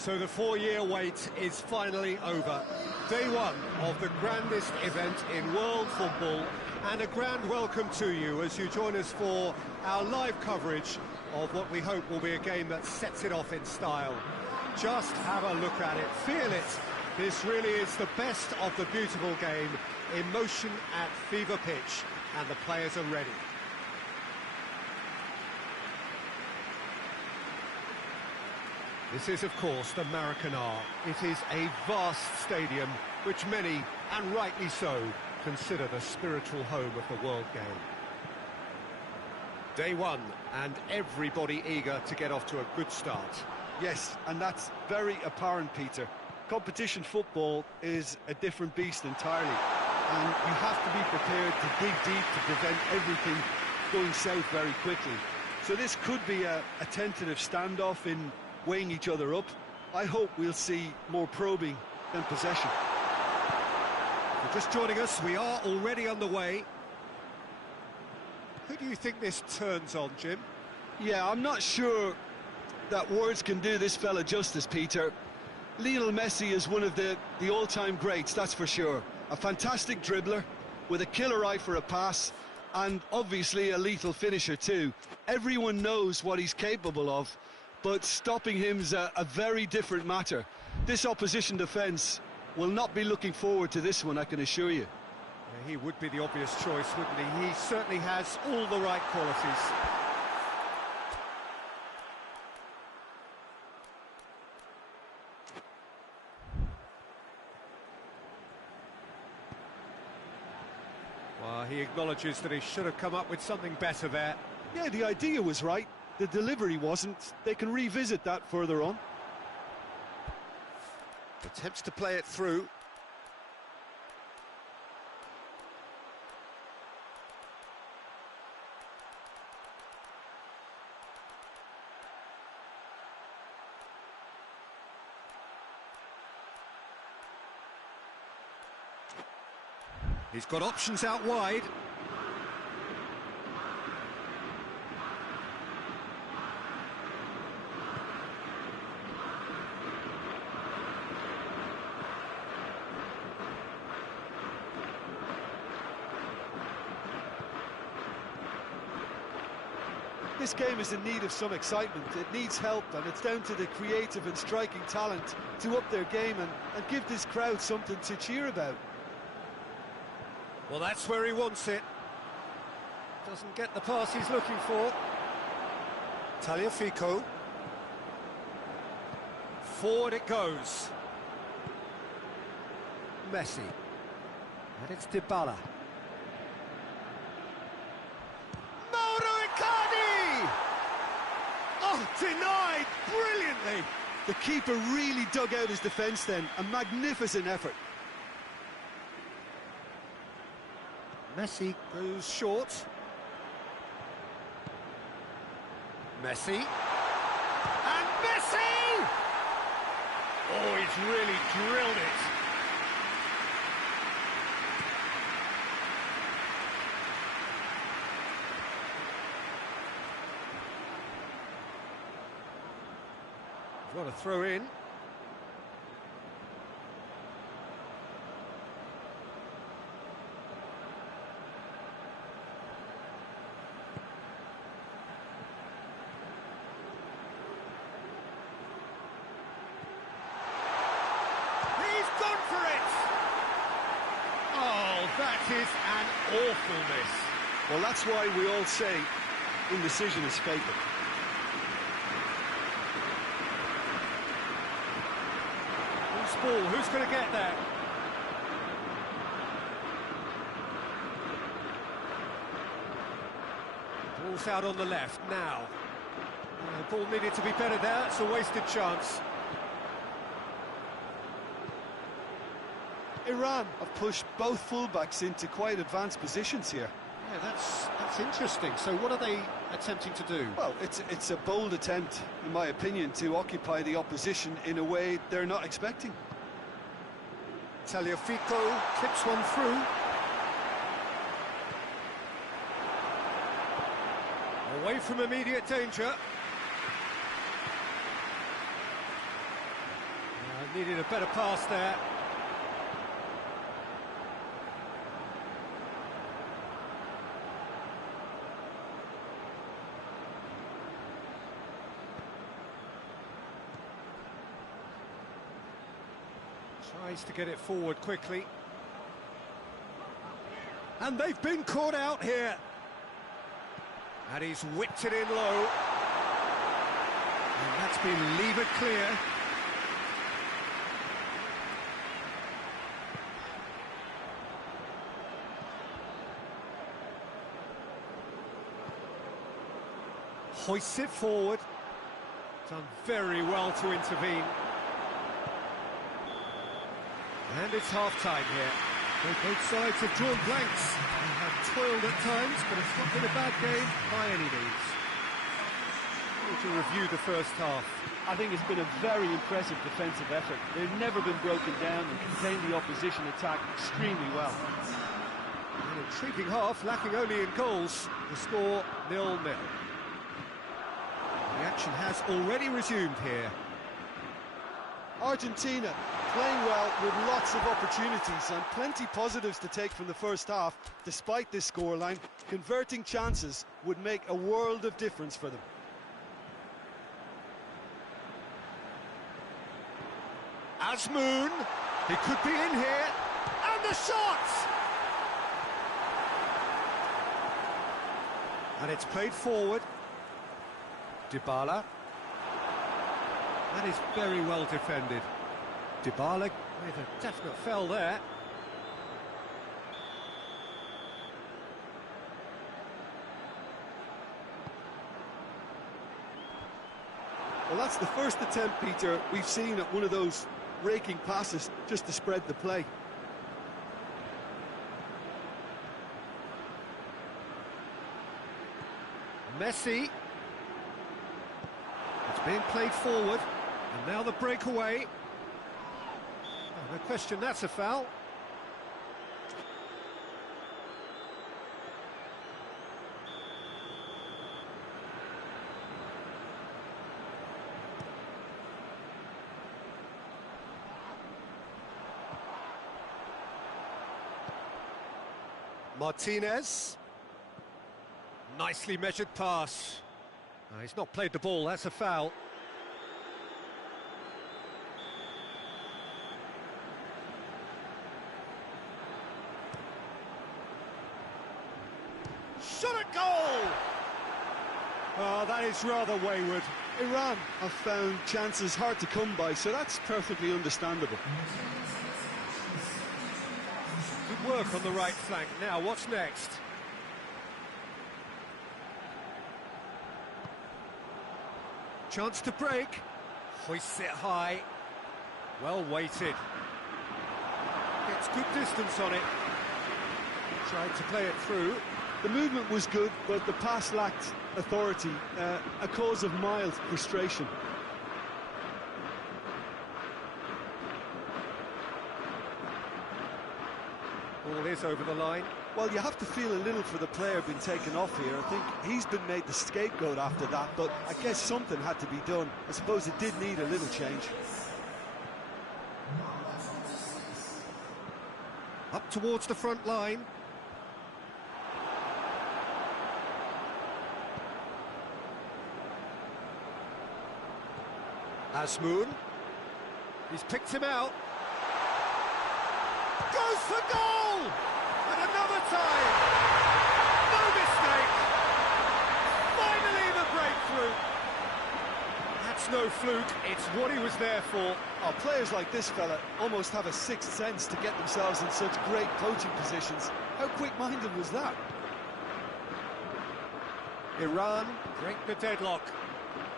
So the 4-year wait is finally over. Day one of the grandest event in world football, and a grand welcome to you as you join us for our live coverage of what we hope will be a game that sets it off in style. Just have a look at it, feel it. This really is the best of the beautiful game, emotion at fever pitch, and the players are ready. This is, of course, the Maracanã. It is a vast stadium, which many, and rightly so, consider the spiritual home of the world game. Day one, and everybody eager to get off to a good start. Yes, and that's very apparent, Peter. Competition football is a different beast entirely, and you have to be prepared to dig deep to prevent everything going south very quickly. So this could be a tentative standoff in weighing each other up. I hope we'll see more probing than possession. If you're just joining us, we are already underway. Who do you think this turns on, Jim? Yeah, I'm not sure that words can do this fella justice, Peter. Lionel Messi is one of the all-time greats, that's for sure. A fantastic dribbler, with a killer eye for a pass, and obviously a lethal finisher too. Everyone knows what he's capable of, but stopping him's a very different matter. This opposition defence will not be looking forward to this one, I can assure you. Yeah, he would be the obvious choice, wouldn't he? He certainly has all the right qualities. Well, he acknowledges that he should have come up with something better there. Yeah, the idea was right. The delivery wasn't. They can revisit that further on. Attempts to play it through. He's got options out wide. This game is in need of some excitement. It needs help, and it's down to the creative and striking talent to up their game and give this crowd something to cheer about. Well, that's where he wants it. Doesn't get the pass he's looking for. Tagliafico. Forward it goes. Messi. And it's Dybala. Oh, denied brilliantly. The keeper really dug out his defence then. A magnificent effort. Messi goes short. Messi. And Messi! Oh, he's really drilled it. He's got a throw in. That is an awful miss. Well, that's why we all say indecision is fatal. Who's ball? Who's going to get there? Ball's out on the left now. The ball needed to be better there. It's a wasted chance. Iran have pushed both fullbacks into quite advanced positions here. Yeah, that's interesting. So what are they attempting to do? Well, it's a bold attempt, in my opinion, to occupy the opposition in a way they're not expecting. Tagliafico clips one through. Away from immediate danger. Needed a better pass there. Tries to get it forward quickly. And they've been caught out here. And he's whipped it in low. And that's been levered clear. Hoists it forward. Done very well to intervene. And it's half-time here. Both sides have drawn blanks. They have toiled at times, but it's not been a bad game by any means. To review the first half. I think it's been a very impressive defensive effort. They've never been broken down and contained the opposition attack extremely well. An intriguing half, lacking only in goals. The score 0-0. The action has already resumed here. Argentina playing well with lots of opportunities and plenty positives to take from the first half. Despite this scoreline, converting chances would make a world of difference for them. Azmoun, he could be in here, and the shot! And it's played forward. Dybala. That is very well defended. Dybala with a definite foul there. Well, that's the first attempt, Peter, we've seen at one of those raking passes just to spread the play. Messi. It's being played forward, and now the breakaway. Oh, no question, that's a foul. Martinez. Nicely measured pass. He's not played the ball, that's a foul. Shot at goal! Oh, that is rather wayward. Iran have found chances hard to come by, so that's perfectly understandable. Good work on the right flank. Now, what's next? Chance to break. Hoists it high. Well weighted. Gets good distance on it. Tried to play it through. The movement was good, but the pass lacked authority, a cause of mild frustration. Ball is over the line. Well, you have to feel a little for the player being taken off here. I think he's been made the scapegoat after that, but I guess something had to be done. I suppose it did need a little change. Up towards the front line. Azmoun. He's picked him out. Goes for goal! And another time! No mistake! Finally the breakthrough! That's no fluke, it's what he was there for. Oh, players like this fella almost have a sixth sense to get themselves in such great coaching positions. How quick-minded was that? Iran break the deadlock.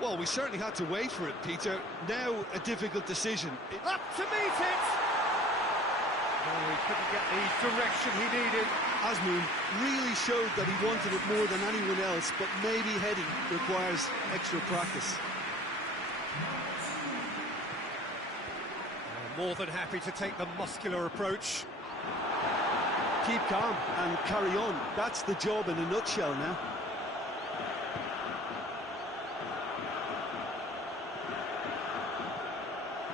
Well, we certainly had to wait for it, Peter. Now a difficult decision. Up to meet it! Oh, he couldn't get the direction he needed. Azmoun really showed that he wanted it more than anyone else, but maybe heading requires extra practice. More than happy to take the muscular approach. Keep calm and carry on. That's the job in a nutshell now.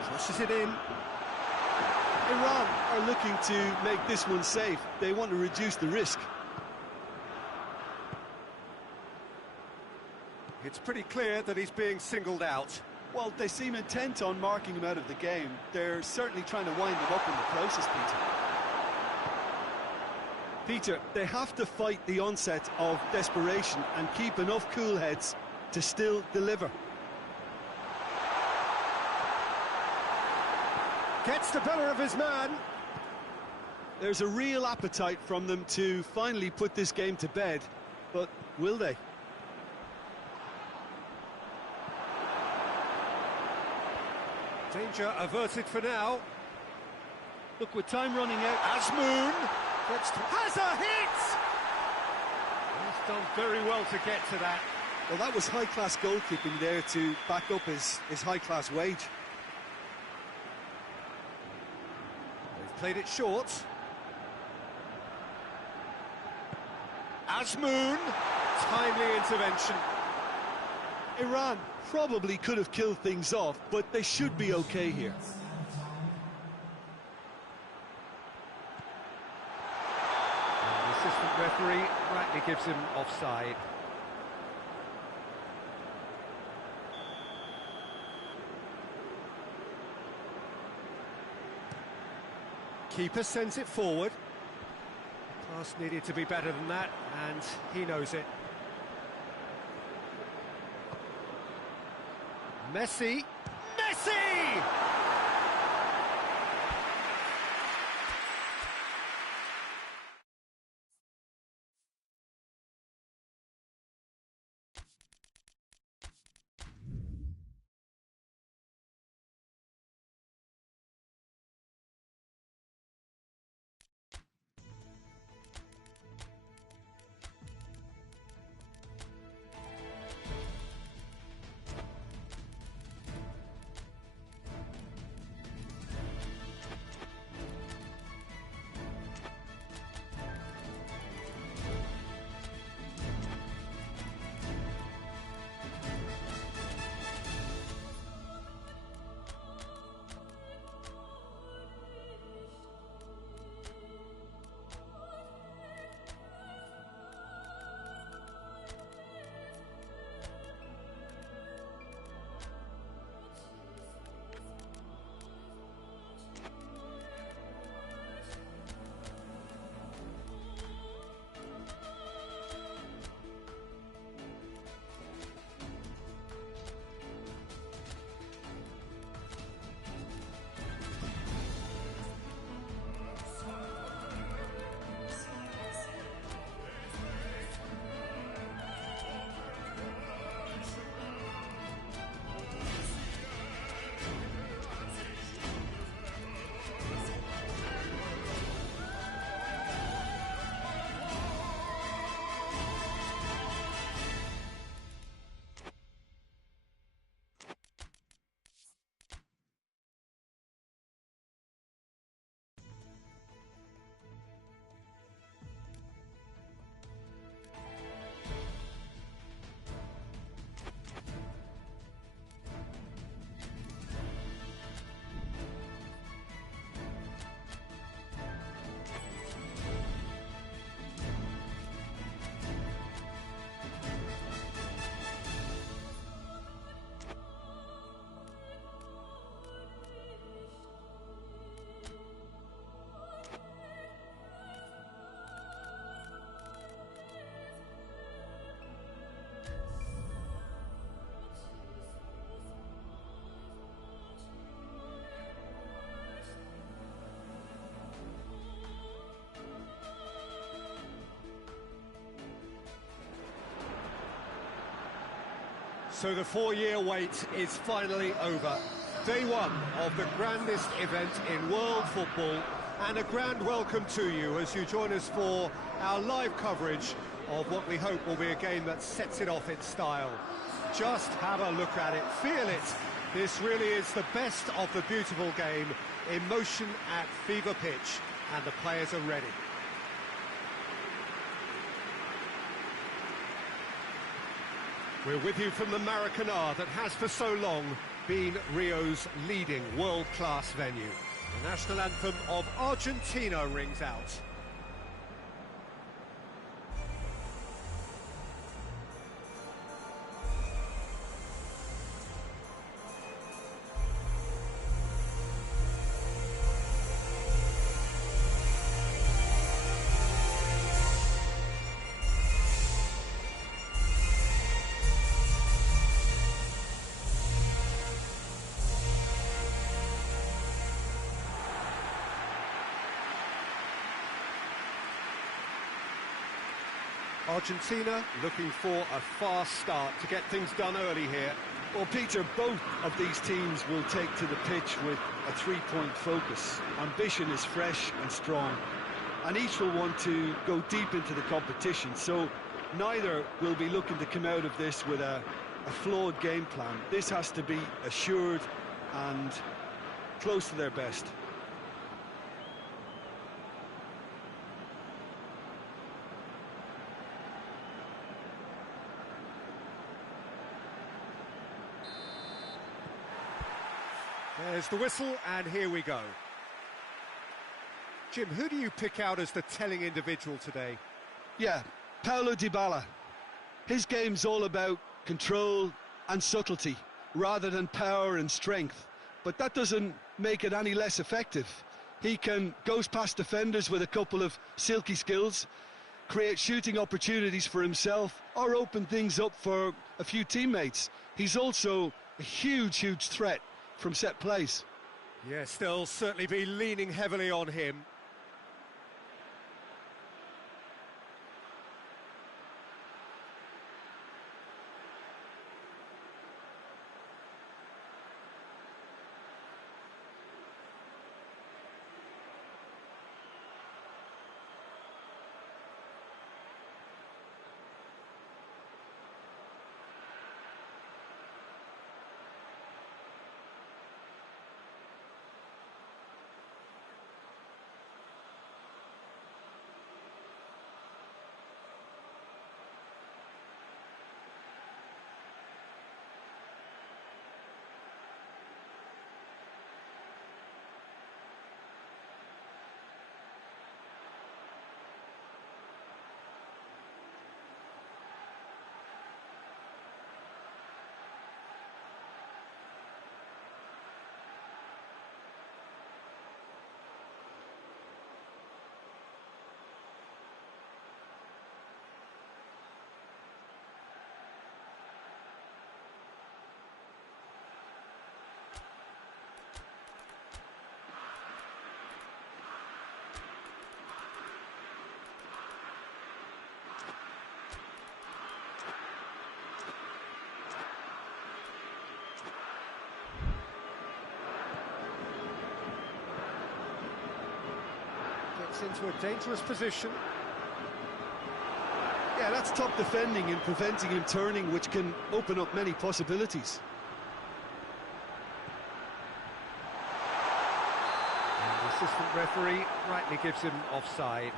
Crosses it in. Iran are looking to make this one safe. They want to reduce the risk. It's pretty clear that he's being singled out. Well, they seem intent on marking him out of the game. They're certainly trying to wind him up in the process, Peter. Peter, they have to fight the onset of desperation and keep enough cool heads to still deliver. Gets the better of his man. There's a real appetite from them to finally put this game to bed, but will they? Danger averted for now. Look, with time running out, Azmoun has a hit! He's done very well to get to that. well, that was high-class goalkeeping there to back up his high-class wage. They've played it short. Azmoun, timely intervention. Iran probably could have killed things off, but they should be okay here. And the assistant referee rightly gives him offside. Keeper sends it forward. Pass needed to be better than that, and he knows it. Messi! Messi! So the 4-year wait is finally over. Day one of the grandest event in world football, and a grand welcome to you as you join us for our live coverage of what we hope will be a game that sets it off in style. Just have a look at it, feel it. This really is the best of the beautiful game, emotion at fever pitch, and the players are ready. We're with you from the Maracanã that has for so long been Rio's leading world-class venue. The national anthem of Argentina rings out. Argentina looking for a fast start to get things done early here. Well, Peter, both of these teams will take to the pitch with a three-point focus. Ambition is fresh and strong, and each will want to go deep into the competition, so neither will be looking to come out of this with a flawed game plan. This has to be assured and close to their best. There's the whistle, and here we go. Jim, who do you pick out as the telling individual today? Yeah, Paulo Dybala. His game's all about control and subtlety, rather than power and strength. But that doesn't make it any less effective. He can go past defenders with a couple of silky skills, create shooting opportunities for himself, or open things up for a few teammates. He's also a huge threat from set plays. Yes, they'll certainly be leaning heavily on him. Into a dangerous position. Yeah, that's top defending and preventing him turning, which can open up many possibilities. And the assistant referee rightly gives him offside.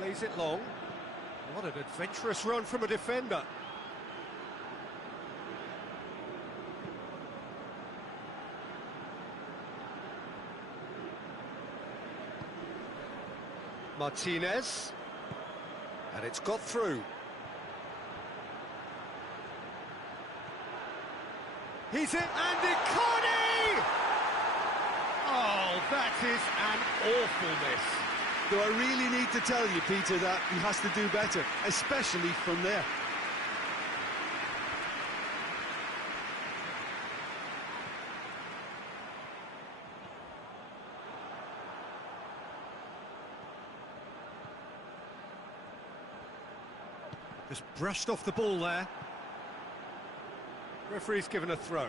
Plays it long. What an adventurous run from a defender. Martinez. And it's got through. He's it, and Icardi! Oh, that is an awful miss. Do I really need to tell you, Peter, that he has to do better, especially from there? Just brushed off the ball there. Referee's given a throw.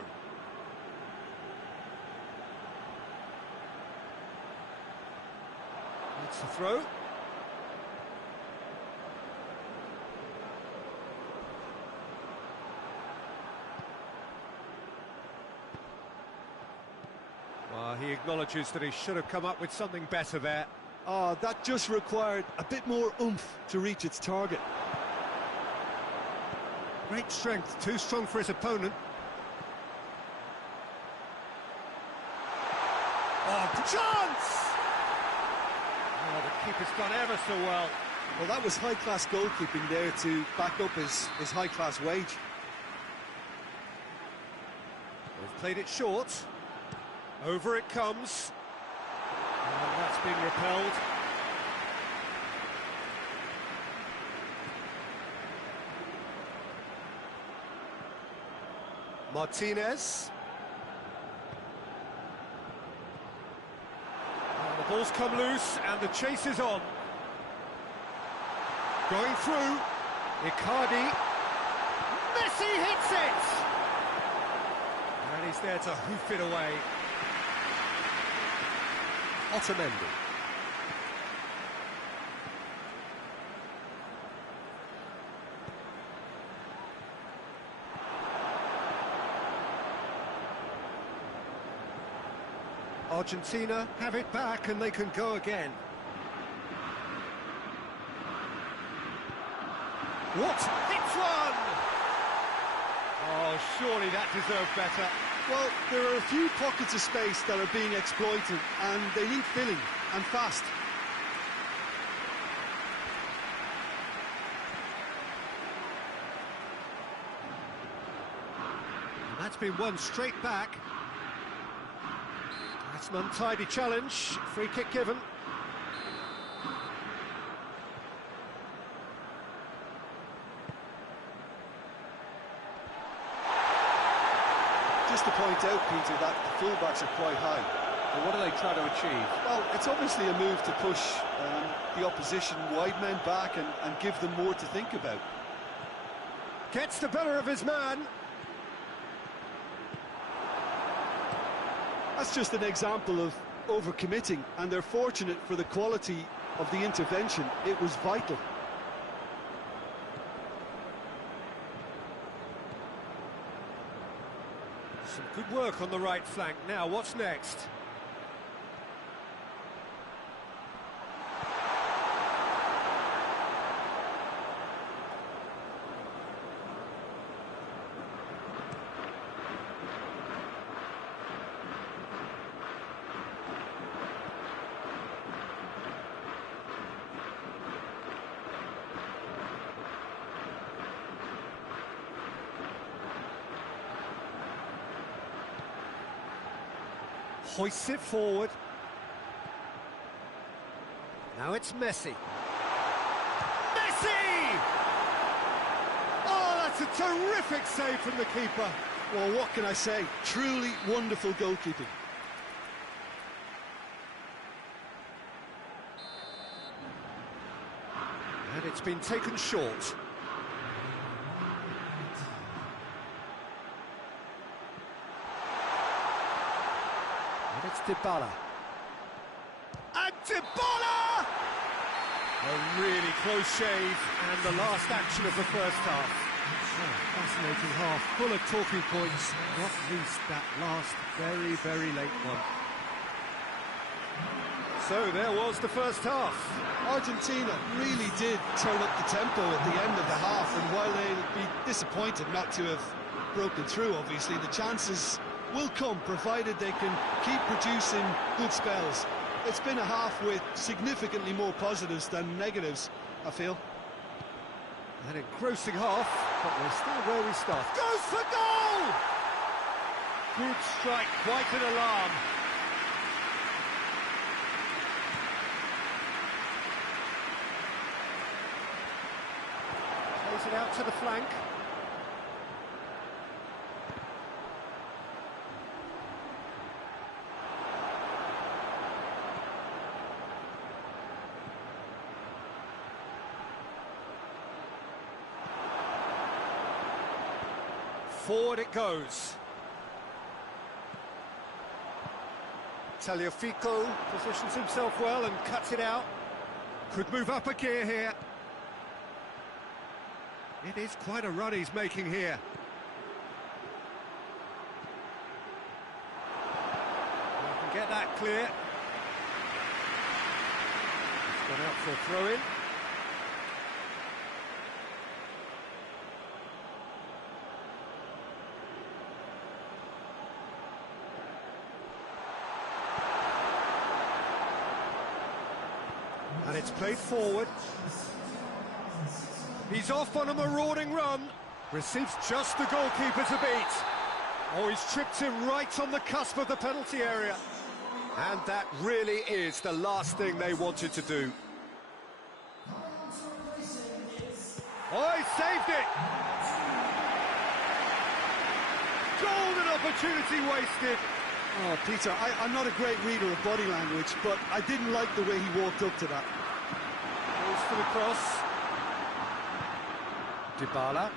It's a throw. Well, he acknowledges that he should have come up with something better there. Oh, that just required a bit more oomph to reach its target. Great strength, too strong for his opponent. Oh, chance! Oh, the keeper's done ever so well. Well, that was high-class goalkeeping there to back up his high-class wage. They've played it short. Over it comes. And that's been repelled. Martinez. And the ball's come loose and the chase is on. Going through. Icardi. Messi hits it! And he's there to hoof it away. Otamendi. Argentina have it back and they can go again. What? Hits one! Oh, surely that deserved better. Well, there are a few pockets of space that are being exploited, and they need filling, and fast. And that's been won straight back. That's an untidy challenge. Free kick given. Just to point out, Peter, that the fullbacks are quite high. But what are they trying to achieve? Well, it's obviously a move to push the opposition wide men back and give them more to think about. Gets the better of his man. That's just an example of overcommitting, and they're fortunate for the quality of the intervention. It was vital. Some good work on the right flank. Now, what's next? Hoists it forward. Now it's Messi. Messi! Oh, that's a terrific save from the keeper. Well, what can I say? Truly wonderful goalkeeping. And it's been taken short. And it's Dybala. And Dybala! A really close shave, and the last action of the first half. Oh, fascinating half, full of talking points, not least that last very, very late one. So there was the first half. Argentina really did turn up the tempo at the end of the half, and while they'll be disappointed not to have broken through, obviously, the chances will come, provided they can keep producing good spells. It's been a half with significantly more positives than negatives, I feel. An engrossing half, but we're still where we start. Goes for goal! Good strike, quite an alarm. Plays it out to the flank. Forward it goes. Tagliafico positions himself well and cuts it out. Could move up a gear here. It is quite a run he's making here. get that clear. It's gone out for a throw-in. And it's played forward. He's off on a marauding run. Receives just the goalkeeper to beat. Oh, he's tripped him right on the cusp of the penalty area. And that really is the last thing they wanted to do. Oh, he saved it! Golden opportunity wasted. Oh, Peter, I'm not a great reader of body language, but I didn't like the way he walked up to that. Goes for the cross. Dybala.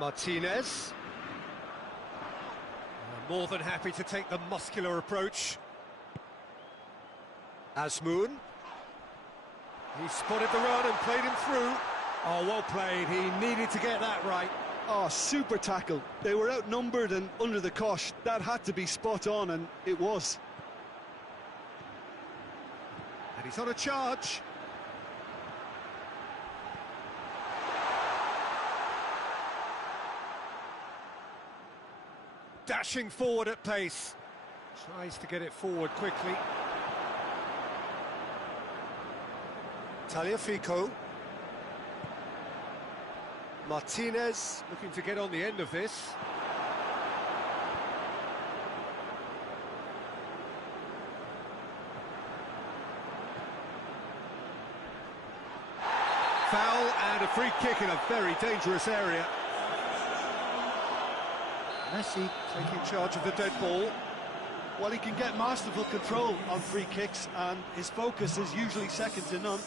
Martinez. More than happy to take the muscular approach. Asmoon. He spotted the run and played him through. Oh, well played. He needed to get that right. Oh, super tackle. They were outnumbered and under the cosh. That had to be spot on, and it was. And he's on a charge. Dashing forward at pace. Tries to get it forward quickly. Tagliafico. Martinez looking to get on the end of this. Foul and a free kick in a very dangerous area. Messi taking charge of the dead ball. Well, he can get masterful control on free kicks, and his focus is usually second to none.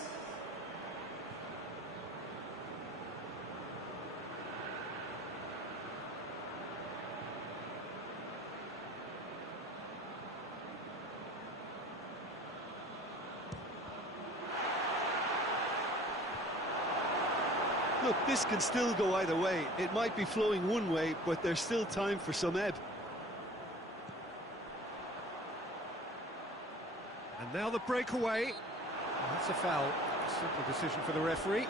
Look, this can still go either way. It might be flowing one way, but there's still time for some ebb. And now the breakaway. Oh, that's a foul. A simple decision for the referee.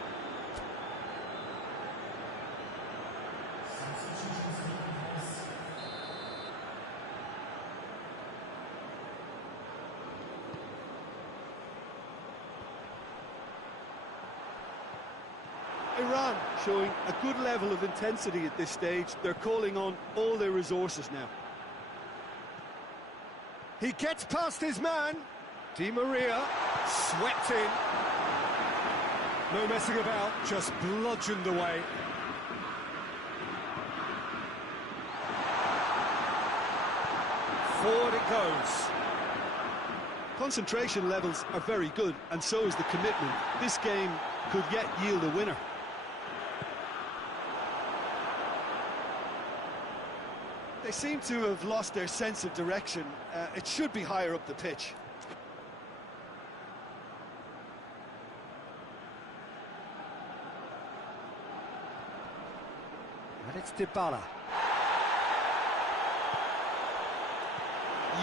Iran showing a good level of intensity at this stage. They're calling on all their resources now. He gets past his man. Di Maria swept in. No messing about, just bludgeoned away. Forward it goes. Concentration levels are very good, and so is the commitment. This game could yet yield a winner. They seem to have lost their sense of direction. It should be higher up the pitch. And it's Dybala.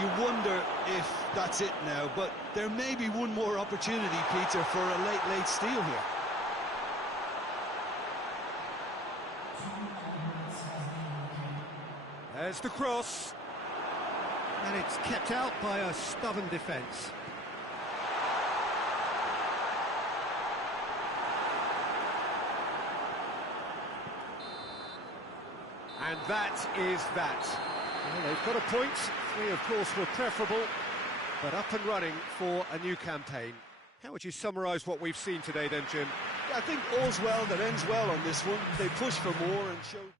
You wonder if that's it now, but there may be one more opportunity, Peter, for a late steal here. There's the cross. And it's kept out by a stubborn defence. And that is that. Well, they've got a point. 3, of course, were preferable, but up and running for a new campaign. How would you summarise what we've seen today then, Jim? Yeah, I think all's well that ends well on this one. They pushed for more and showed...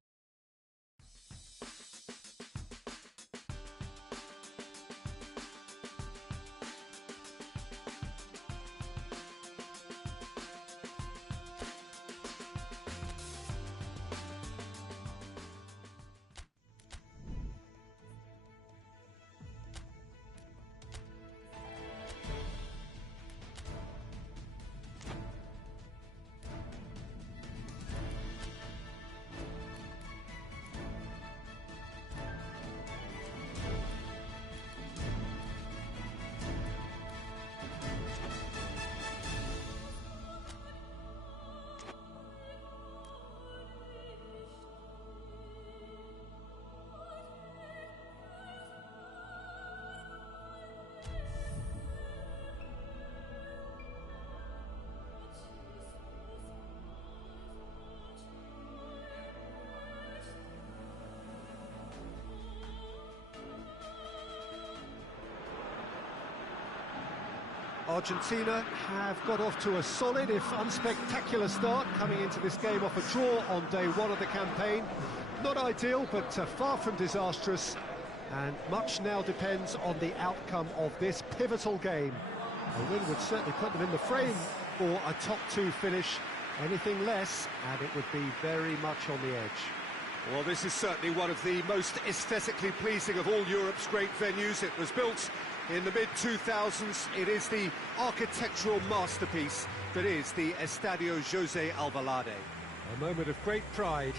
Argentina have got off to a solid, if unspectacular start, coming into this game off a draw on day one of the campaign. Not ideal, but far from disastrous, and much now depends on the outcome of this pivotal game. A win would certainly put them in the frame for a top two finish. Anything less, and it would be very much on the edge. Well, this is certainly one of the most aesthetically pleasing of all Europe's great venues. It was built in the mid-2000s. It is the architectural masterpiece that is the Estadio José Alvalade. A moment of great pride,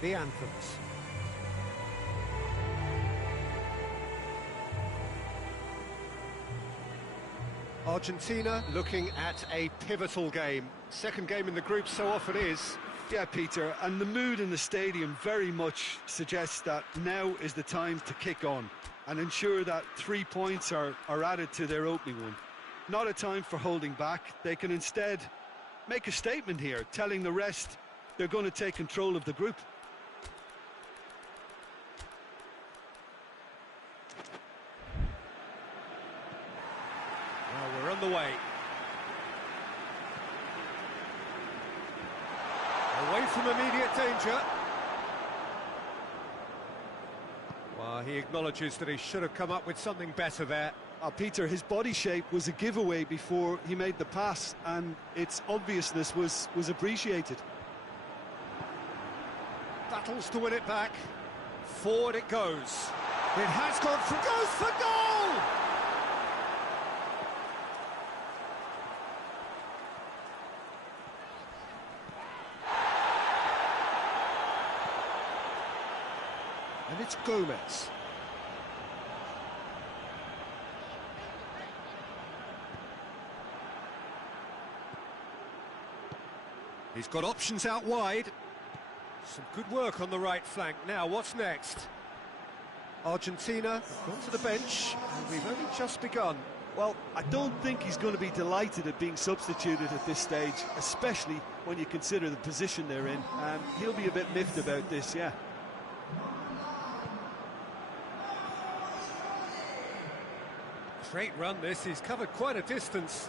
the anthems. Argentina looking at a pivotal game. Second game in the group, so often is. Yeah, Peter, and the mood in the stadium very much suggests that now is the time to kick on and ensure that 3 points are added to their opening one. Not a time for holding back. They can instead make a statement here, telling the rest they're going to take control of the group. Well, we're on the way. Away from immediate danger. Well, he acknowledges that he should have come up with something better there. Peter, his body shape was a giveaway before he made the pass, and its obviousness was appreciated. Battles to win it back. Forward it goes. It has gone for goes for goal! And it's Gomez. He's got options out wide. Some good work on the right flank. Now, what's next? Argentina have gone to the bench, and we've only just begun. Well, I don't think he's going to be delighted at being substituted at this stage, especially when you consider the position they're in. He'll be a bit miffed about this, yeah. Great run this, he's covered quite a distance.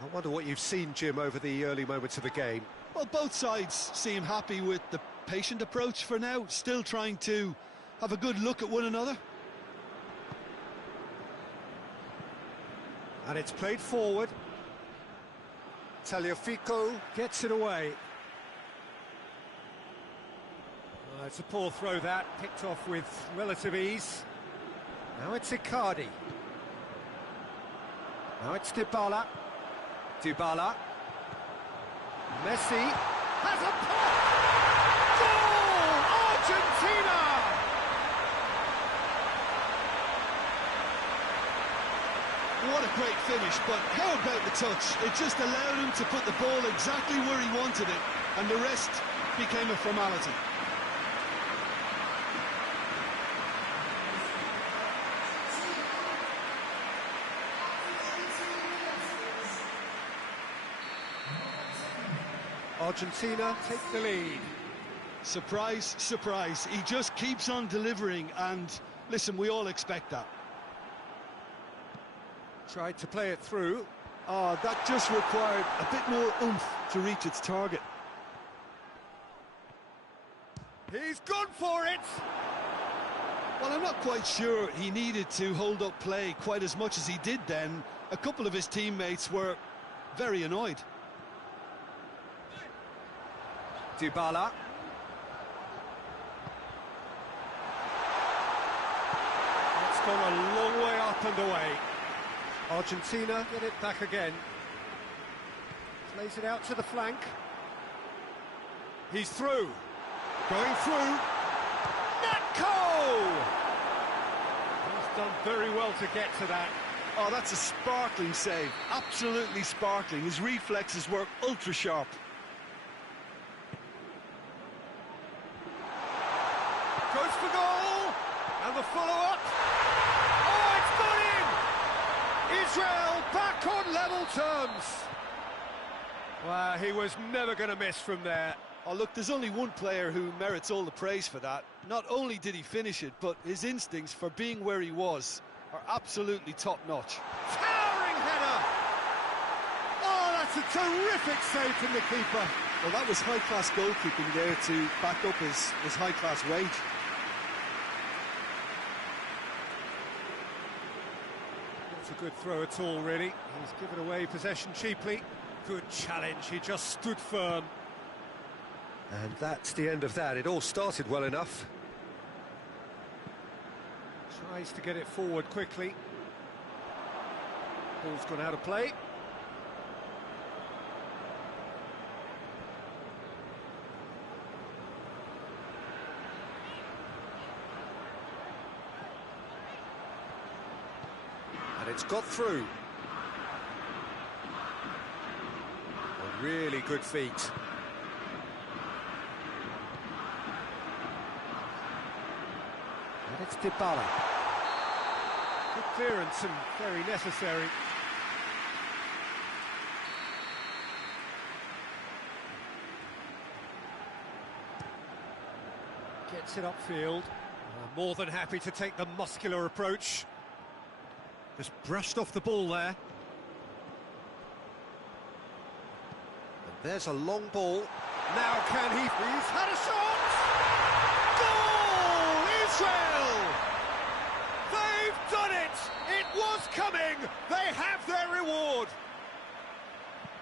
I wonder what you've seen, Jim, over the early moments of the game. Well, both sides seem happy with the patient approach for now, still trying to have a good look at one another. And it's played forward. Tagliafico gets it away. It's a poor throw that, picked off with relative ease. Now it's Icardi. Now it's Dybala. Dybala. Messi has a pop! Goal! Argentina! What a great finish, but how about the touch? It just allowed him to put the ball exactly where he wanted it, and the rest became a formality. Argentina take the lead. Surprise, surprise. He just keeps on delivering, and listen, we all expect that. Tried to play it through. That just required a bit more oomph to reach its target. He's gone for it! Well, I'm not quite sure he needed to hold up play quite as much as he did then. A couple of his teammates were very annoyed. Dybala. It's gone a long way up and away. Argentina get it back again. Plays it out to the flank. He's through. Going through. Natko! He's done very well to get to that. Oh, that's a sparkling save. Absolutely sparkling. His reflexes work ultra sharp. Goes for goal, and the follow-up. Oh, it's gone in! Israel back on level terms. Well, he was never going to miss from there. Oh, look, there's only one player who merits all the praise for that. Not only did he finish it, but his instincts for being where he was are absolutely top-notch. Towering header! Oh, that's a terrific save from the keeper. Well, that was high-class goalkeeping there to back up his high-class wage. Not a good throw at all, really. He's given away possession cheaply. Good challenge, he just stood firm. And that's the end of that. It all started well enough. Tries to get it forward quickly. Ball's gone out of play. And it's got through. A really good feat. And it's Dybala. Good clearance and very necessary. Gets it upfield. More than happy to take the muscular approach. Just brushed off the ball there. And there's a long ball. Now can he? He's had a shot! Goal! Israel! They've done it! It was coming! They have their reward!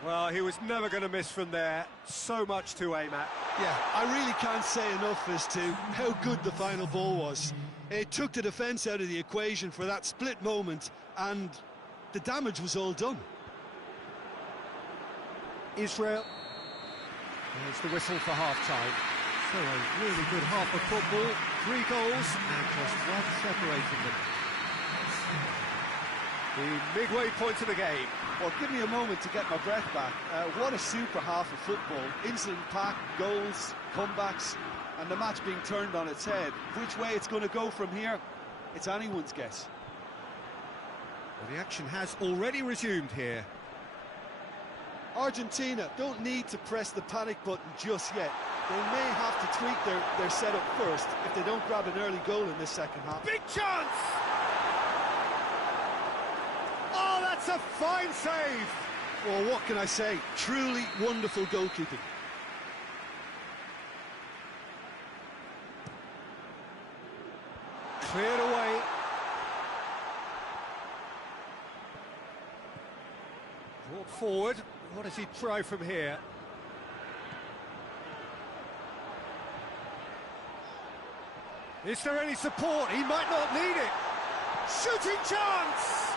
Well, he was never going to miss from there. So much to aim at. Yeah, I really can't say enough as to how good the final ball was. It took the defence out of the equation for that split moment, and the damage was all done. Israel. There's the whistle for half-time. So a really good half of football. 3 goals and just one separating them. The midway point of the game. Well, give me a moment to get my breath back. What a super half of football. Incident-packed, goals, comebacks, and the match being turned on its head. Which way it's going to go from here, it's anyone's guess. Well, the action has already resumed here. Argentina don't need to press the panic button just yet. They may have to tweak their setup first if they don't grab an early goal in this second half. Big chance! Oh, that's a fine save! Well, what can I say? Truly wonderful goalkeeping. Cleared away. Brought forward. What does he try from here? Is there any support? He might not need it. Shooting chance!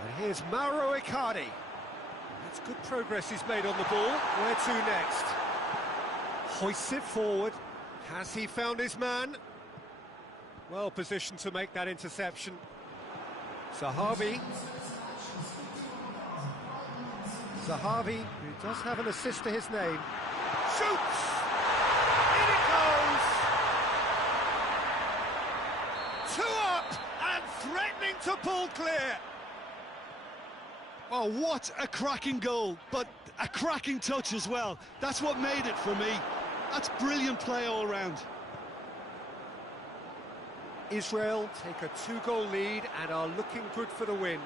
And here's Mauro Icardi. That's good progress he's made on the ball. Where to next? Hoists it forward. Has he found his man? Well positioned to make that interception. Zahavi, who does have an assist to his name. Shoots! In it goes! 2 up and threatening to pull clear. Oh, what a cracking goal, but a cracking touch as well. That's what made it for me. That's brilliant play all round. Israel take a 2-goal lead and are looking good for the win.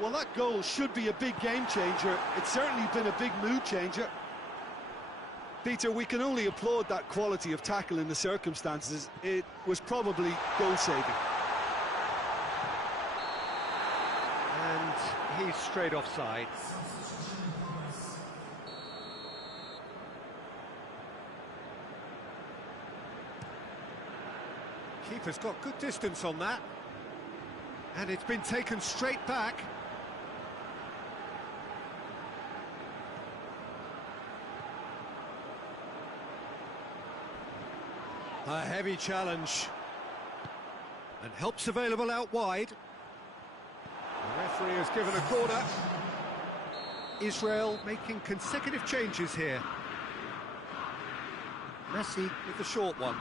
Well, that goal should be a big game changer. It's certainly been a big mood changer. Peter, we can only applaud that quality of tackle in the circumstances. It was probably goal-saving. And he's straight offside. Keeper's got good distance on that. And it's been taken straight back. A heavy challenge. And help's available out wide. The referee has given a corner. Israel making consecutive changes here. Messi with the short one.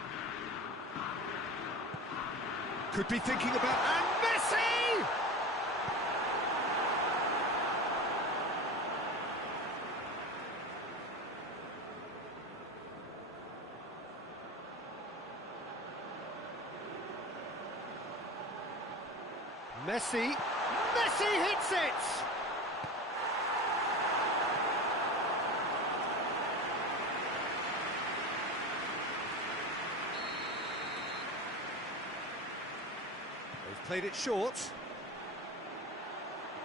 Could be thinking about... And Messi! Messi. Messi hits it! They've played it short.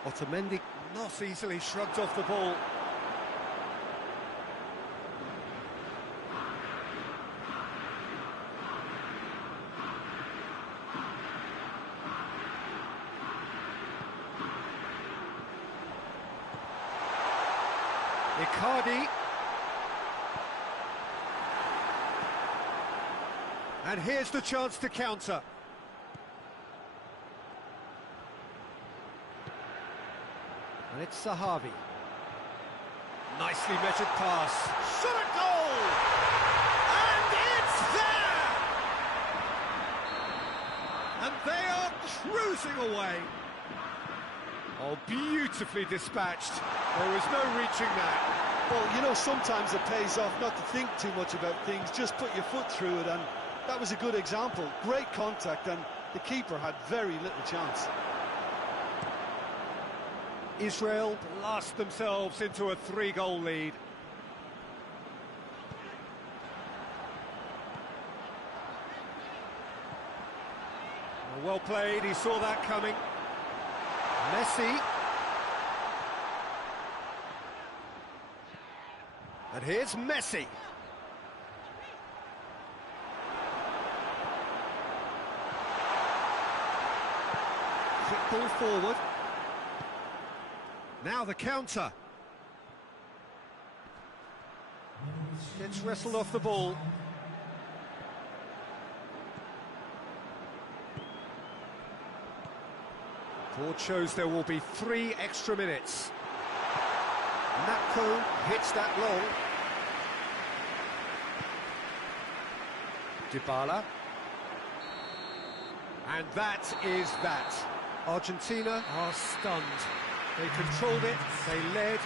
Otamendi not easily shrugged off the ball. Icardi. And here's the chance to counter. And it's Sahavi. Nicely measured pass. Shot at goal! And it's there! And they are cruising away. Oh, beautifully dispatched. There was no reaching that. Well, you know, sometimes it pays off not to think too much about things, just put your foot through it, and that was a good example. Great contact, and the keeper had very little chance. Israel blast themselves into a 3-goal lead. Well played, he saw that coming. Messi. And here's Messi. Quick ball forward. Now the counter. Gets wrestled off the ball. Board shows there will be 3 extra minutes. Napco hits that long. Dybala. And that is that. Argentina are stunned. They controlled it, they led.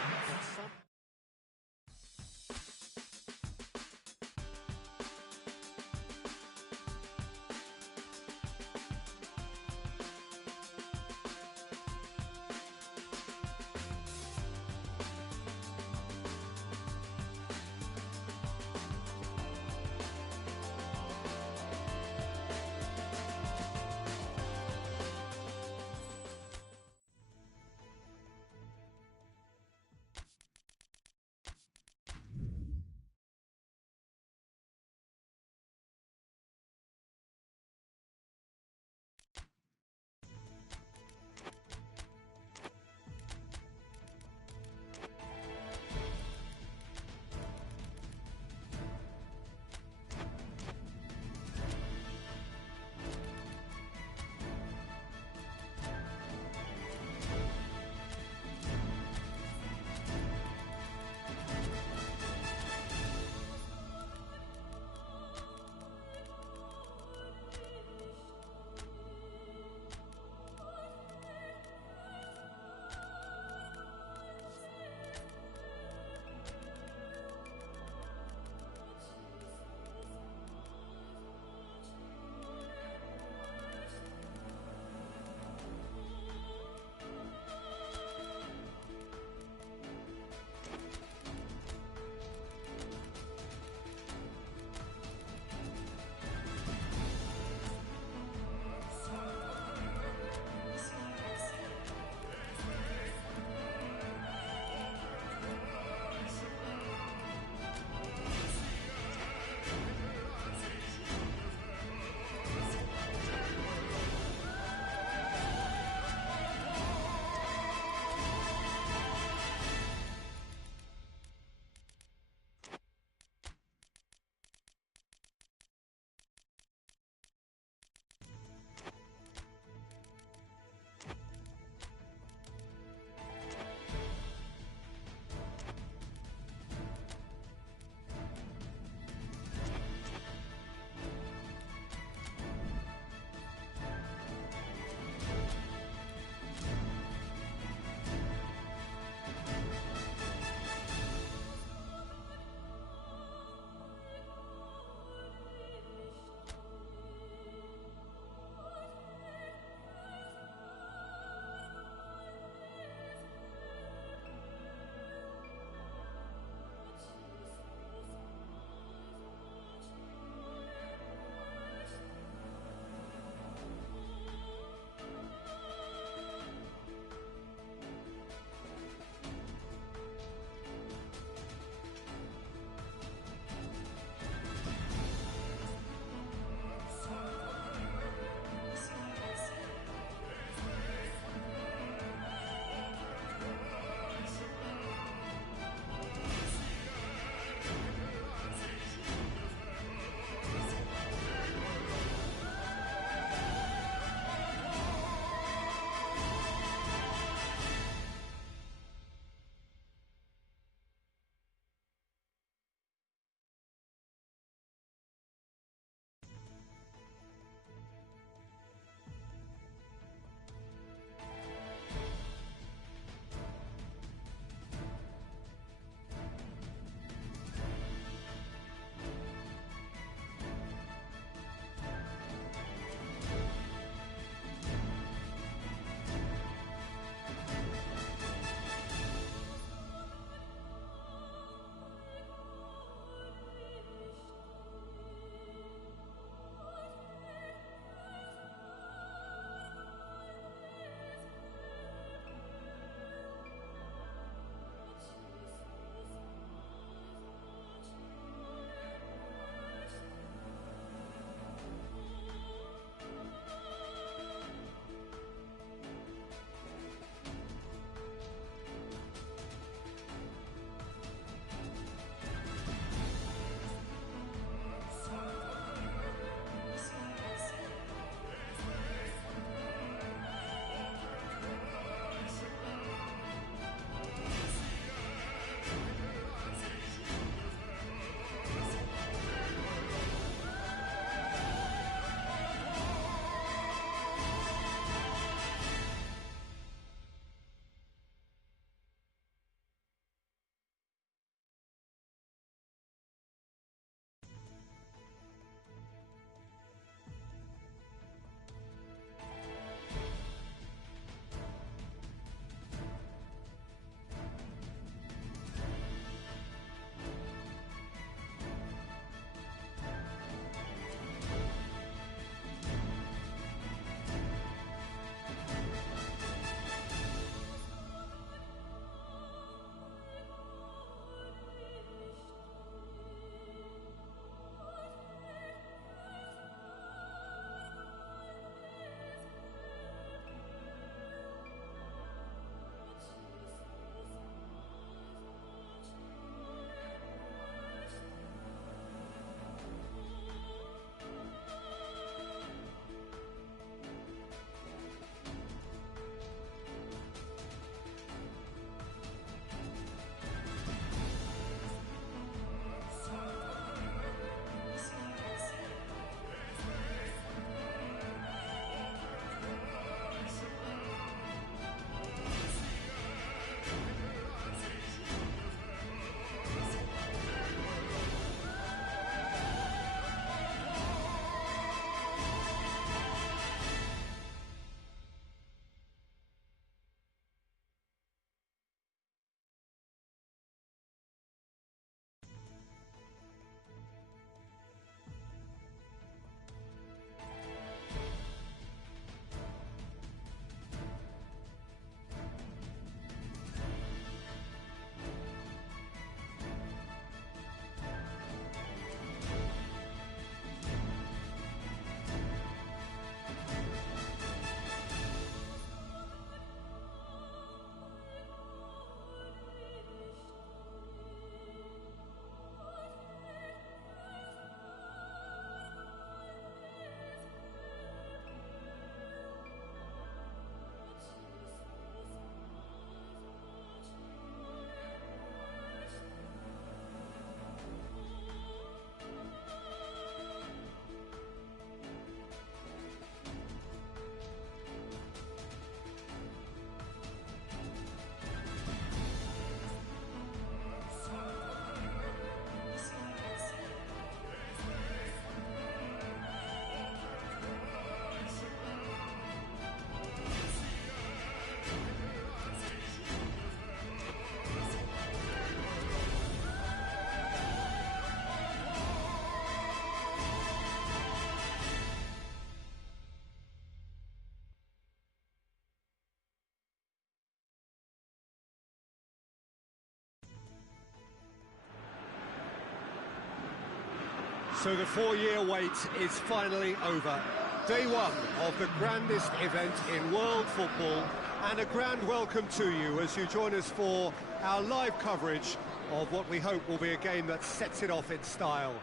So the 4-year wait is finally over. Day one of the grandest event in world football, and a grand welcome to you as you join us for our live coverage of what we hope will be a game that sets it off in style.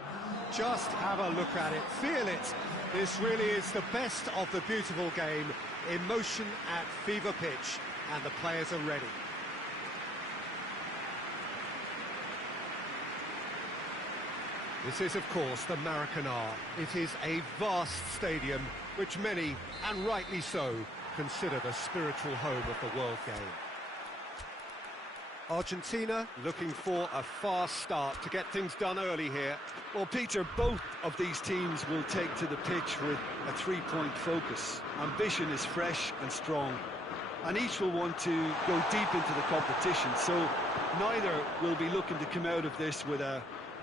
Just have a look at it, feel it. This really is the best of the beautiful game, emotion at fever pitch, and the players are ready. This is, of course, the Maracanã. It is a vast stadium, which many, and rightly so, consider the spiritual home of the world game. Argentina looking for a fast start to get things done early here. Well, Peter, both of these teams will take to the pitch with a three-point focus. Ambition is fresh and strong, and each will want to go deep into the competition, so neither will be looking to come out of this with a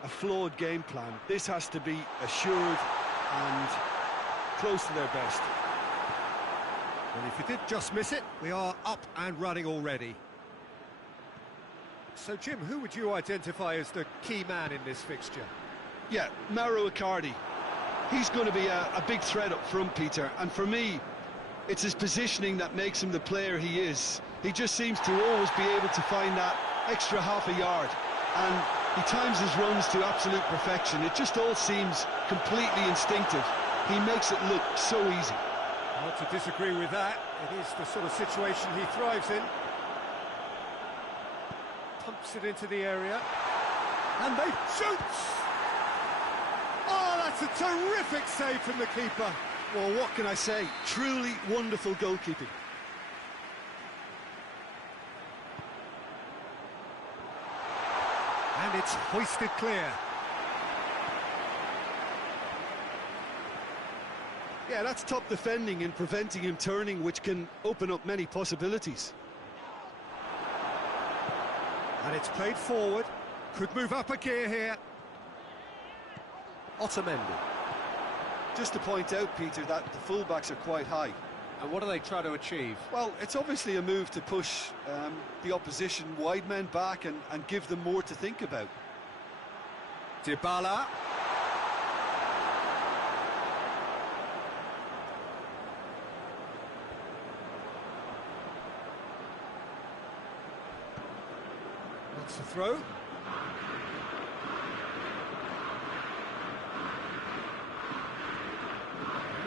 flawed game plan. This has to be assured and close to their best. And if you did just miss it, we are up and running already. So, Jim, who would you identify as the key man in this fixture? Yeah, Mauro Icardi. He's going to be a big threat up front, Peter, and for me, it's his positioning that makes him the player he is. He just seems to always be able to find that extra half a yard, and he times his runs to absolute perfection. It just all seems completely instinctive. He makes it look so easy. Not to disagree with that. It is the sort of situation he thrives in. Pumps it into the area, and they shoots! Oh, that's a terrific save from the keeper. Well, what can I say? Truly wonderful goalkeeping. And it's hoisted clear. Yeah, that's top defending and preventing him turning, which can open up many possibilities. And it's played forward. Could move up a gear here. Otamendi. Just to point out, Peter, that the fullbacks are quite high. And what do they try to achieve? Well, it's obviously a move to push the opposition wide men back and give them more to think about. Dybala. That's the throw.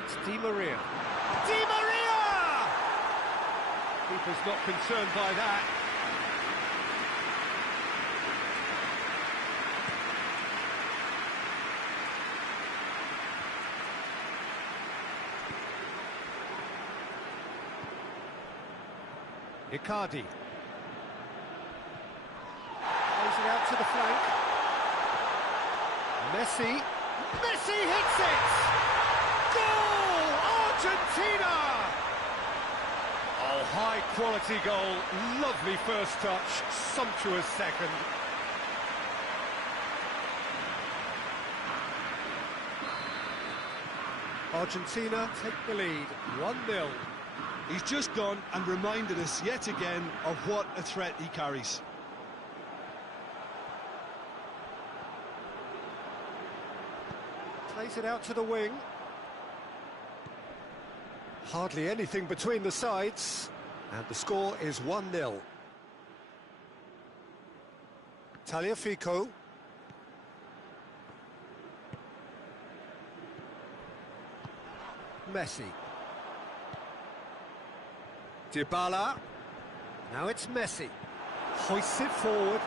It's Di Maria. Di Maria! Keeper's not concerned by that. Icardi. Plays it out to the flank. Messi. Messi hits it! Goal! Argentina! Oh, high quality goal. Lovely first touch. Sumptuous second. Argentina take the lead. 1-0. He's just gone and reminded us yet again of what a threat he carries. Plays it out to the wing. Hardly anything between the sides. And the score is 1-0. Tagliafico. Messi. Dybala. Now it's Messi. Hoists it forward.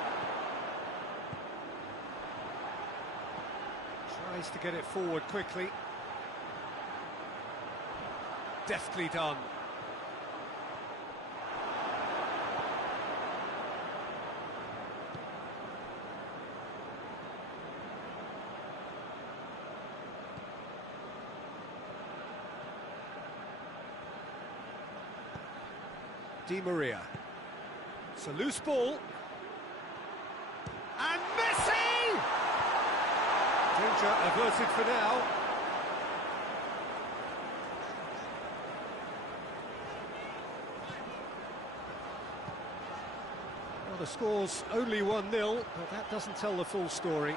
Tries to get it forward quickly. Deftly done. Di Maria. It's a loose ball. And Messi! Danger averted for now. Well, the score's only 1-0, but that doesn't tell the full story.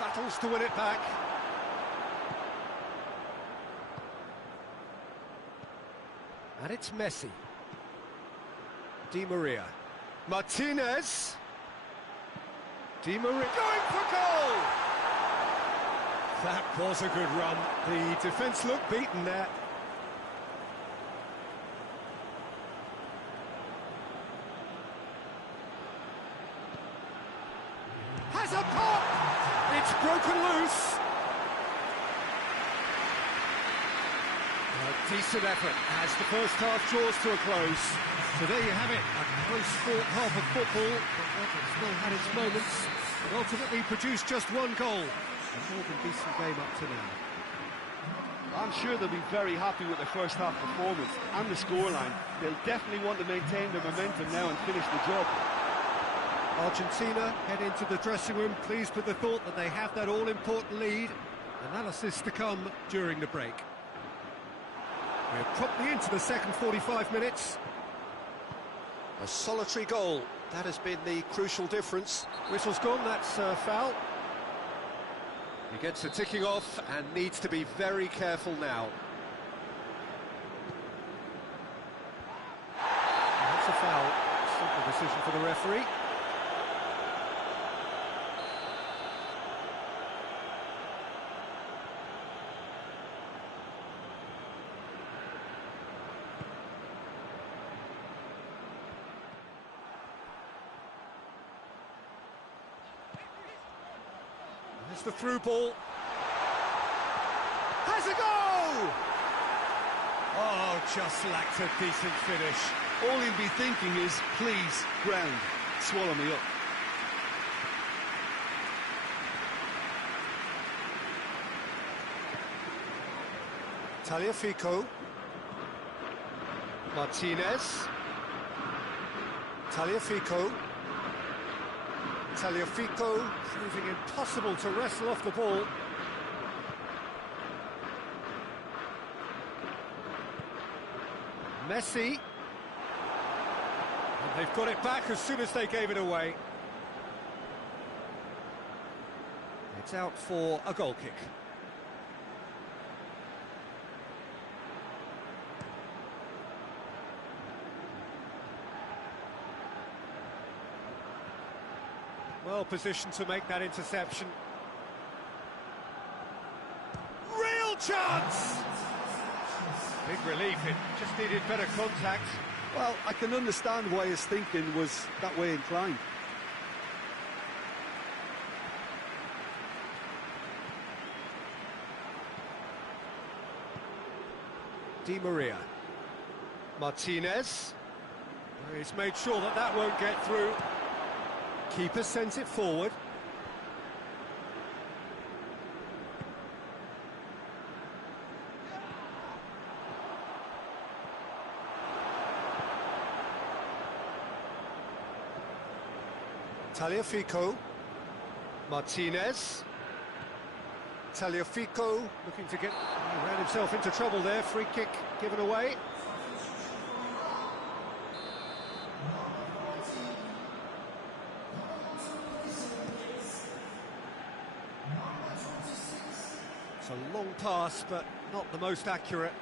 That battles to win it back. And it's Messi. Di Maria. Martinez. Di Maria going for goal! That was a good run. The defence looked beaten there. Has a pop! It's broken loose. A decent effort as the first half draws to a close. So there you have it, a close-fought half of football, but it's still had its moments, but ultimately produced just one goal. A more than decent game up to now. I'm sure they'll be very happy with their first half performance and the scoreline. They'll definitely want to maintain their momentum now and finish the job. Argentina head into the dressing room pleased with the thought that they have that all-important lead. Analysis to come during the break. We're promptly into the second 45 minutes. A solitary goal, that has been the crucial difference. Whistle's gone, that's a foul. He gets a ticking off and needs to be very careful now. That's a foul, simple decision for the referee. There's the through ball. Has a go! Oh, just lacked a decent finish. All he'll be thinking is, please, ground, swallow me up. Tagliafico. Martinez. Tagliafico. Tagliafico proving impossible to wrestle off the ball. Messi. And they've got it back as soon as they gave it away. It's out for a goal kick. Well positioned to make that interception. Real chance! Big relief, it just needed better contact. Well, I can understand why his thinking was that way inclined. Di Maria. Martinez. He's made sure that that won't get through. Keeper sends it forward. Tagliafico. Martinez. Tagliafico looking to get... He ran himself into trouble there. Free kick given away. It's a long pass, but not the most accurate.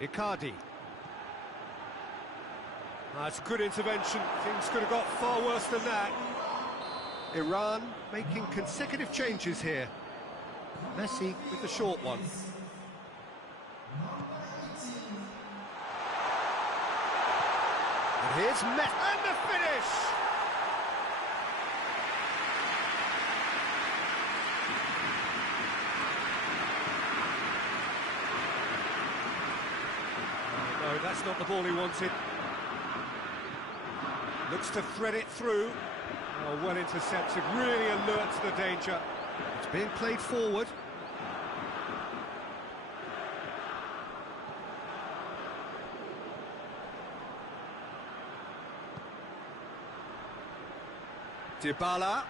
Icardi. That's a good intervention. Things could have got far worse than that. Iran making consecutive changes here. Messi with the short one. And here's Messi, and the finish! No, that's not the ball he wanted. Looks to thread it through. Oh, well intercepted, really alert to the danger. It's being played forward. Dybala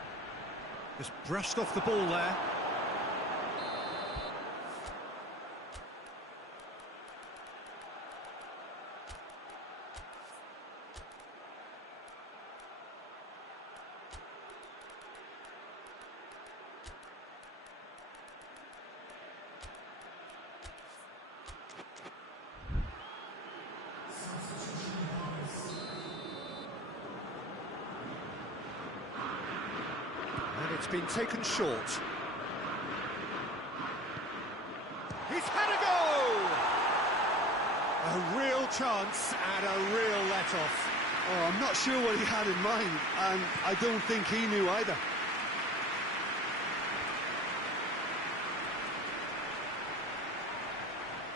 just brushed off the ball there. It's been taken short. He's had a go! A real chance and a real let-off. Oh, I'm not sure what he had in mind, and I don't think he knew either.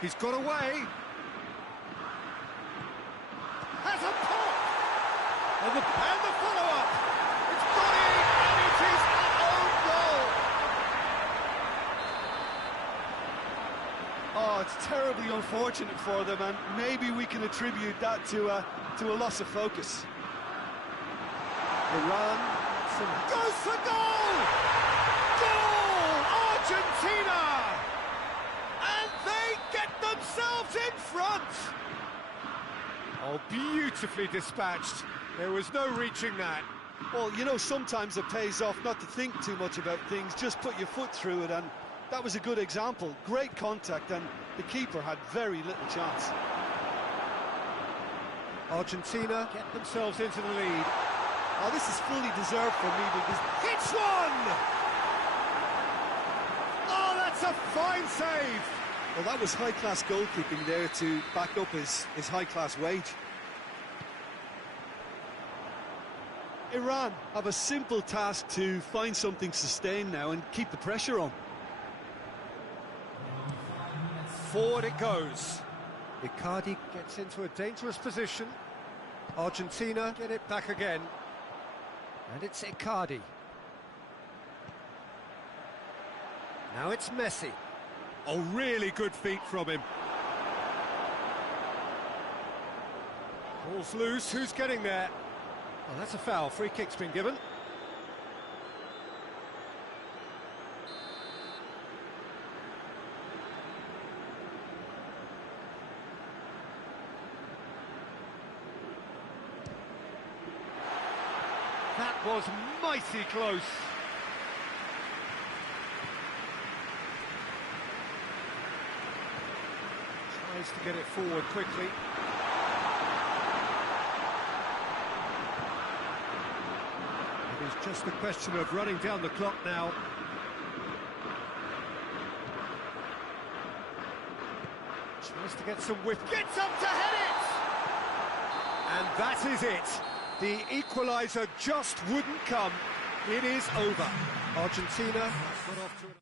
He's got away. Has a pop! And the follow-up! It's body, and it is an own goal! Oh, it's terribly unfortunate for them, and maybe we can attribute that to a loss of focus. Iran goes for goal! Goal! Argentina! And they get themselves in front! Oh, beautifully dispatched. There was no reaching that. Well, you know, sometimes it pays off not to think too much about things, just put your foot through it, and that was a good example. Great contact, and the keeper had very little chance. Argentina get themselves into the lead. Oh, this is fully deserved for me because... Hits one! Oh, that's a fine save! Well, that was high-class goalkeeping there to back up his high-class wage. Iran have a simple task to find something sustained now and keep the pressure on. Forward it goes. Icardi gets into a dangerous position. Argentina get it back again. And it's Icardi. Now it's Messi. Oh, really good feet from him. Ball's loose, who's getting there? Well, that's a foul, free kick's been given. That was mighty close. Tries to get it forward quickly. It is just a question of running down the clock now. Tries to get some width. Gets up to head it! And that is it. The equaliser just wouldn't come. It is over. Argentina got off to an...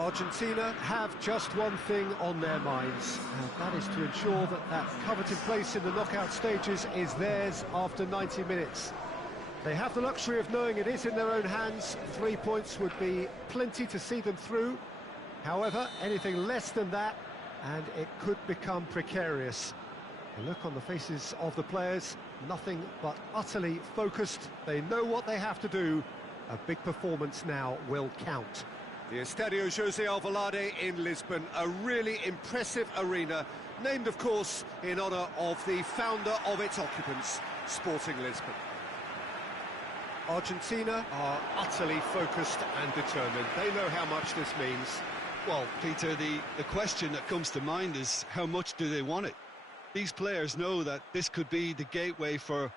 Argentina have just one thing on their minds, and that is to ensure that that coveted place in the knockout stages is theirs after 90 minutes. They have the luxury of knowing it is in their own hands. 3 points would be plenty to see them through. However, anything less than that, and it could become precarious. The look on the faces of the players, nothing but utterly focused. They know what they have to do. A big performance now will count. The Estadio José Alvalade in Lisbon, a really impressive arena, named, of course, in honour of the founder of its occupants, Sporting Lisbon. Argentina are utterly focused and determined. They know how much this means. Well, Peter, the question that comes to mind is how much do they want it? These players know that this could be the gateway for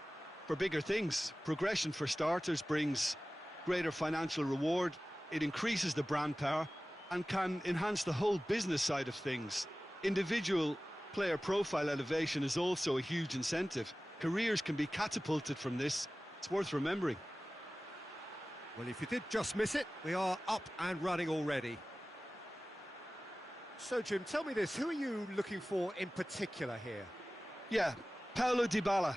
bigger things. Progression, for starters, brings greater financial reward. It increases the brand power and can enhance the whole business side of things. Individual player profile elevation is also a huge incentive. Careers can be catapulted from this. It's worth remembering. Well, if you did just miss it, we are up and running already. So, Jim, tell me this, who are you looking for in particular here? Yeah, Paulo Dybala.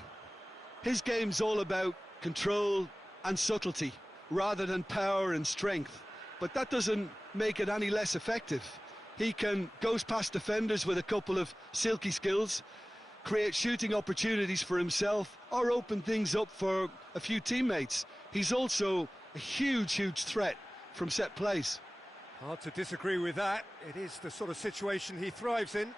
His game's all about control and subtlety, rather than power and strength. But that doesn't make it any less effective. He can goes past defenders with a couple of silky skills, create shooting opportunities for himself, or open things up for a few teammates. He's also a huge threat from set plays. Hard to disagree with that. It is the sort of situation he thrives in.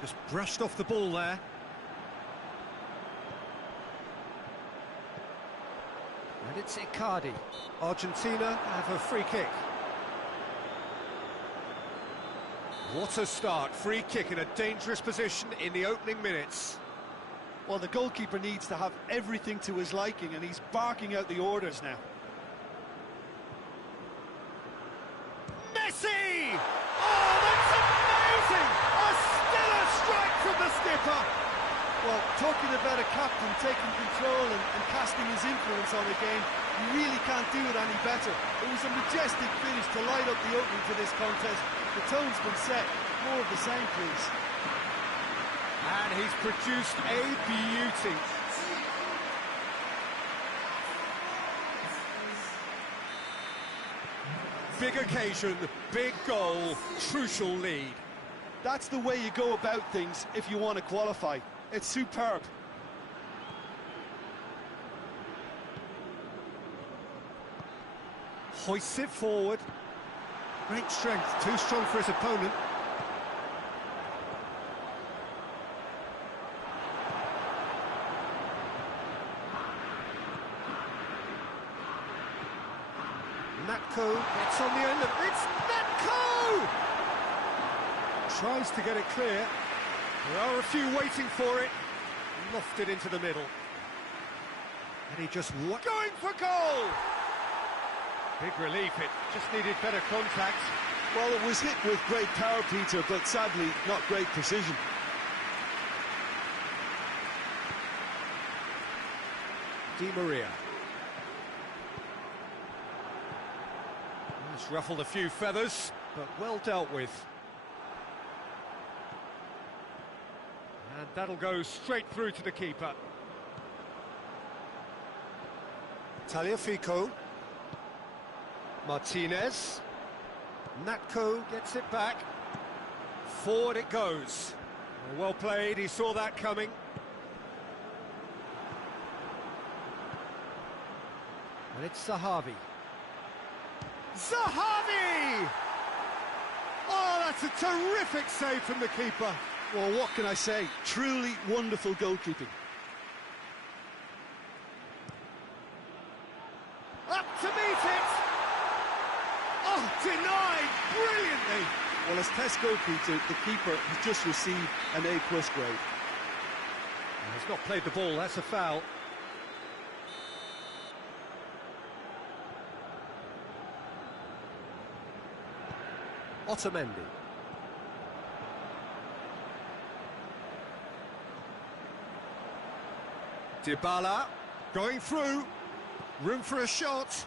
Just brushed off the ball there. And it's Icardi. Argentina have a free kick. What a start. Free kick in a dangerous position in the opening minutes. Well, the goalkeeper needs to have everything to his liking, and he's barking out the orders now. Messi! Oh, that's amazing! A stellar strike from the skipper! Well, talking about a captain taking control and casting his influence on the game, you really can't do it any better. It was a majestic finish to light up the opening for this contest. The tone's been set. More of the same, please. And he's produced a beauty. big occasion, big goal, crucial lead. That's the way you go about things if you want to qualify. It's superb. Hoists it forward. Great strength, too strong for his opponent. Natko gets on the end of it. It's Natko! Tries to get it clear. There are a few waiting for it. Lofted into the middle. And he just going for goal! Big relief, it just needed better contact. Well, it was hit with great power, Peter, but sadly not great precision. Di Maria. He's ruffled a few feathers, but well dealt with. And that'll go straight through to the keeper. Tagliafico. Martinez. Natko gets it back. Forward it goes. Well played, he saw that coming. And it's Zahavi. Zahavi! Oh, that's a terrific save from the keeper. Well, what can I say? Truly wonderful goalkeeping. Up to meet it! Oh, denied brilliantly! Well, as test goalkeeper, the keeper has just received an A+ grade. He's not played the ball, that's a foul. Otamendi. Dybala going through, room for a shot.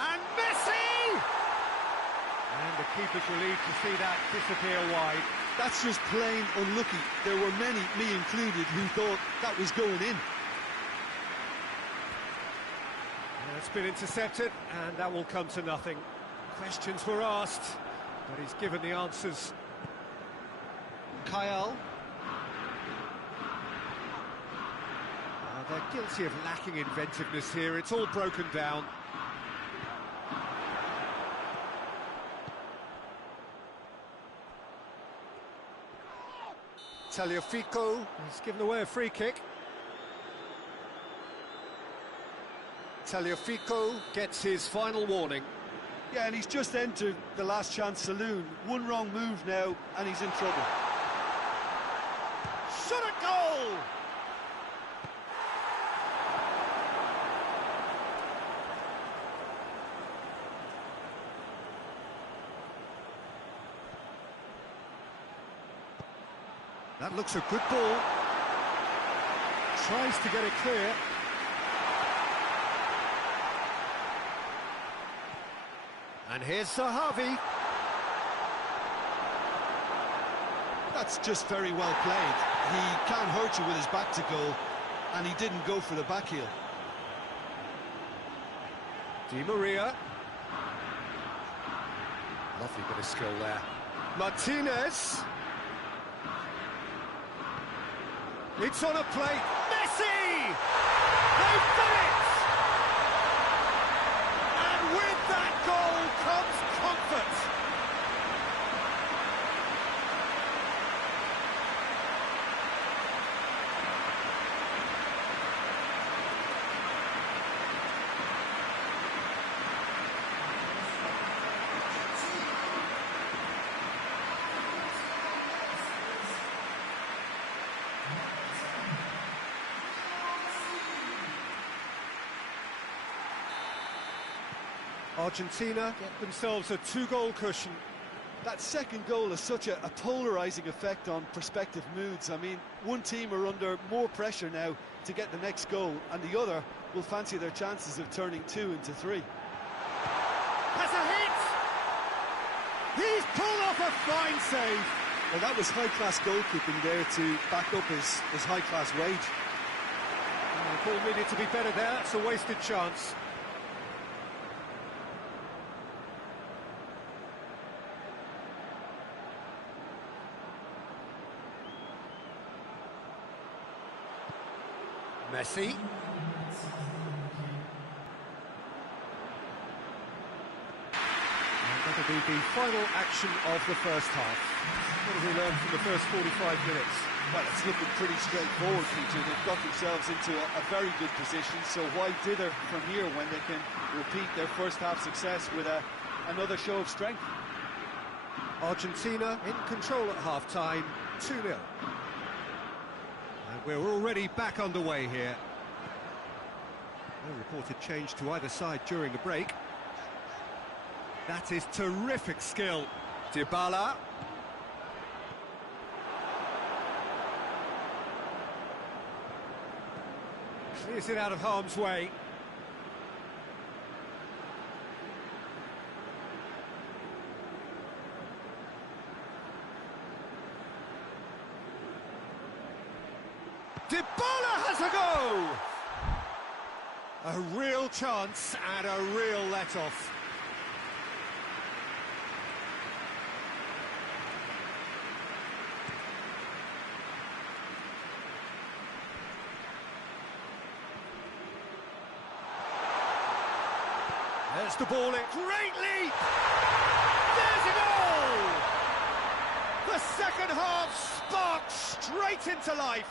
And Messi! And the keeper's relieved to see that disappear wide. That's just plain unlucky. There were many, me included, who thought that was going in. It's been intercepted, and that will come to nothing. Questions were asked, but he's given the answers. Kyle. They're guilty of lacking inventiveness here. It's all broken down. Tagliafico has given away a free kick. Tagliafico gets his final warning. Yeah, and he's just entered the last chance saloon. One wrong move now, and he's in trouble. Shot at goal! That looks a good ball. Tries to get it clear. And here's Zahavi. That's just very well played. He can't hurt you with his back to goal, and he didn't go for the back heel. Di Maria. Lovely bit of skill there. Martinez. It's on a plate. Messi! They've done it! And with that goal comes comfort. Argentina get themselves a 2-goal cushion. That second goal has such a polarising effect on prospective moods. I mean, one team are under more pressure now to get the next goal, and the other will fancy their chances of turning 2 into 3. Has a hit! He's pulled off a fine save. Well, that was high-class goalkeeping there to back up his high-class wage. Ball needed to be better there, it's a wasted chance. Messi. And that'll be the final action of the first half. What have we learned from the first 45 minutes? Well, it's looking pretty straightforward, Peter. They've got themselves into a very good position, so why dither from here when they can repeat their first half success with another show of strength? Argentina in control at half-time, 2-0. And we're already back underway here. No reported change to either side during the break. That is terrific skill. Dybala. Clears it out of harm's way. Dybala has a go! A real chance and a real let-off. There's the ball in. Great leap! There's a goal! The second half sparked straight into life.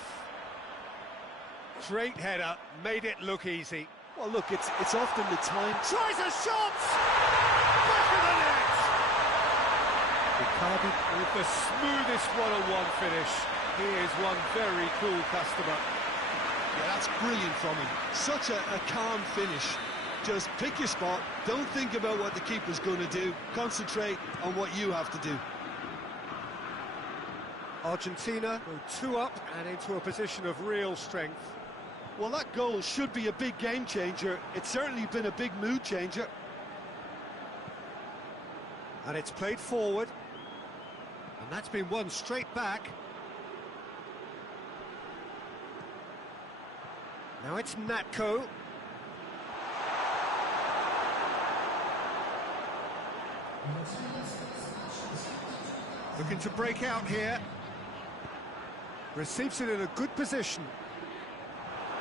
Great header, made it look easy. Well, look, it's often the time. Tries a shot! Back of the net! Icardi with the smoothest one-on-one finish. He is one very cool customer. Yeah, that's brilliant from him. Such a calm finish. Just pick your spot, don't think about what the keeper's going to do, concentrate on what you have to do. Argentina go 2 up and into a position of real strength. Well, that goal should be a big game changer. It's certainly been a big mood changer. And it's played forward. And that's been won straight back. Now it's Natko. Looking to break out here. Receives it in a good position.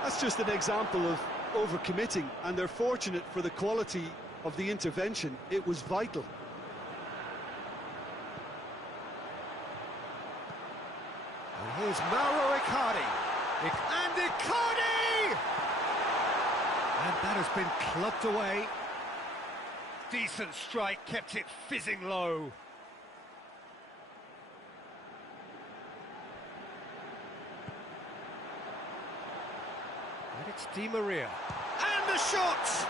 That's just an example of overcommitting, and they're fortunate for the quality of the intervention. It was vital. And here's Mauro Icardi. And Icardi! And that has been clubbed away. Decent strike, kept it fizzing low. And it's Di Maria. And the shot!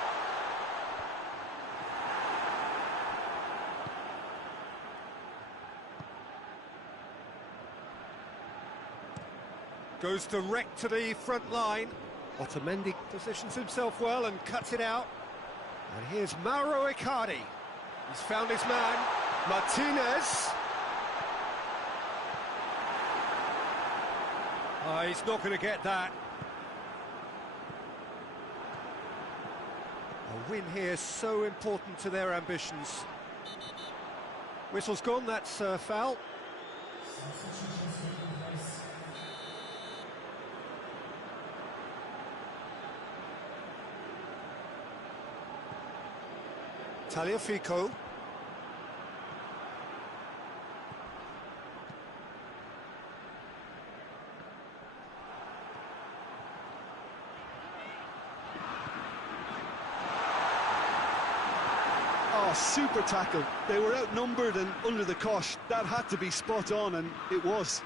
Goes direct to the front line. Otamendi positions himself well and cuts it out. And here's Mauro Icardi. He's found his man, Martinez. He's not going to get that. A win here so important to their ambitions. Whistle's gone, that's foul. Tagliafico. Oh, super tackle. They were outnumbered and under the cosh. That had to be spot on, and it was.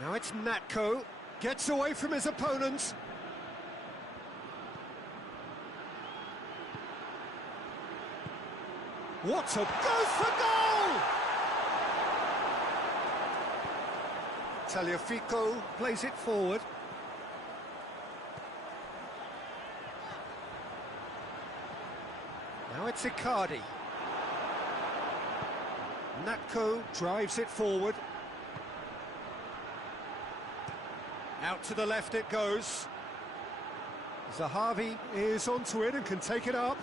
Now it's Natko. Gets away from his opponents. What a goes for goal! Tagliafico plays it forward. Now it's Icardi. Natko drives it forward. Out to the left it goes. Zahavi is onto it and can take it up.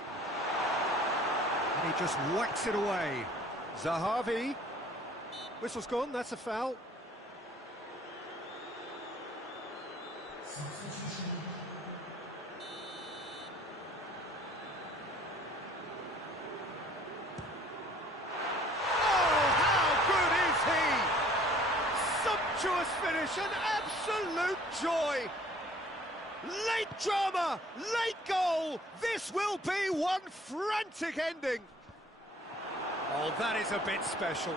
And he just whacks it away. Zahavi. Whistle's gone, that's a foul. Sumptuous finish, an absolute joy. Late drama, late goal. This will be one frantic ending. Oh, that is a bit special.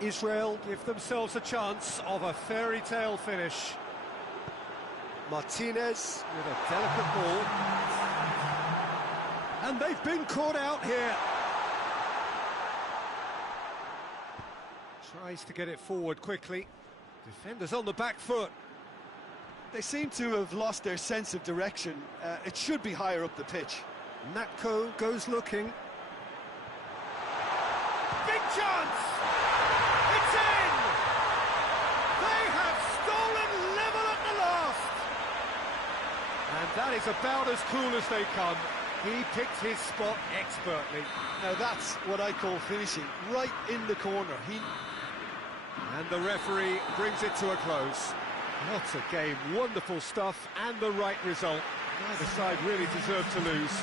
Israel give themselves a chance of a fairy tale finish. Martinez with a delicate ball. And they've been caught out here. Tries to get it forward quickly. Defenders on the back foot. They seem to have lost their sense of direction. It should be higher up the pitch. Natko goes looking. Big chance! It's in! They have stolen level at the last! And that is about as cool as they come. He picked his spot expertly. Now that's what I call finishing, right in the corner. And the referee brings it to a close. What a game, wonderful stuff, and the right result. Neither side really deserved to lose.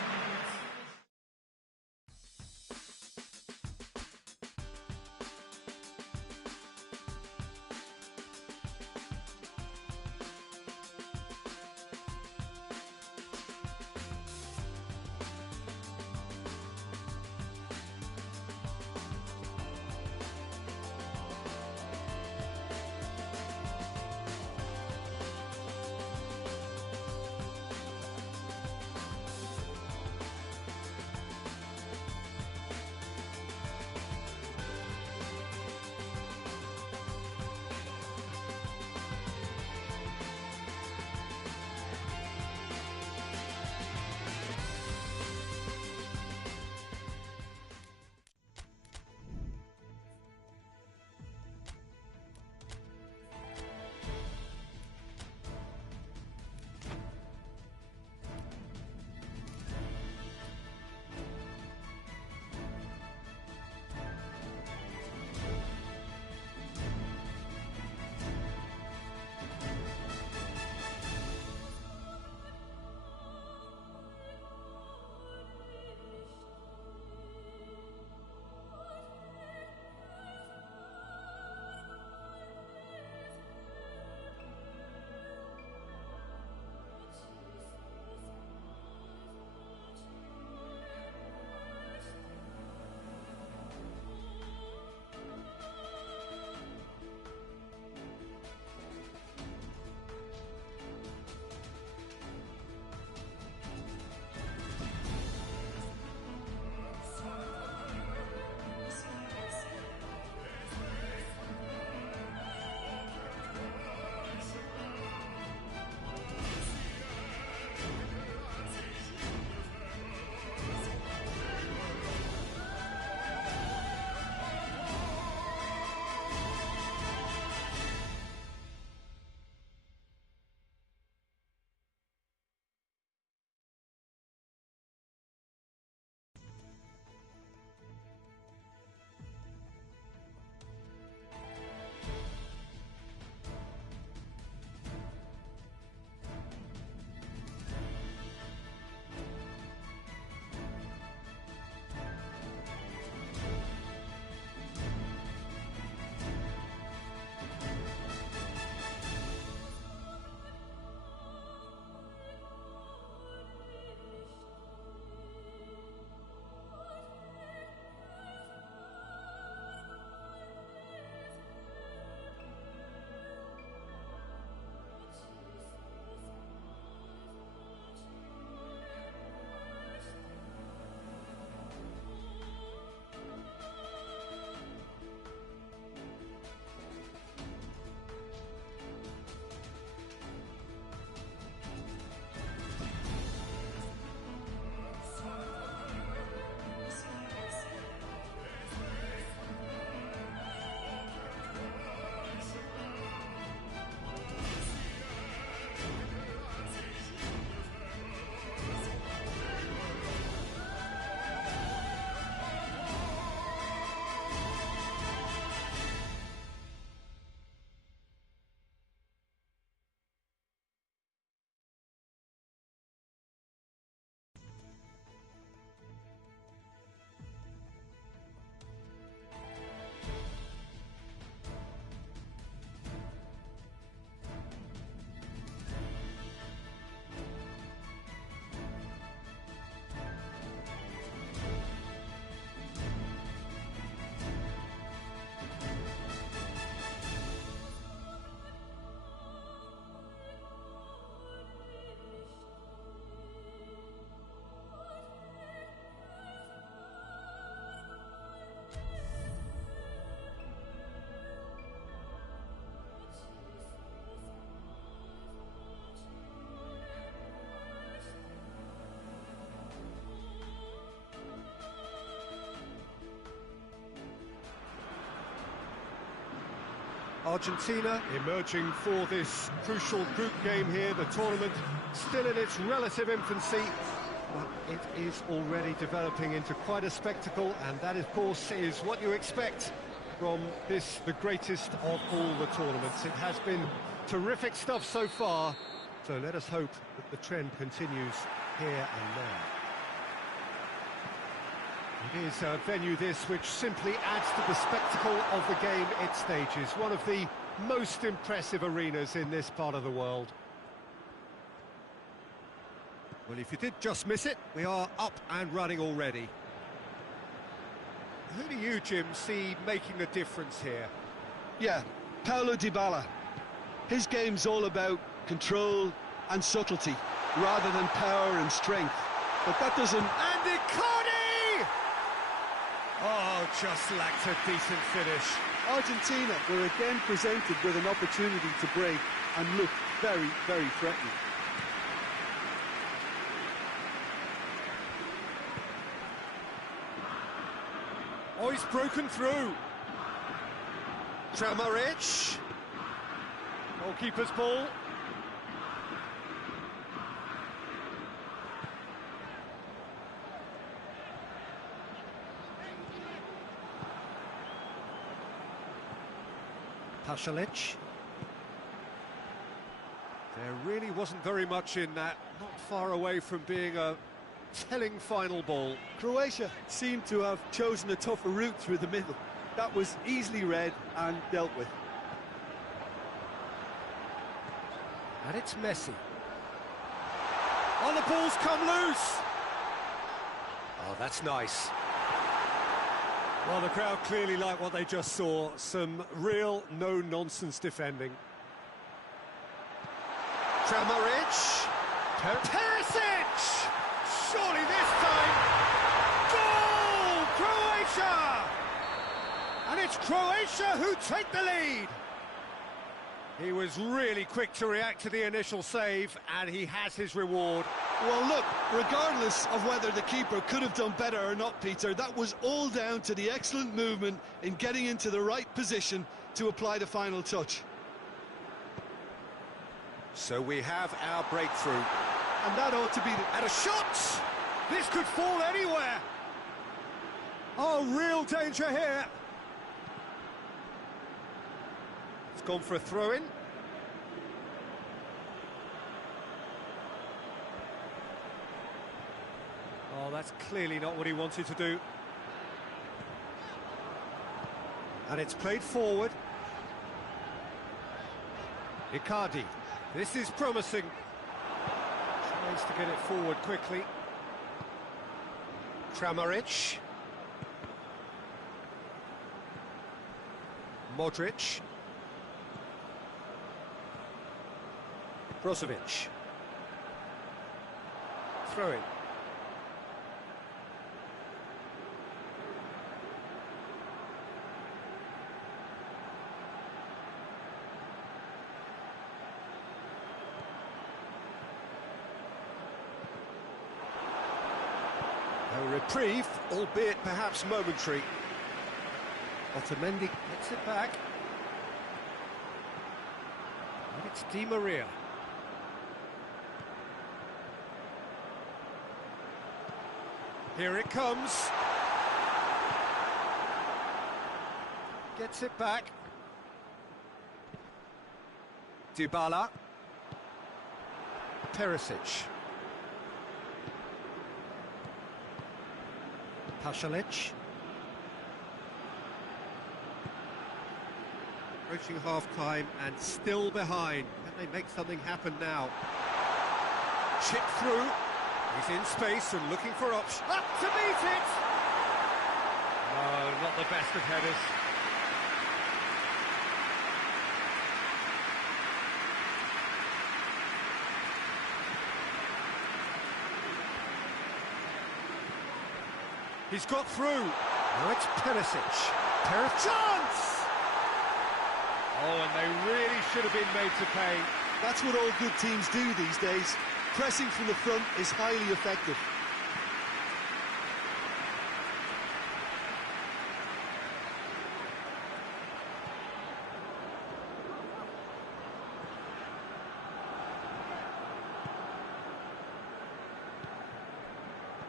Argentina emerging for this crucial group game here. The tournament still in its relative infancy, but it is already developing into quite a spectacle, and that, of course, is what you expect from this, the greatest of all the tournaments. It has been terrific stuff so far, so let us hope that the trend continues here and now. It is a venue this which simply adds to the spectacle of the game it stages. One of the most impressive arenas in this part of the world. Well, if you did just miss it, we are up and running already. Who do you, Jim, see making the difference here? Yeah, Paulo Dybala. His game's all about control and subtlety, rather than power and strength. But that doesn't... And Icardi! Oh, just lacked a decent finish. Argentina were again presented with an opportunity to break and look very, very threatening. Oh, he's broken through. Kramaric. Goalkeeper's ball. Pasalic. There really wasn't very much in that, not far away from being a telling final ball. Croatia seemed to have chosen a tougher route through the middle. That was easily read and dealt with. And it's Messi. Oh, the ball's come loose! Oh, that's nice. Well, the crowd clearly like what they just saw. Some real no-nonsense defending. Kramaric. Perisic! Surely this time... Goal! Croatia! And it's Croatia who take the lead. He was really quick to react to the initial save, and he has his reward. Well, look, regardless of whether the keeper could have done better or not, Peter, that was all down to the excellent movement in getting into the right position to apply the final touch. So we have our breakthrough. And that ought to be the... And a shot! This could fall anywhere! Oh, real danger here! It's gone for a throw-in. Oh, that's clearly not what he wanted to do. And it's played forward. Icardi. This is promising. Tries to get it forward quickly. Kramaric. Modric. Brozovic. Throw-in. A reprieve, albeit perhaps momentary. Otamendi gets it back. And it's Di Maria. Here it comes. Gets it back. Dybala. Perisic. Pasalic. Approaching half-time and still behind. Can they make something happen now? Chip through. He's in space and looking for options. Up to meet it! No, not the best of headers. He's got through. Now it's Perisic. Chance! Oh, and they really should have been made to pay. That's what all good teams do these days. Pressing from the front is highly effective.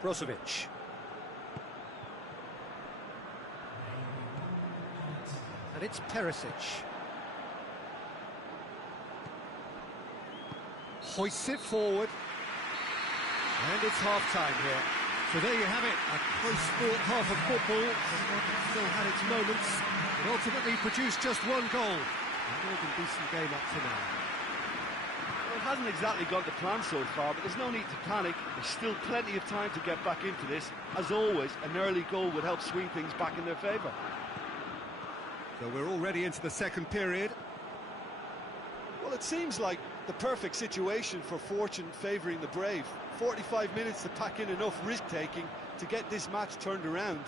Brozovic. And it's Perisic. Hoists it forward. And it's half-time here. So there you have it, a close-fought half of football. It still had its moments, but ultimately produced just one goal. A more than decent game up to now. Well, it hasn't exactly gone to plan so far, but there's no need to panic. There's still plenty of time to get back into this. As always, an early goal would help swing things back in their favour. So we're already into the second period. Well, it seems like the perfect situation for fortune favouring the brave. 45 minutes to pack in enough risk-taking to get this match turned around.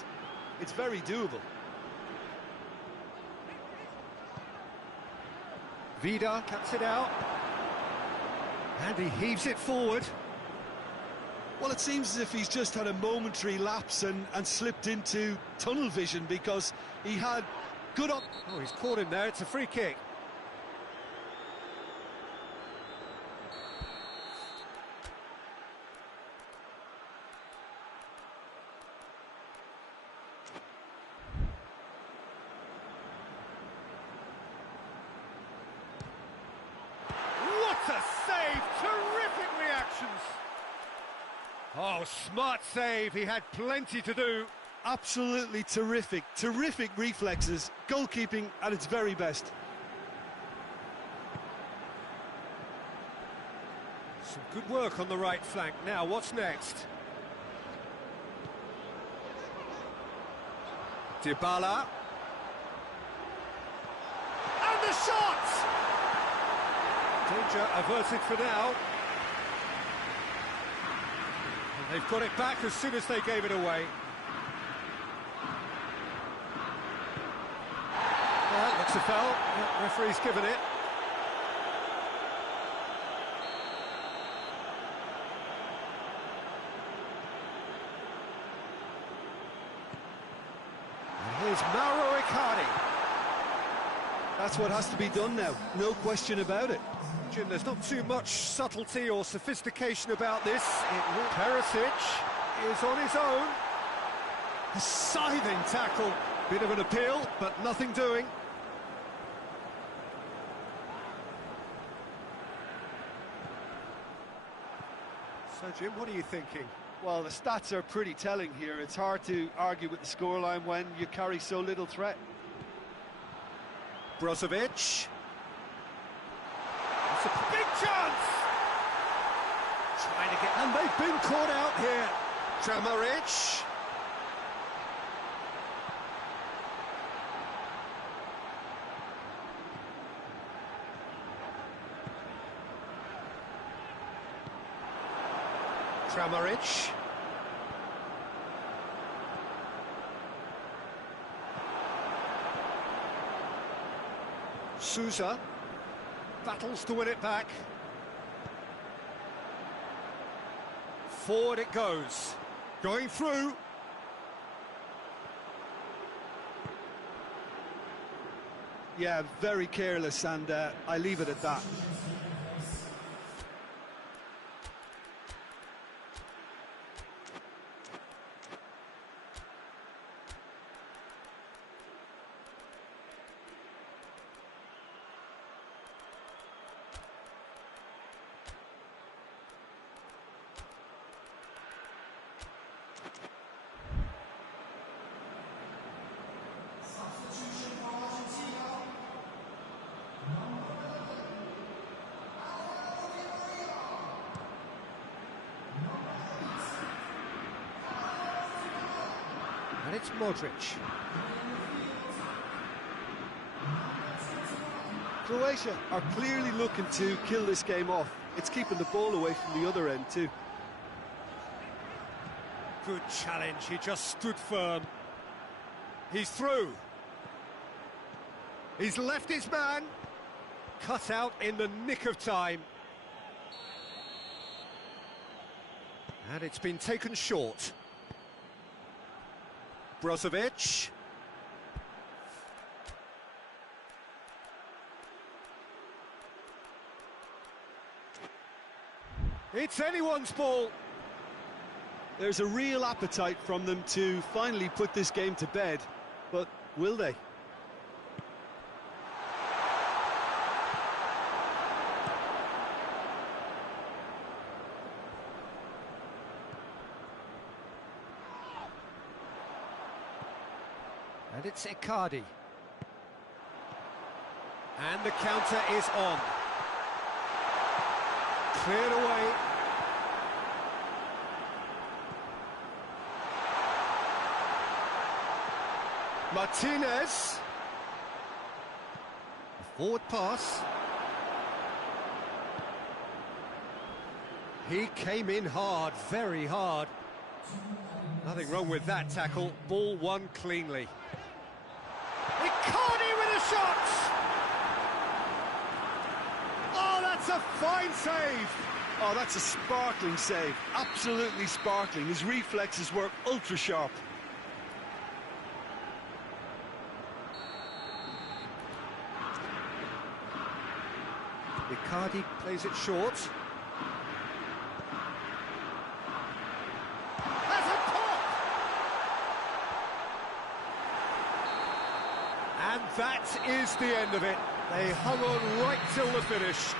It's very doable. Vida cuts it out. And he heaves it forward. Well, it seems as if he's just had a momentary lapse and slipped into tunnel vision, because he had good up... Oh, he's caught him there. It's a free kick. What a save! Terrific reactions! Oh, smart save. He had plenty to do. Absolutely terrific, terrific reflexes, goalkeeping at its very best. Some good work on the right flank. Now, what's next? Dybala. And the shot! Danger averted for now. And they've got it back as soon as they gave it away. Well, looks a foul. Yeah, referee's given it. And here's Mauro Icardi. That's what has to be done now, no question about it. Jim, there's not too much subtlety or sophistication about this. Perisic is on his own. A scything tackle. Bit of an appeal, but nothing doing. So, Jim, what are you thinking? Well, the stats are pretty telling here. It's hard to argue with the scoreline when you carry so little threat. Brozovic. It's a big chance! Trying to get... And they've been caught out here. Kramaric. Kramaric. Sousa battles to win it back. Forward it goes. Going through. Yeah, very careless, and I leave it at that. And it's Modric. Croatia are clearly looking to kill this game off. It's keeping the ball away from the other end too. Good challenge, he just stood firm. He's through. He's left his man. Cut out in the nick of time. And it's been taken short. Brozovic. It's anyone's ball. There's a real appetite from them to finally put this game to bed, but will they? And it's Icardi. And the counter is on. Cleared away. Martinez. A forward pass. He came in hard, very hard. Nothing wrong with that tackle. Ball won cleanly. Icardi with a shot! Oh, that's a fine save! Oh, that's a sparkling save. Absolutely sparkling. His reflexes were ultra sharp. Icardi plays it short. That's a pop! And that is the end of it. They hung on right till the finish.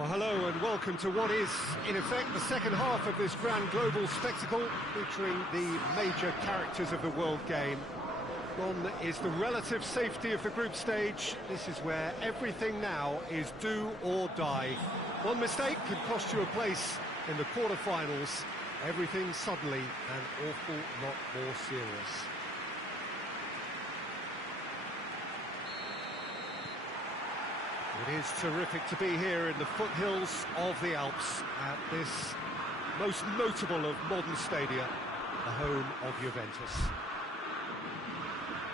Well, hello and welcome to what is, in effect, the second half of this grand global spectacle featuring the major characters of the world game. Gone is the relative safety of the group stage. This is where everything now is do or die. One mistake could cost you a place in the quarter-finals. Everything suddenly an awful lot more serious. It is terrific to be here in the foothills of the Alps at this most notable of modern stadia, the home of Juventus.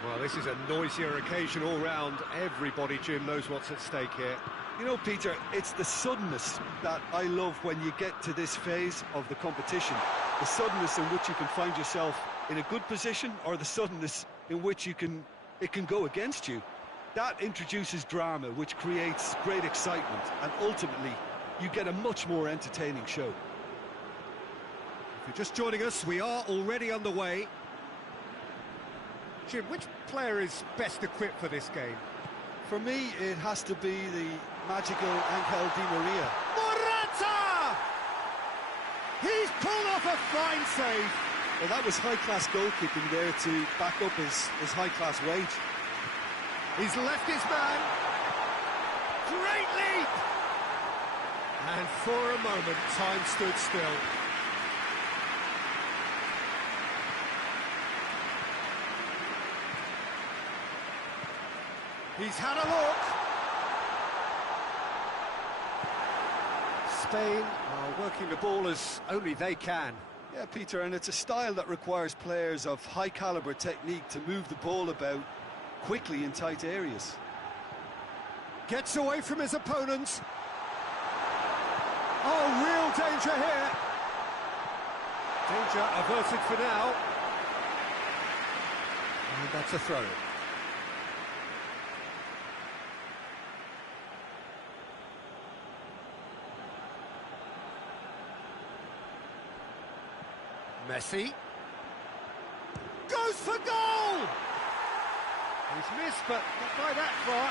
Well, this is a noisier occasion all round. Everybody, Jim, knows what's at stake here. You know, Peter, it's the suddenness that I love when you get to this phase of the competition. The suddenness in which you can find yourself in a good position, or the suddenness in which it can go against you. That introduces drama, which creates great excitement, and ultimately, you get a much more entertaining show. If you're just joining us, we are already underway. Jim, which player is best equipped for this game? For me, it has to be the magical Angel Di Maria. Morata! He's pulled off a fine save. Well, that was high-class goalkeeping there to back up his high-class wage. He's left his man. Great leap! And for a moment, time stood still. He's had a look. Spain are working the ball as only they can. Yeah, Peter, and it's a style that requires players of high-caliber technique to move the ball about quickly in tight areas. Gets away from his opponents. Oh, real danger here. Danger averted for now. And that's a throw. Messi goes for goal! He's missed, but not by that far.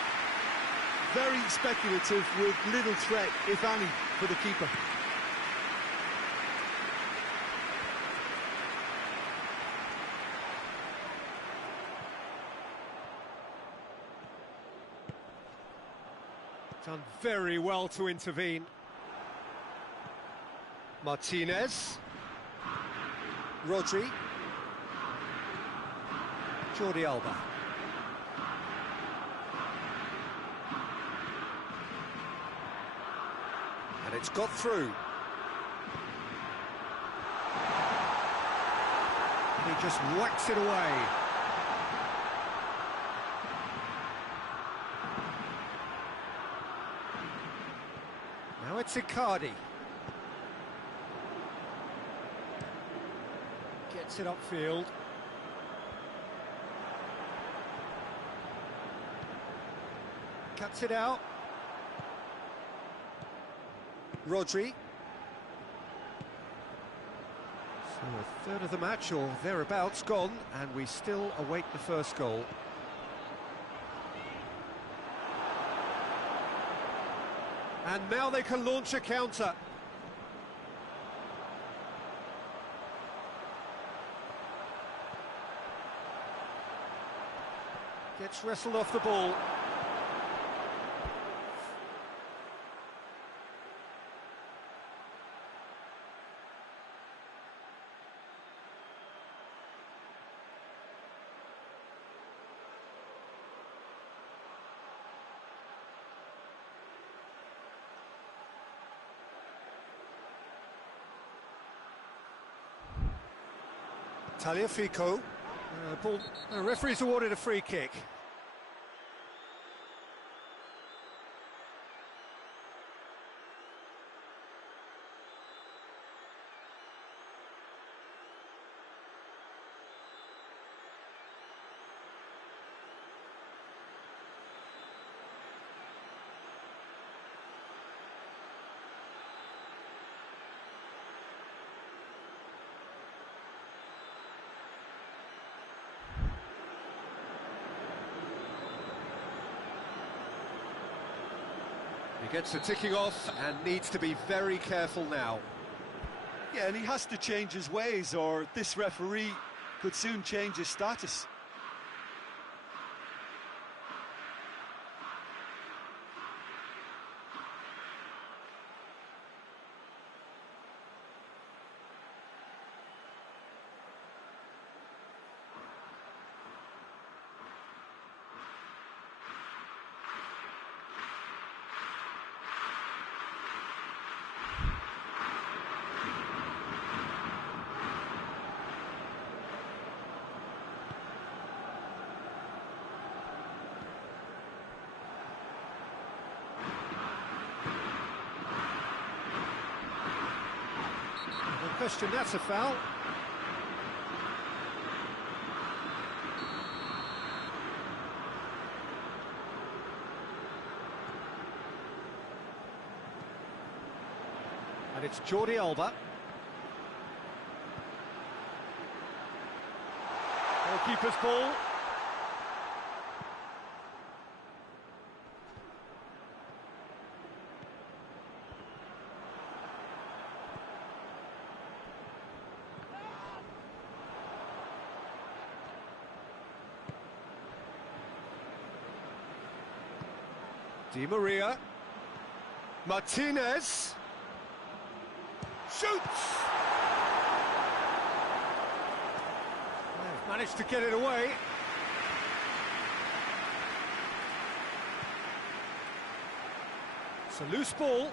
Very speculative with little threat, if any, for the keeper. Done very well to intervene. Martinez. Rodri. Jordi Alba. And it's got through. And he just whacks it away. Now it's Icardi. Gets it upfield. Cuts it out. Rodri. So a third of the match, or thereabouts, gone, and we still await the first goal. And now they can launch a counter. Gets wrestled off the ball. Tagliafico. Referee's awarded a free kick. He gets the ticking off and needs to be very careful now. Yeah, and he has to change his ways, or this referee could soon change his status. Question, that's a foul. And it's Jordi Alba. Goalkeeper's ball. Di Maria, Martinez, shoots! They've managed to get it away. It's a loose ball.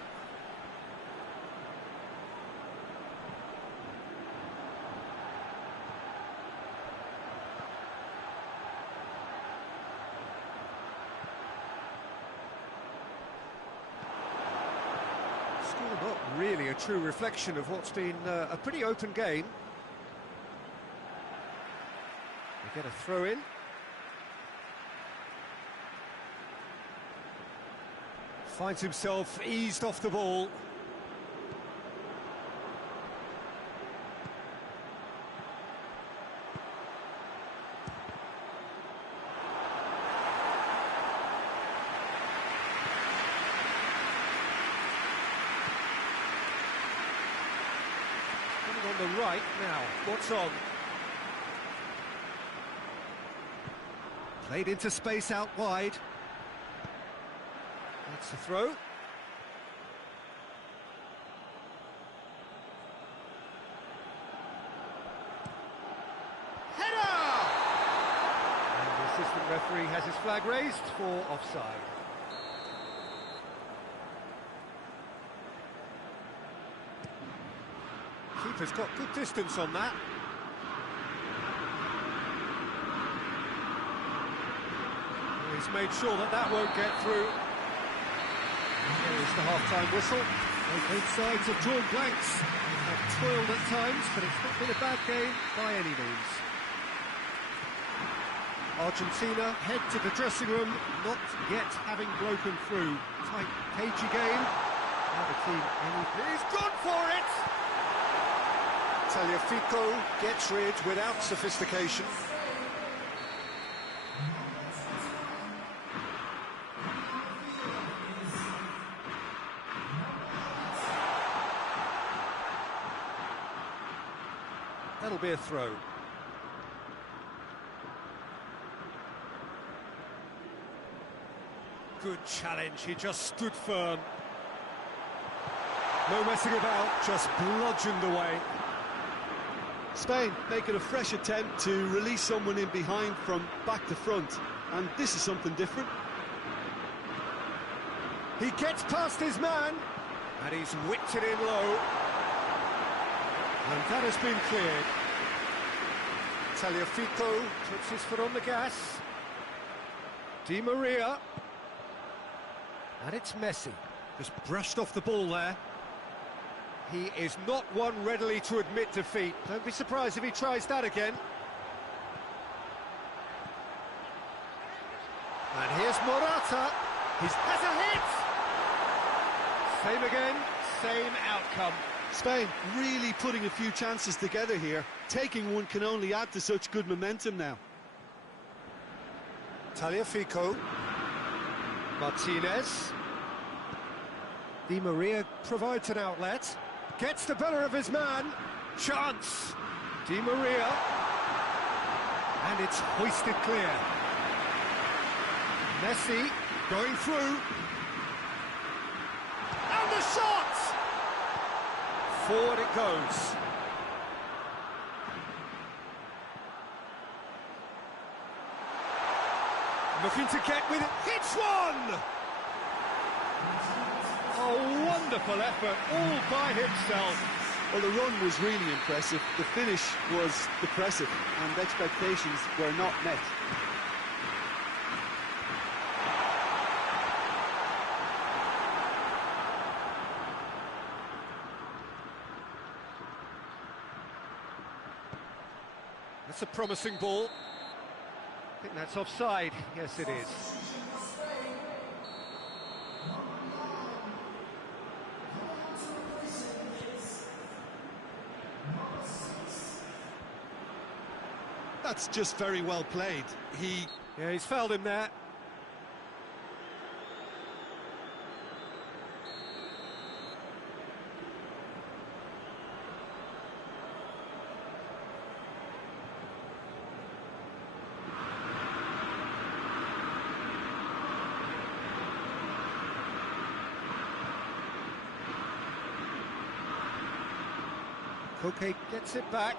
Not really a true reflection of what's been a pretty open game. They get a throw in. Finds himself eased off the ball. On the right now, what's on? Played into space out wide. That's the throw. Header! And the assistant referee has his flag raised for offside. Keeper's got good distance on that. He's made sure that that won't get through. Here is the half-time whistle. Both sides have drawn blanks. They have toiled at times, but it's not been a bad game by any means. Argentina head to the dressing room, not yet having broken through. Tight, cagey game. Neither team He's gone for it! Tagliafico gets rid without sophistication. That'll be a throw. Good challenge, he just stood firm. No messing about, just bludgeoned away. Spain making a fresh attempt to release someone in behind from back to front, and this is something different. He gets past his man, and he's whipped it in low. And that has been cleared. Tagliafico puts his foot on the gas. Di Maria. And it's Messi. Just brushed off the ball there. He is not one readily to admit defeat. Don't be surprised if he tries that again. And here's Morata. He has a hit! Same again, same outcome. Spain really putting a few chances together here. Taking one can only add to such good momentum now. Tagliafico. Martinez. Di Maria provides an outlet, gets the better of his man, chance! Di Maria, and it's hoisted clear. Messi going through, and the shot! Forward it goes. Looking to get with it, hits one! A wonderful effort, all by himself. Well, the run was really impressive, the finish was depressive, and expectations were not met. That's a promising ball. I think that's offside. Yes, it is. That's just very well played. Yeah, he's fouled him there. Koke gets it back.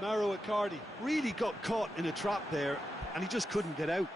Mauro Icardi really got caught in a trap there, and he just couldn't get out.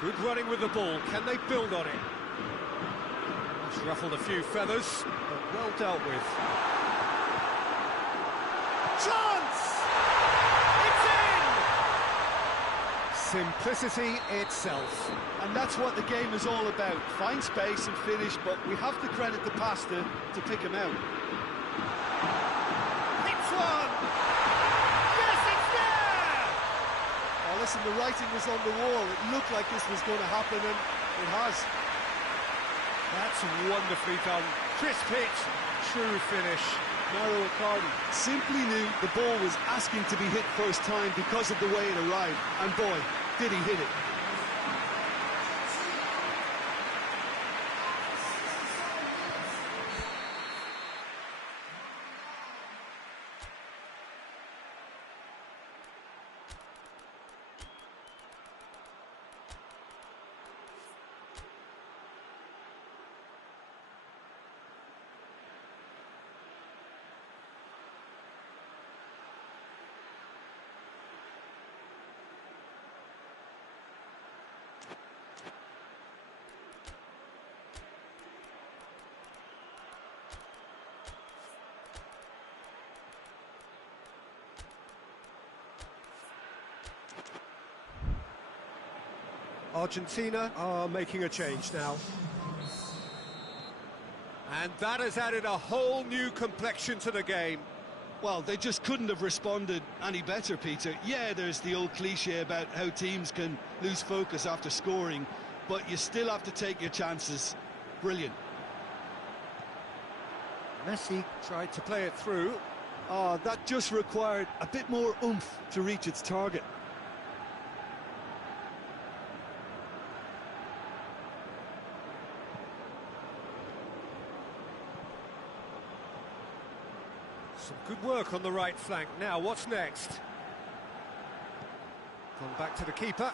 Good running with the ball. Can they build on it? It's ruffled a few feathers, but well dealt with. Chance! It's in! Simplicity itself. And that's what the game is all about. Find space and finish, but we have to credit the passer to pick him out. Hits one! Yes, it's there! Oh, listen, the writing was on the wall. It looked like this was going to happen, and it has. That's wonderfully done. Crisp hit, true finish. Mauro Icardi simply knew the ball was asking to be hit first time because of the way it arrived, and boy, did he hit it. Argentina are making a change now. And that has added a whole new complexion to the game. Well, they just couldn't have responded any better, Peter. Yeah, there's the old cliche about how teams can lose focus after scoring, but you still have to take your chances. Brilliant. Messi tried to play it through. Oh, that just required a bit more oomph to reach its target. Some good work on the right flank. Now, what's next? Gone back to the keeper.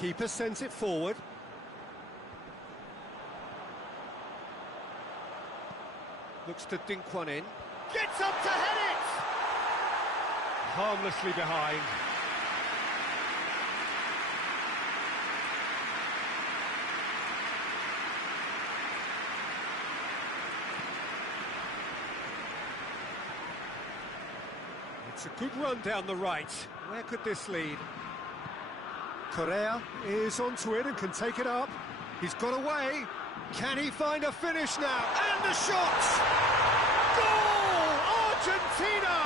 Keeper sends it forward. Looks to dink one in. Gets up to head it! Harmlessly behind. It's a good run down the right. Where could this lead? Correa is onto it and can take it up. He's got away. Can he find a finish now? And the shot! Goal! Argentina!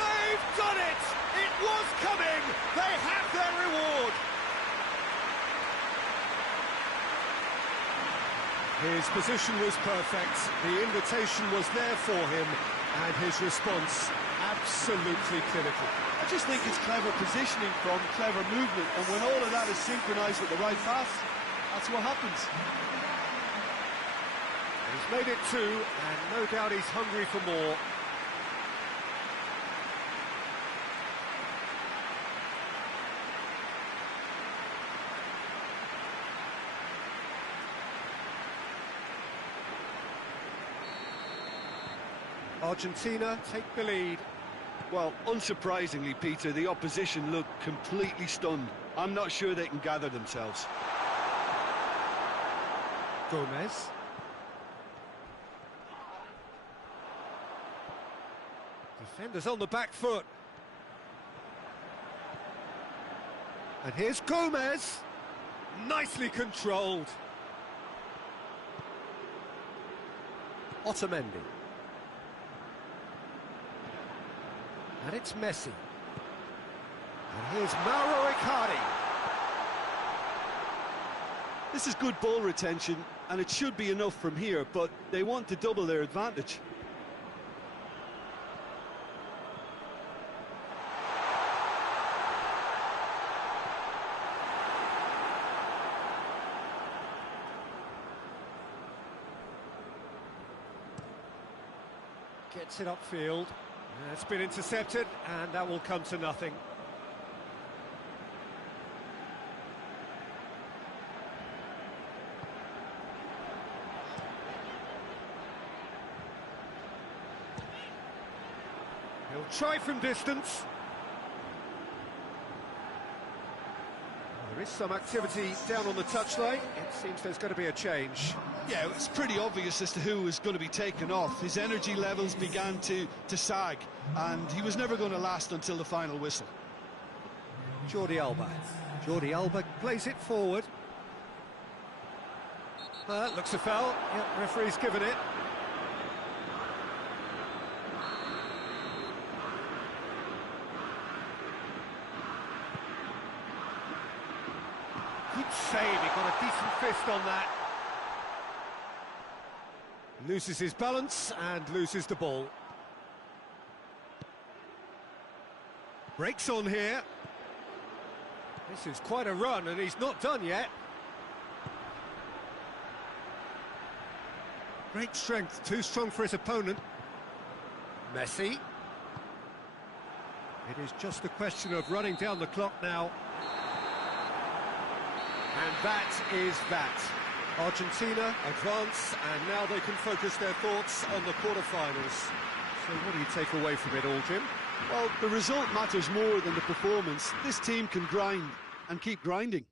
They've done it! It was coming! They have their reward! His position was perfect. The invitation was there for him, and his response absolutely clinical. I just think it's clever positioning from clever movement, and when all of that is synchronised with the right pass, that's what happens. He's made it 2, and no doubt he's hungry for more. Argentina take the lead. Well, unsurprisingly, Peter, the opposition look completely stunned. I'm not sure they can gather themselves. Gomez. Defenders on the back foot. And here's Gomez. Nicely controlled. Otamendi. And it's Messi. And here's Mauro Icardi. This is good ball retention, and it should be enough from here, but they want to double their advantage. Gets it upfield. It's been intercepted, and that will come to nothing. He'll try from distance. There is some activity down on the touchline. It seems there's going to be a change. Yeah, it's pretty obvious as to who was going to be taken off. His energy levels began to sag, and he was never going to last until the final whistle. Jordi Alba. Jordi Alba plays it forward. Looks a foul. Yep, referee's given it. Good save, he got a decent fist on that. Loses his balance and loses the ball. Breaks on here. This is quite a run, and he's not done yet. Great strength, too strong for his opponent. Messi. It is just a question of running down the clock now. And that is that. Argentina advance, and now they can focus their thoughts on the quarter-finals. So what do you take away from it all, Jim? Well, the result matters more than the performance. This team can grind and keep grinding.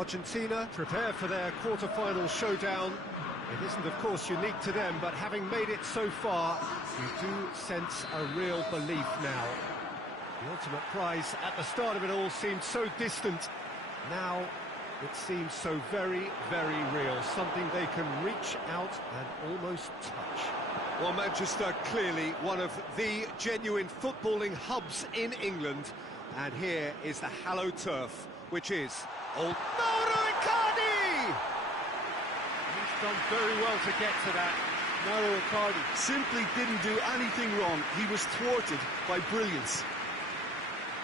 Argentina prepare for their quarter-final showdown. It isn't, of course, unique to them, but having made it so far, you do sense a real belief now. The ultimate prize at the start of it all seemed so distant. Now it seems so very, very real, something they can reach out and almost touch. Well, Manchester, clearly one of the genuine footballing hubs in England, and here is the hallowed turf, which is Old Mauro Icardi! He's done very well to get to that. Mauro Icardi simply didn't do anything wrong. He was thwarted by brilliance.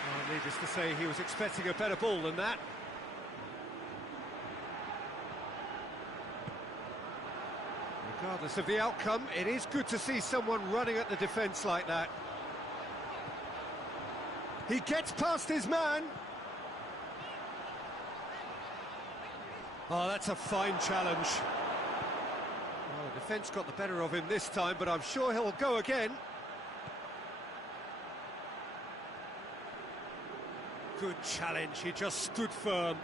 Well, needless to say, he was expecting a better ball than that. Regardless of the outcome, it is good to see someone running at the defence like that. He gets past his man. Oh, that's a fine challenge. Well, the defence got the better of him this time, but I'm sure he'll go again. Good challenge, he just stood firm.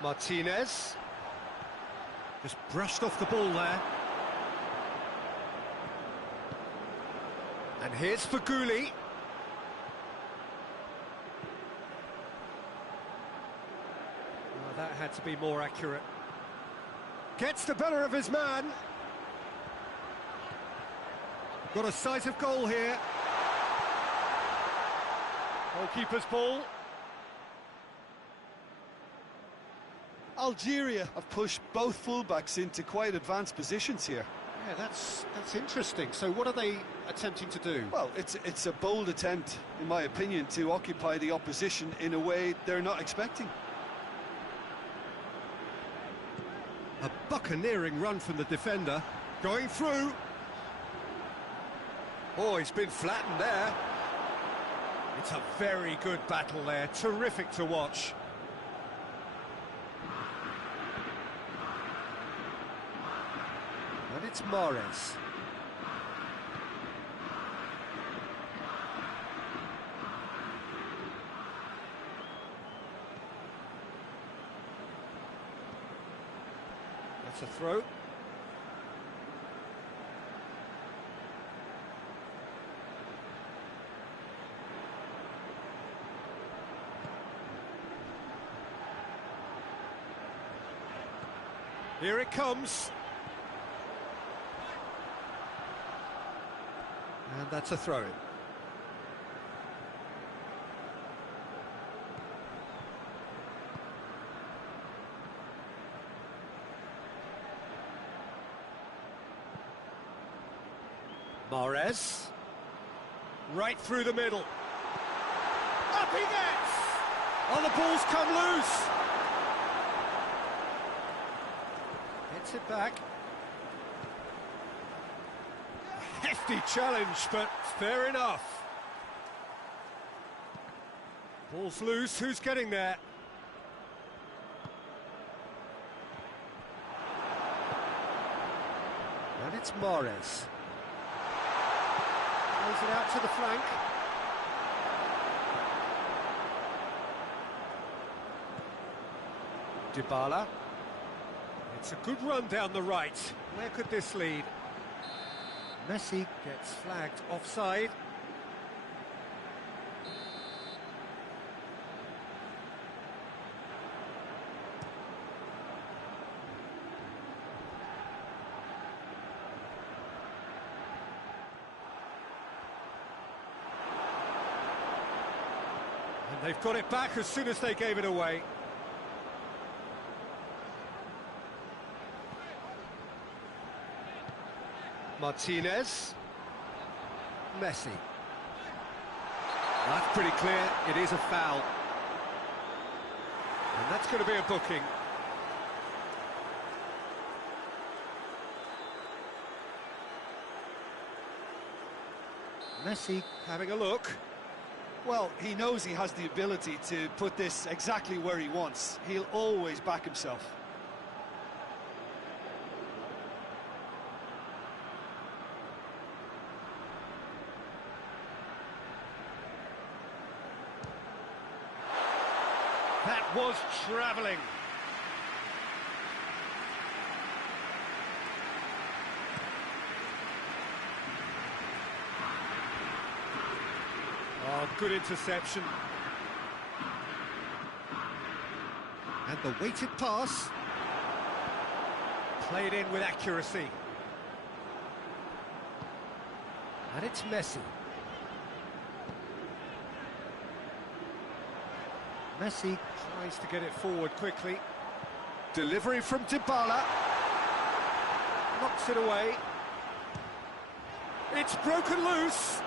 Martinez. Just brushed off the ball there. And here's Faguli. Well, that had to be more accurate. Gets the better of his man. Got a sight of goal here. Goalkeeper's ball. Algeria have pushed both fullbacks into quite advanced positions here. Yeah, that's interesting. So what are they attempting to do? Well, it's a bold attempt, in my opinion, to occupy the opposition in a way they're not expecting. A buccaneering run from the defender. Going through. Oh, he's been flattened there. It's a very good battle there. Terrific to watch. And it's Mahrez. That's a throw. Here it comes. And that's a throw-in. Mahrez. Right through the middle. Up he gets! Oh, the ball's come loose! Gets it back. Hefty challenge, but fair enough. Ball's loose, who's getting there? And it's Mahrez. Throws it out to the flank. Dybala. It's a good run down the right. Where could this lead? Messi gets flagged offside. And they've got it back as soon as they gave it away. Martinez. Messi. That's pretty clear, it is a foul. And that's going to be a booking. Messi having a look. Well, he knows he has the ability to put this exactly where he wants. He'll always back himself. That was travelling. Oh, good interception. And the weighted pass. Played in with accuracy. And it's Messi. Messi tries to get it forward quickly. Delivery from Dybala. Knocks it away. It's broken loose.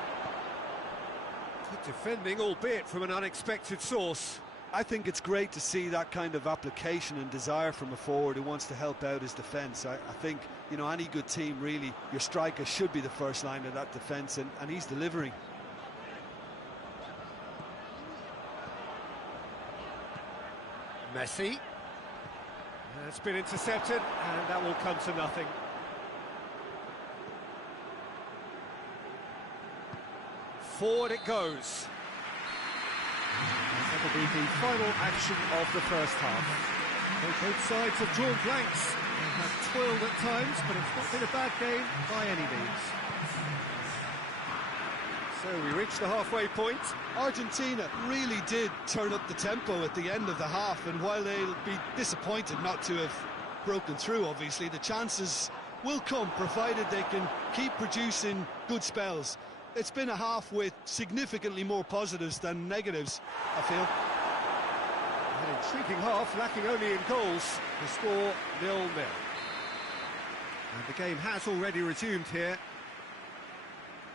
Good defending, albeit from an unexpected source. I think it's great to see that kind of application and desire from a forward who wants to help out his defence. I think, you know, any good team, really, your striker should be the first line of that defence, and he's delivering. Messi. It's been intercepted, and that will come to nothing. Forward it goes. That'll be the final action of the first half. Both sides have drawn blanks. They have toiled at times, but it's not been a bad game by any means. So we reach the halfway point. Argentina really did turn up the tempo at the end of the half, and while they'll be disappointed not to have broken through, obviously, the chances will come, provided they can keep producing good spells. It's been a half with significantly more positives than negatives, I feel. An intriguing half, lacking only in goals. The score 0-0. And the game has already resumed here.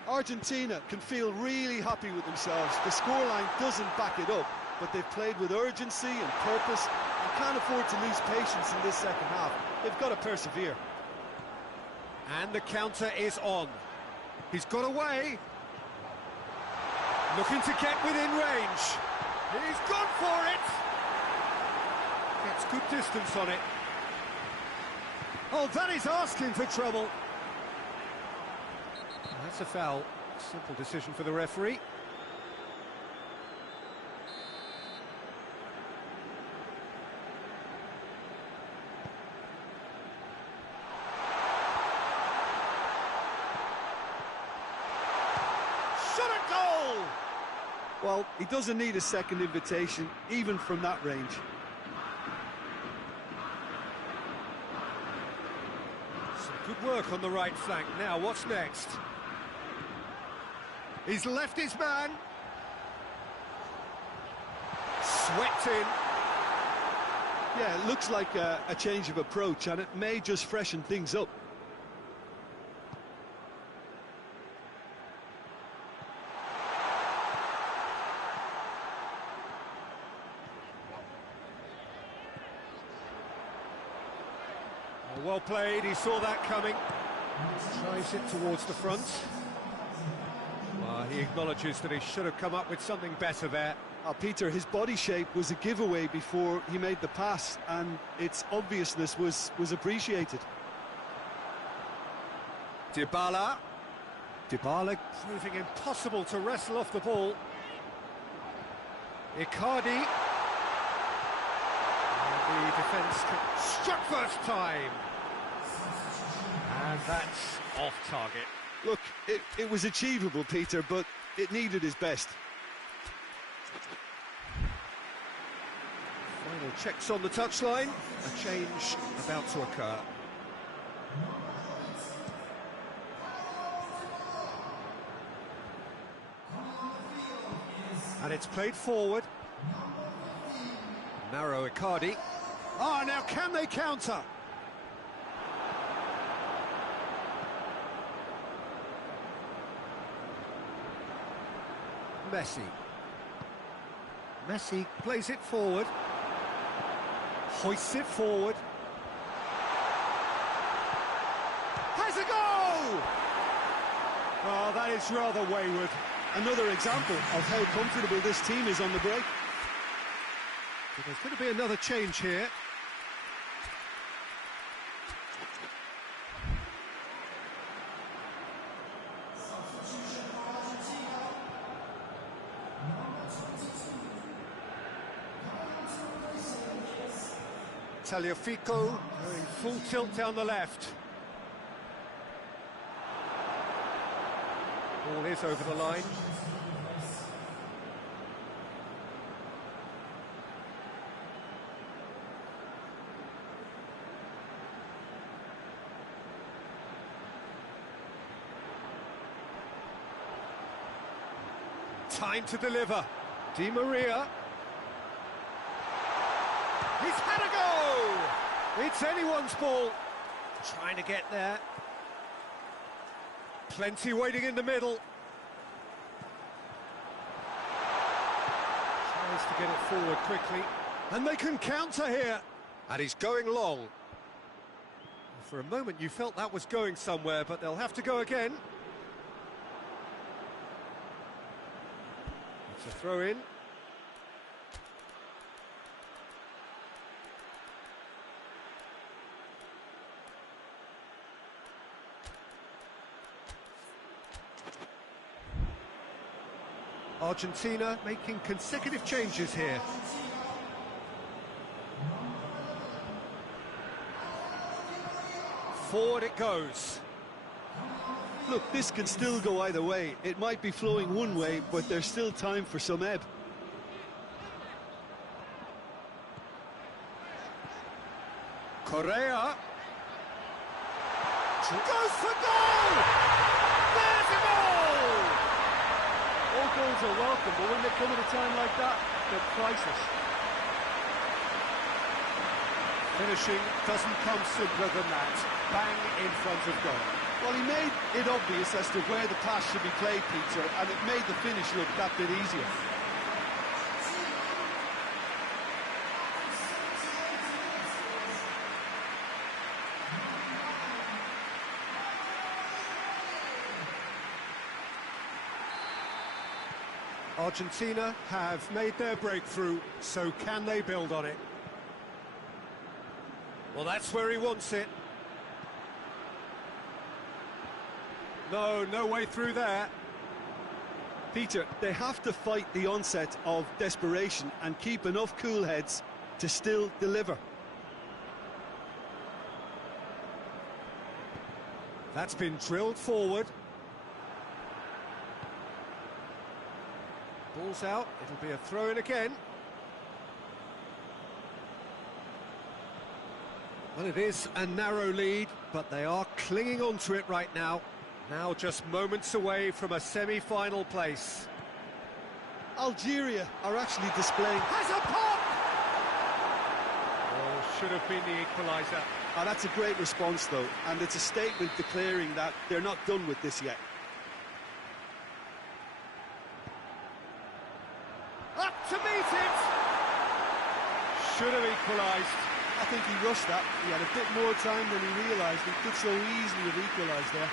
Argentina can feel really happy with themselves. The scoreline doesn't back it up, but they've played with urgency and purpose and can't afford to lose patience in this second half. They've got to persevere. And the counter is on. He's got away. Looking to get within range. He's gone for it. Gets good distance on it. Oh, that is asking for trouble. That's a foul. Simple decision for the referee. Shot at goal! Well, he doesn't need a second invitation, even from that range. Some good work on the right flank. Now, what's next? He's left his man. Swept in. Yeah, it looks like a change of approach, and it may just freshen things up. Well played, he saw that coming. Tries it towards the front. He acknowledges that he should have come up with something better there. Peter, his body shape was a giveaway before he made the pass, and its obviousness was appreciated. Dybala proving impossible to wrestle off the ball. Icardi. And the defence struck first time. And that's off target. Look, it was achievable, Peter, but it needed his best. Final checks on the touchline. A change about to occur. And it's played forward. Narrow Icardi. Ah, now can they counter? Messi plays it forward, hoists it forward, has a goal! Oh, that is rather wayward. Another example of how comfortable this team is on the break. But there's going to be another change here. Tagliafico going full tilt down the left. Ball is over the line. Time to deliver. Di Maria. He's had a go! It's anyone's ball. Trying to get there. Plenty waiting in the middle. Tries to get it forward quickly. And they can counter here. And he's going long. For a moment you felt that was going somewhere, but they'll have to go again. It's a throw in. Argentina making consecutive changes here. Forward it goes. Look, this can still go either way. It might be flowing one way, but there's still time for some ebb. Correa. Goes for goal! There's a goal! All goals are welcome, but when they come at a time like that, they're priceless. Finishing doesn't come simpler than that. Bang in front of goal. Well, he made it obvious as to where the pass should be played, Peter, and it made the finish look that bit easier. Argentina have made their breakthrough, so can they build on it? Well, that's where he wants it. No way through there. Peter, they have to fight the onset of desperation and keep enough cool heads to still deliver. That's been drilled forward. Ball's out, it'll be a throw-in again. Well, it is a narrow lead, but they are clinging on to it right now. Now just moments away from a semi-final place. Algeria are actually displaying... Has a pop! Oh, should have been the equaliser. Oh, that's a great response, though, and it's a statement declaring that they're not done with this yet. Up to meet it! Should have equalised. I think he rushed that. He had a bit more time than he realised. He could so easily have equalised there.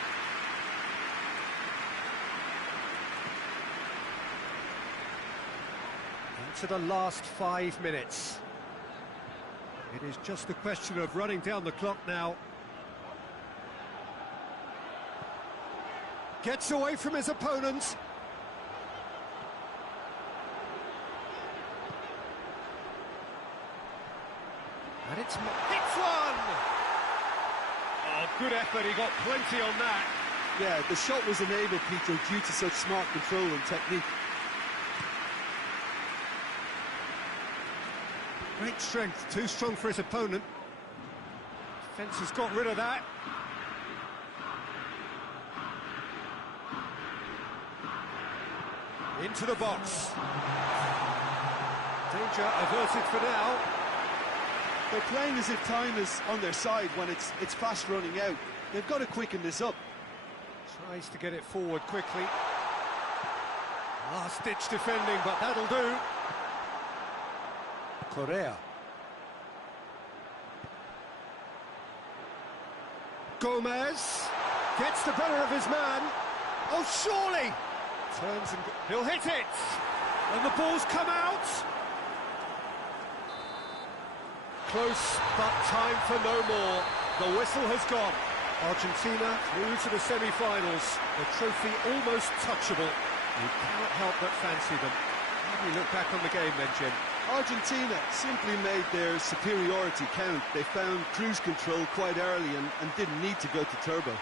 Into the last 5 minutes. It is just a question of running down the clock now. Gets away from his opponent. And it's one! Oh, good effort, he got plenty on that. Yeah, the shot was enabled, Peter, due to such smart control and technique. Great strength, too strong for his opponent. Defence has got rid of that. Into the box. Danger averted for now. They're playing as if time is on their side when it's fast running out. They've got to quicken this up. Tries to get it forward quickly. Last-ditch defending, but that'll do. Correa. Gomez gets the better of his man. Oh, surely! Turns and he'll hit it! And the ball's come out! Close, but time for no more. The whistle has gone. Argentina through to the semi-finals. The trophy almost touchable. You cannot help but fancy them. How do you look back on the game then, Jim? Argentina. Simply made their superiority count. They found cruise control quite early and didn't need to go to turbo.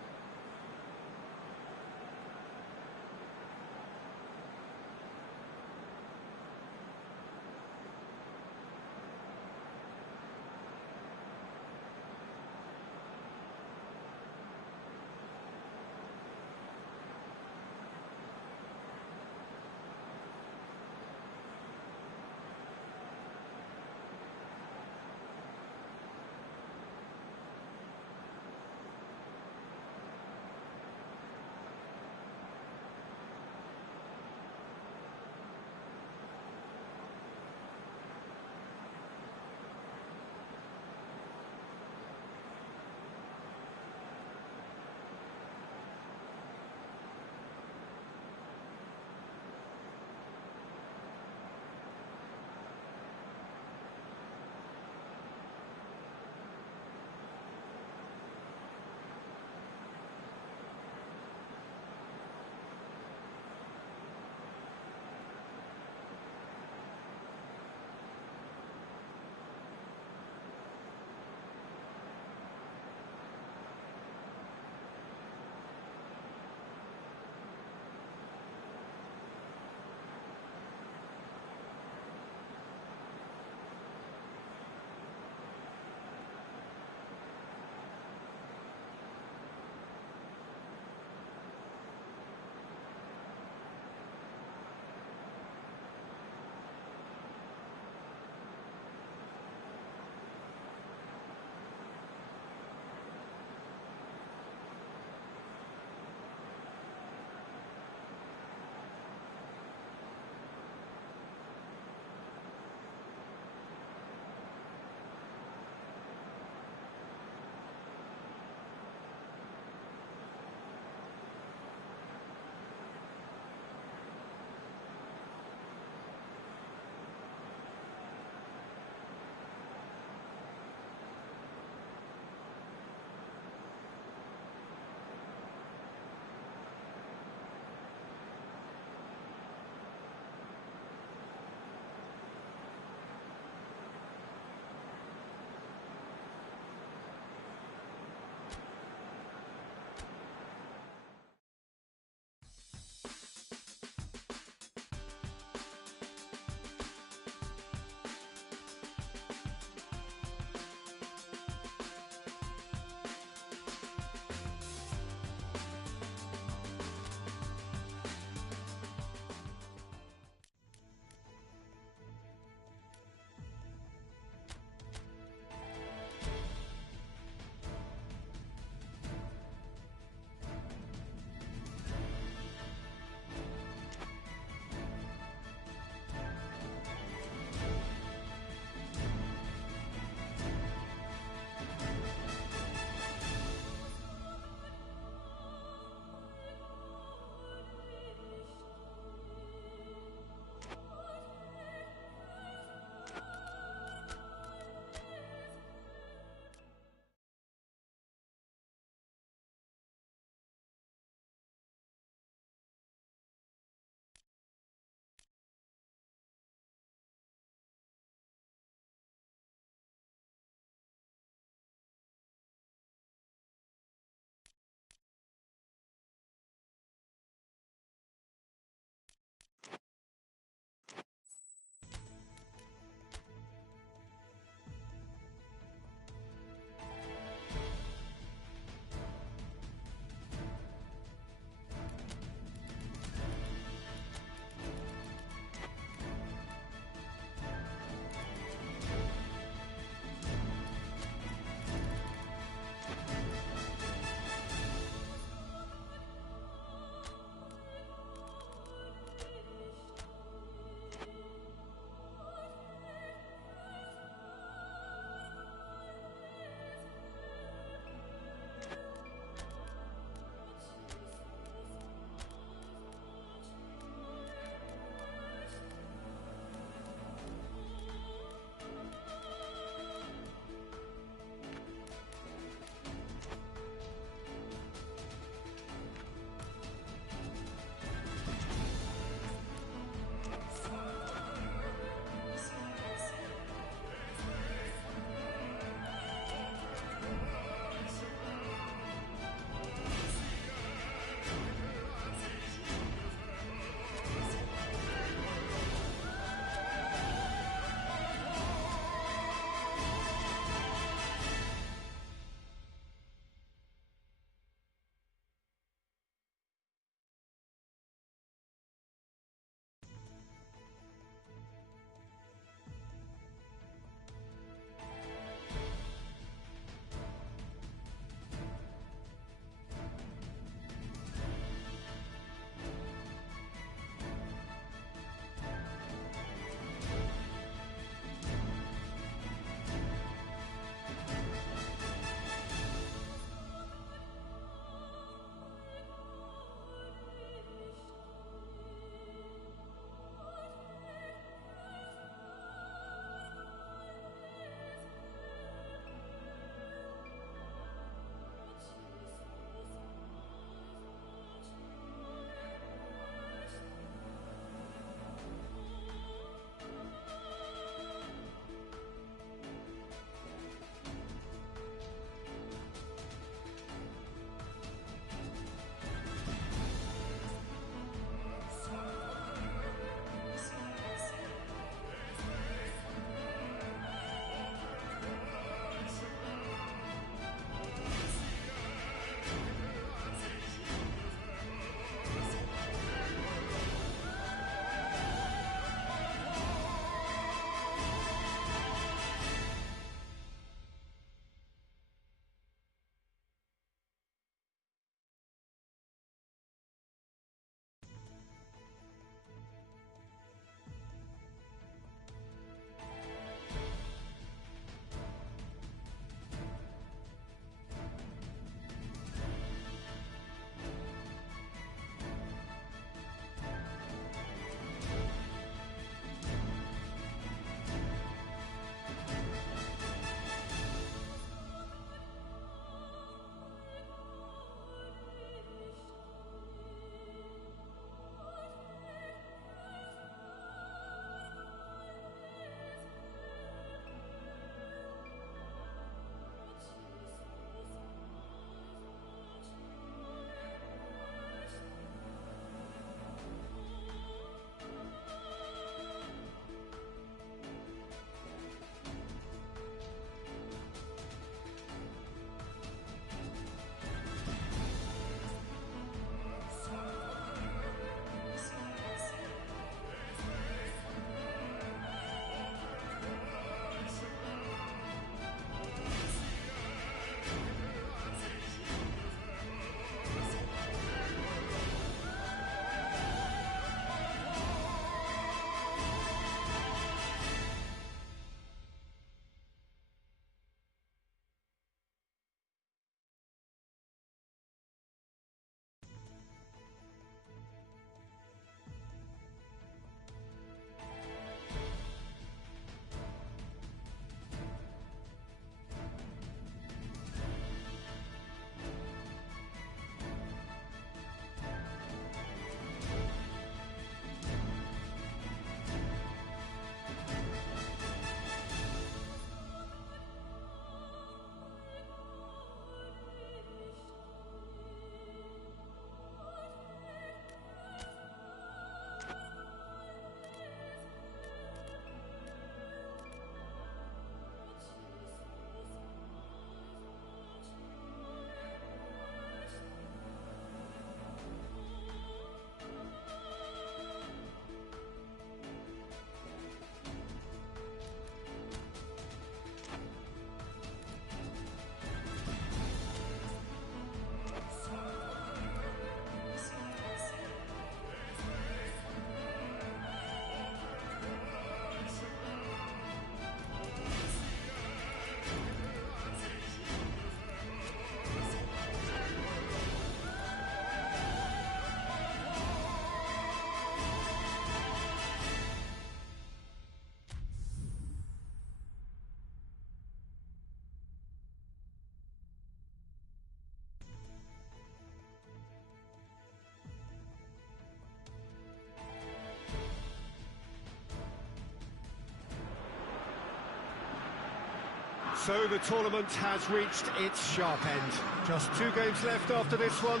So the tournament has reached its sharp end. Just 2 games left after this one,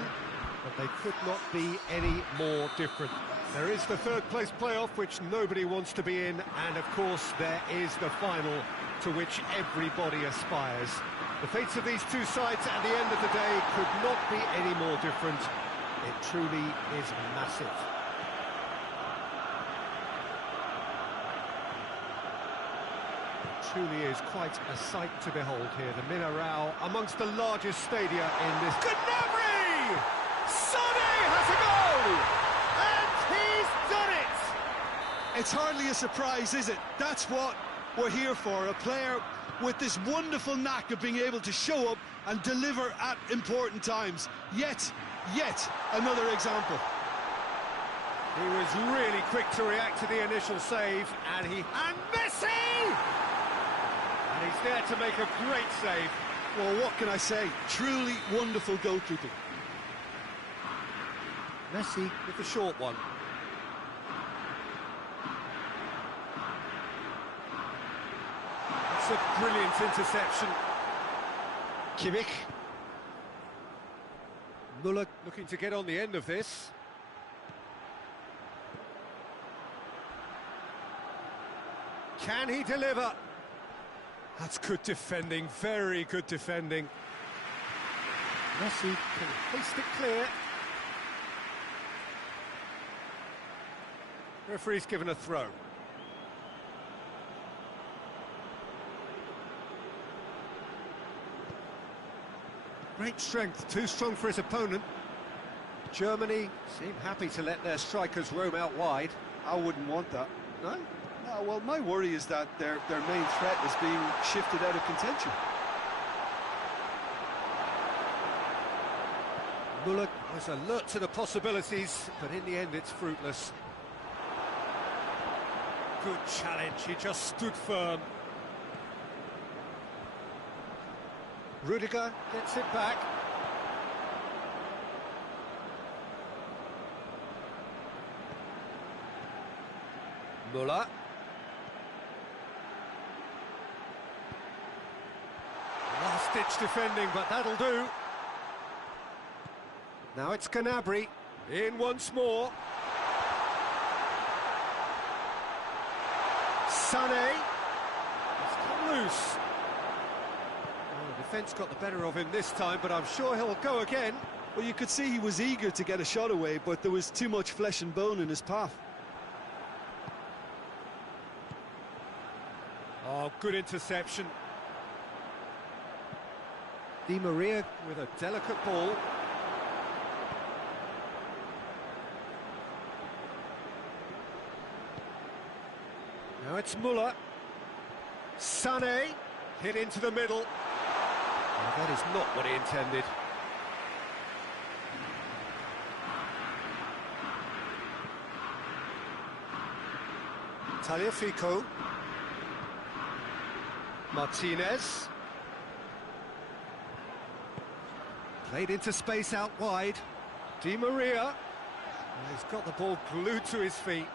but they could not be any more different. There is the third-place playoff, which nobody wants to be in, and of course there is the final, to which everybody aspires. The fates of these two sides at the end of the day could not be any more different. It truly is massive. Truly is quite a sight to behold here. The Minarao amongst the largest stadia in this. Gnabry! Sonny has a goal! And he's done it! It's hardly a surprise, is it? That's what we're here for. A player with this wonderful knack of being able to show up and deliver at important times. Yet another example. He was really quick to react to the initial save, and Messi! And he's there to make a great save. Well, what can I say? Truly wonderful goalkeeping. Messi with the short one. That's a brilliant interception. Kimmich. Müller looking to get on the end of this. Can he deliver? That's good defending, very good defending. Messi can hoist it clear. Referee's given a throw. Great strength, too strong for his opponent. Germany seem happy to let their strikers roam out wide. I wouldn't want that. No? No, well, my worry is that their main threat is being shifted out of contention. Müller was alert to the possibilities, but in the end it's fruitless. Good challenge, he just stood firm. Rudiger gets it back. Müller. Last-ditch defending, but that'll do. Now it's Gnabry, in once more. Sané. He's come loose. Oh, the defence got the better of him this time, but I'm sure he'll go again. Well, you could see he was eager to get a shot away, but there was too much flesh and bone in his path. Oh, good interception. Di Maria with a delicate ball. Now it's Müller. Sané hit into the middle. Oh, that is not what he intended. Tagliafico. Martinez. Played into space out wide. Di Maria. He's got the ball glued to his feet.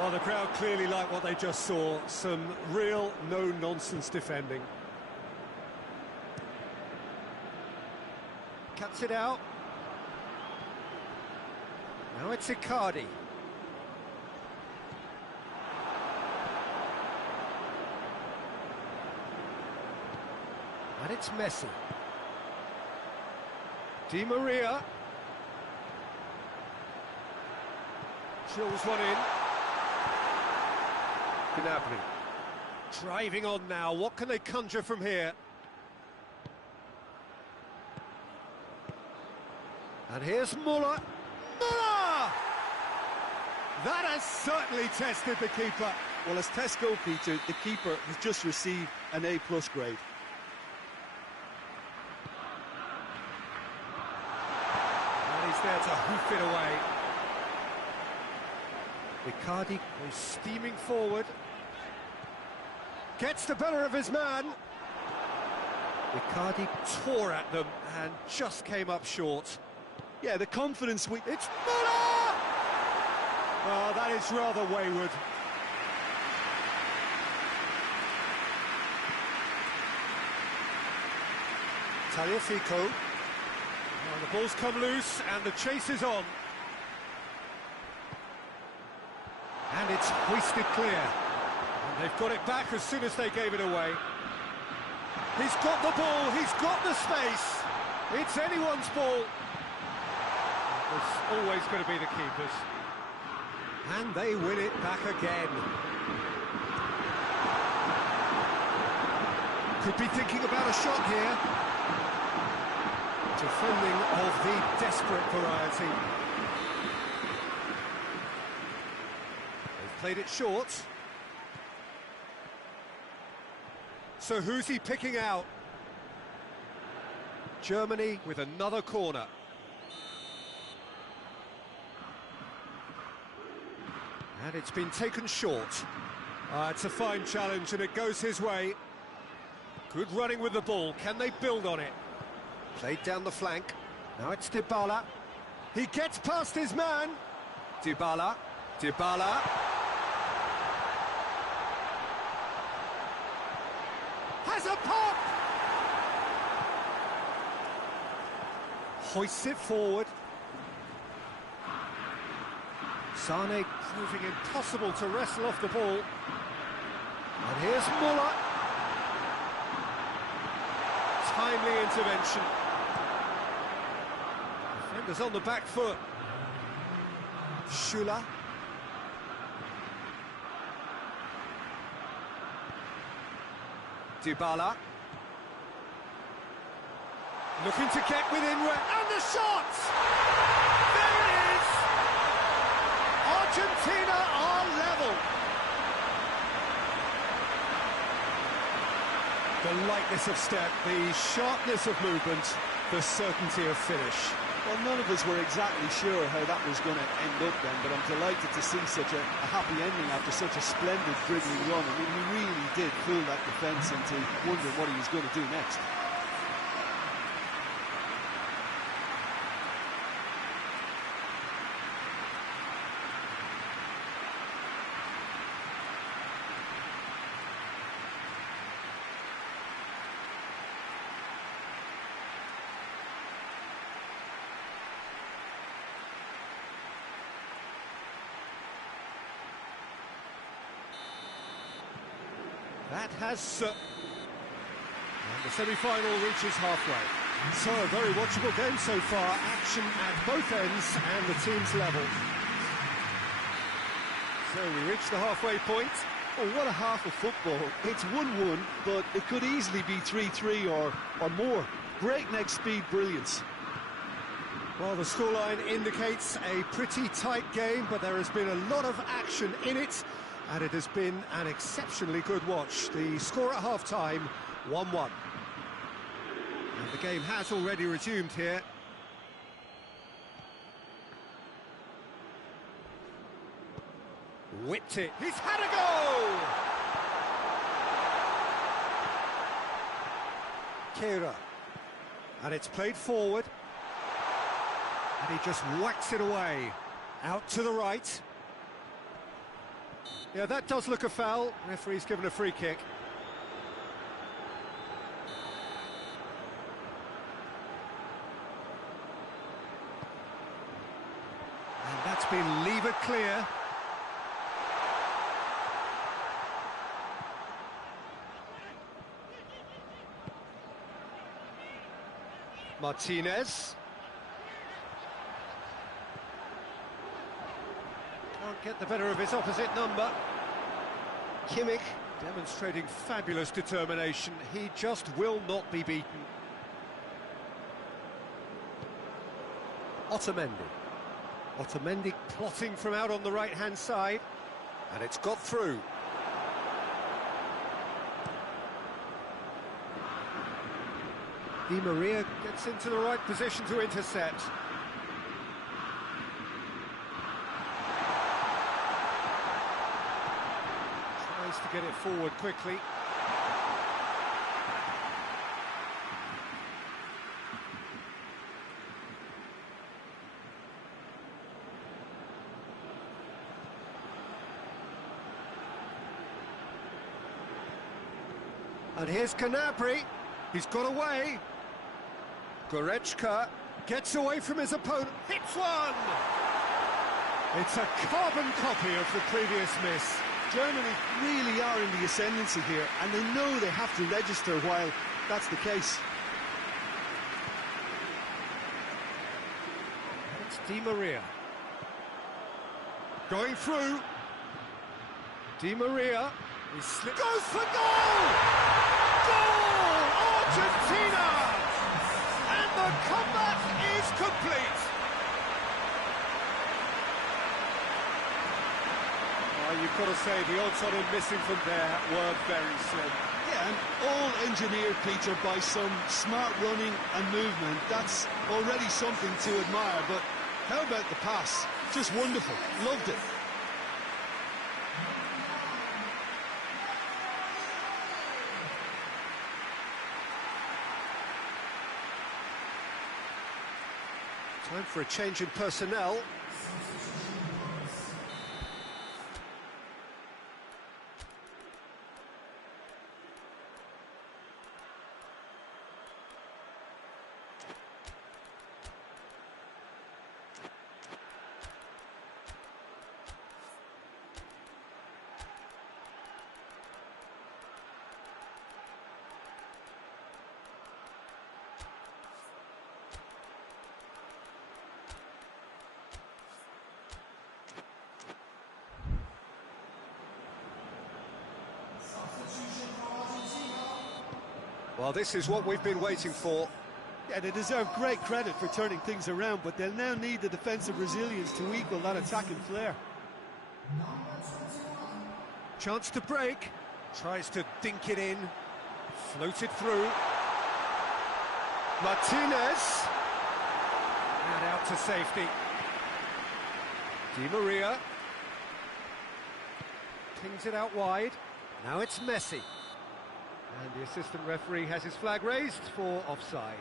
Well, the crowd clearly like what they just saw. Some real no-nonsense defending. Cuts it out. Now it's Icardi. And it's Messi. Di Maria. Drills one in. Gnabry. Driving on now. What can they conjure from here? And here's Müller. Müller! That has certainly tested the keeper. Well, as tests go, Peter, the keeper has just received an A+ grade. There to hoof it away. Icardi is steaming forward. Gets the better of his man. Icardi tore at them and just came up short. Yeah, the confidence we... It's Müller! Oh, that is rather wayward. Taliafico. Well, the ball's come loose and the chase is on. And it's hoisted clear. And they've got it back as soon as they gave it away. He's got the ball, he's got the space. It's anyone's ball. It's always going to be the keeper's. And they win it back again. Could be thinking about a shot here. Defending of the desperate variety. They've played it short. So who's he picking out? Germany with another corner. And it's been taken short. It's a fine challenge and it goes his way. Good running with the ball. Can they build on it? Played down the flank. Now it's Dybala. He gets past his man. Dybala. Dybala. Has a pop! Hoists it forward. Sane proving impossible to wrestle off the ball. And here's Muller. Timely intervention. Defenders on the back foot. Schuller. Dybala. Looking to get within, and the shot! There it is! Argentina are level. The lightness of step, the sharpness of movement, the certainty of finish. Well, none of us were exactly sure how that was going to end up then, but I'm delighted to see such a happy ending after such a splendid dribbling run. I mean, he really did fool that defence into wondering what he was going to do next. That has... and the semi-final reaches halfway. So, a very watchable game so far. Action at both ends and the teams level. So, we reach the halfway point. Oh, what a half of football. It's 1-1, but it could easily be 3-3 or more. Breakneck speed brilliance. Well, the scoreline indicates a pretty tight game, but there has been a lot of action in it. And it has been an exceptionally good watch. The score at half-time, 1-1. And the game has already resumed here. Whipped it. He's had a go! Kehrer. And it's played forward. And he just whacks it away. Out to the right. Yeah, that does look a foul. Referee's given a free kick. And that's been levered clear. Martinez. Can't get the better of his opposite number. Kimmich demonstrating fabulous determination. He just will not be beaten. Otamendi. Otamendi plotting from out on the right-hand side. And it's got through. Di Maria gets into the right position to intercept. Tries to get it forward quickly. And here's Canabry. He's got away. Goretzka gets away from his opponent, hits one! It's a carbon copy of the previous miss. Germany really are in the ascendancy here, and they know they have to register while that's the case. It's Di Maria. Going through. Di Maria goes for goal! Goal! Argentina! And the comeback is complete. You've got to say the odds on him missing from there were very slim. Yeah, and all engineered, Peter, by some smart running and movement. That's already something to admire, but how about the pass? Just wonderful. Loved it. Time for a change in personnel. Well, this is what we've been waiting for. Yeah, they deserve great credit for turning things around, but they'll now need the defensive resilience to equal that attacking flair. Chance to break. Tries to dink it in. Floated through. Martinez. And out to safety. Di Maria. Pings it out wide. Now it's Messi. And the assistant referee has his flag raised for offside.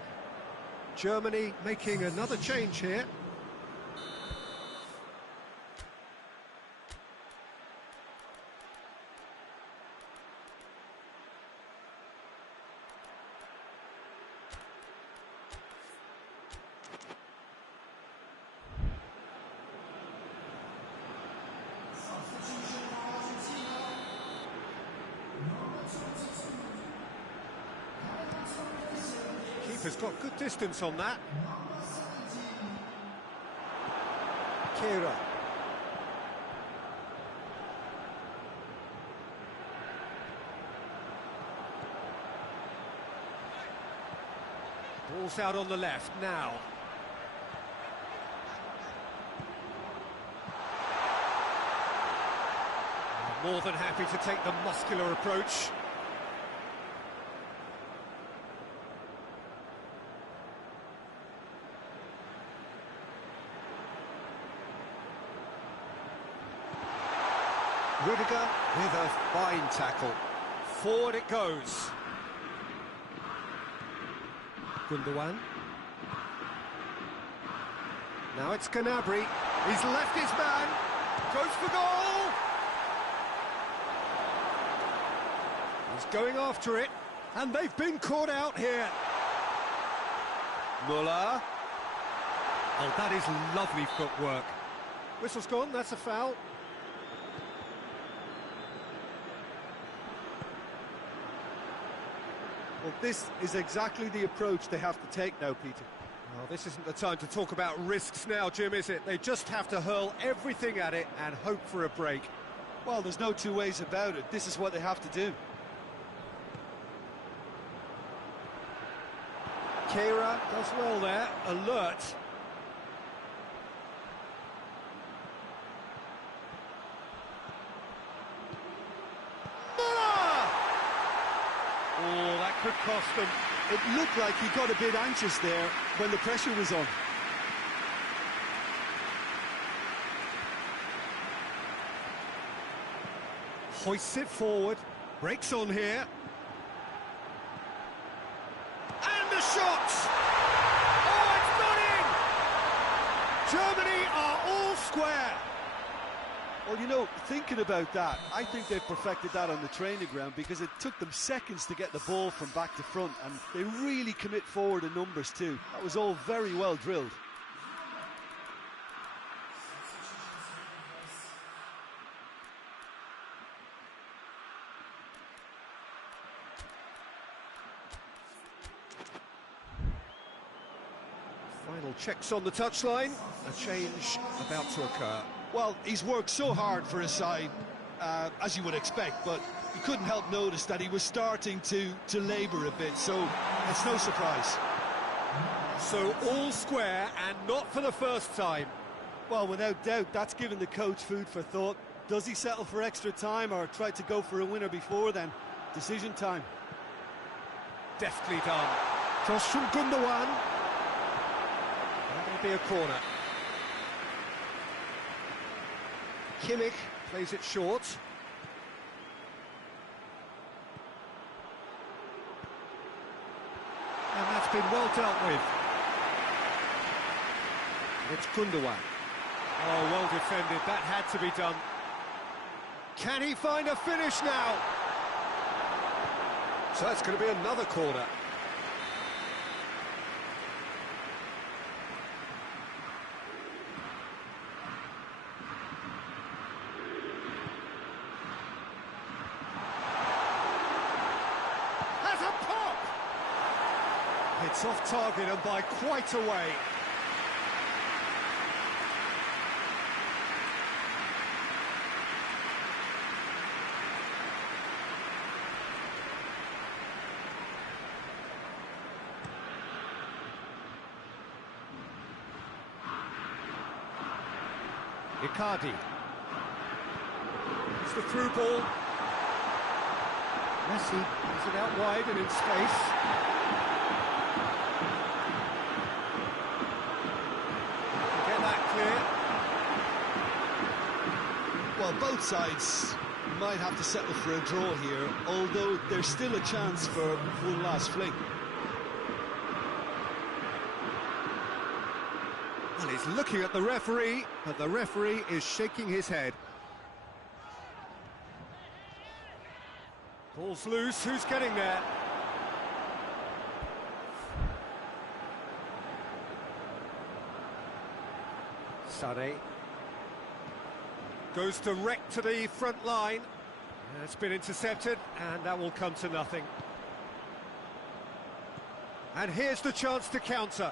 Germany making another change here. Keeper's got good distance on that. Kira. Ball's out on the left now. More than happy to take the muscular approach. Rudiger with a fine tackle. Forward it goes. Gundogan. Now it's Gnabry. He's left his man. Goes for goal. He's going after it. And they've been caught out here. Muller. Oh, that is lovely footwork. Whistle's gone, that's a foul. Well, this is exactly the approach they have to take now, Peter. Well, this isn't the time to talk about risks now, Jim, is it? They just have to hurl everything at it and hope for a break. Well, there's no two ways about it. This is what they have to do. Kira does well there, alert. Oh, that could cost them. It looked like he got a bit anxious there when the pressure was on. Hoists it forward, breaks on here. And the shot! Oh, it's not in! Germany are all square. Well, you know, thinking about that, I think they've perfected that on the training ground because it took them seconds to get the ball from back to front, and they really commit forward in numbers too. That was all very well drilled. Final checks on the touchline. A change about to occur. Well, he's worked so hard for his side, as you would expect, but you couldn't help notice that he was starting to labour a bit, so it's no surprise. So all square, and not for the first time. Well, without doubt, that's given the coach food for thought. Does he settle for extra time or try to go for a winner before then? Decision time. Deftly done. Cross from Gundogan. That'll be a corner. Kimmich plays it short. And that's been well dealt with. It's Gundogan. Oh, well defended. That had to be done. Can he find a finish now? So that's going to be another corner. Has a pop! It's off target and by quite a way. Icardi. It's the through ball. Messi is it out wide and in space. Get that clear. Well, both sides might have to settle for a draw here, although there's still a chance for one last fling. Well, he's looking at the referee, but the referee is shaking his head. Ball's loose, who's getting there? Sané. Goes direct to the front line. It's been intercepted, and that will come to nothing. And here's the chance to counter.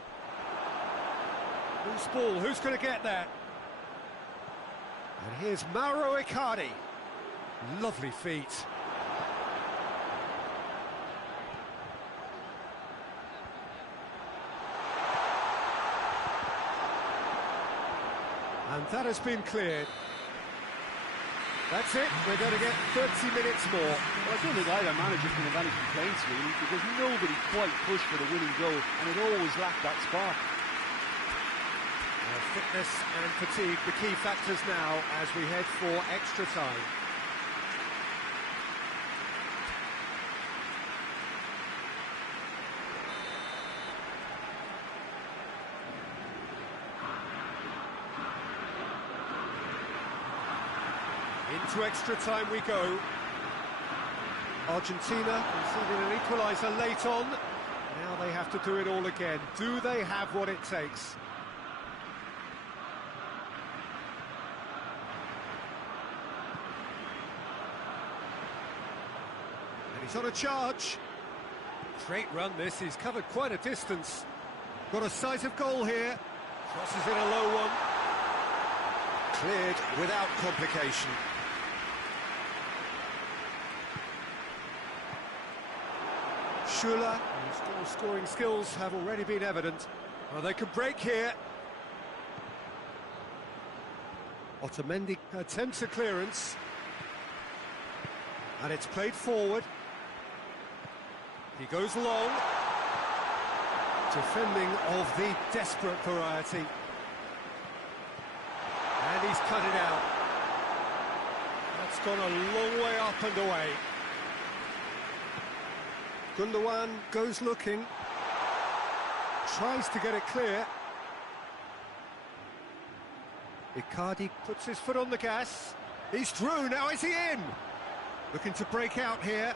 Loose ball, who's going to get there? And here's Mauro Icardi. Lovely feet. And that has been cleared. That's it, we're going to get 30 minutes more. Well, I don't think either manager can have any complaints, really, because nobody quite pushed for the winning goal, and it always lacked that spark. Fitness and fatigue, the key factors now as we head for extra time. Into extra time we go. Argentina conceded an equaliser late on. Now they have to do it all again. Do they have what it takes? He's on a charge. Great run this, he's covered quite a distance. Got a sight of goal here. Crosses in a low one. Cleared without complication. Schüller, whose scoring skills have already been evident. Well, they could break here. Otamendi attempts a clearance. And it's played forward. He goes long. Defending of the desperate variety. And he's cut it out. That's gone a long way up and away. Gundogan goes looking. Tries to get it clear. Icardi puts his foot on the gas. He's through, now is he in? Looking to break out here.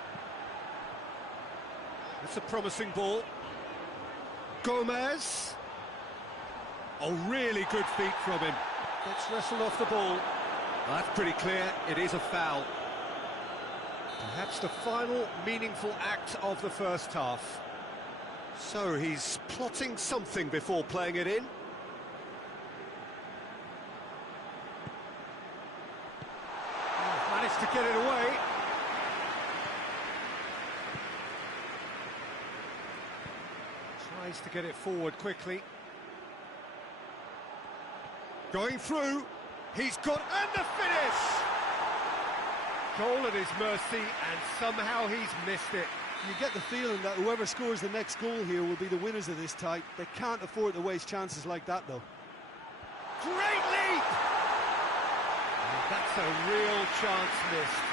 It's a promising ball. Gomez. Oh, really good feet from him. Gets wrestled off the ball. That's pretty clear, it is a foul. Perhaps the final meaningful act of the first half. So he's plotting something before playing it in. Managed to get it away. Tries to get it forward quickly. Going through. He's got, and the finish! Goal at his mercy, and somehow he's missed it. You get the feeling that whoever scores the next goal here will be the winners of this tie. They can't afford to waste chances like that, though. Great leap! And that's a real chance missed.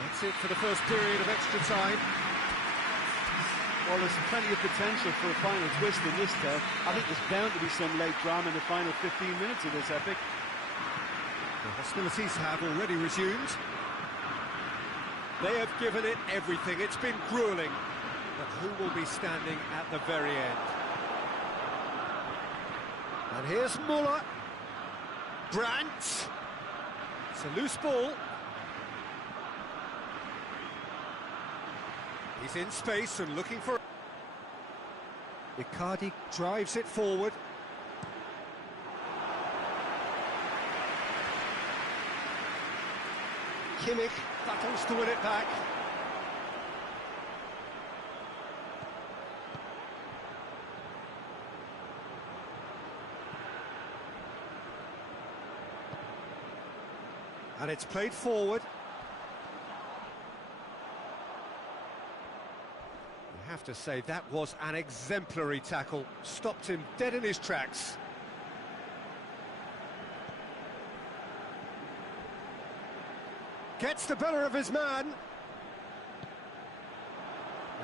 That's it for the first period of extra time. Well, there's plenty of potential for a final twist in this tale. I think there's bound to be some late drama in the final 15 minutes of this epic. The hostilities have already resumed. They have given it everything. It's been gruelling. But who will be standing at the very end? And here's Muller. Brandt. It's a loose ball. He's in space and looking for... Icardi drives it forward. Kimmich battles to win it back. And it's played forward. I have to say that was an exemplary tackle, stopped him dead in his tracks. Gets the better of his man.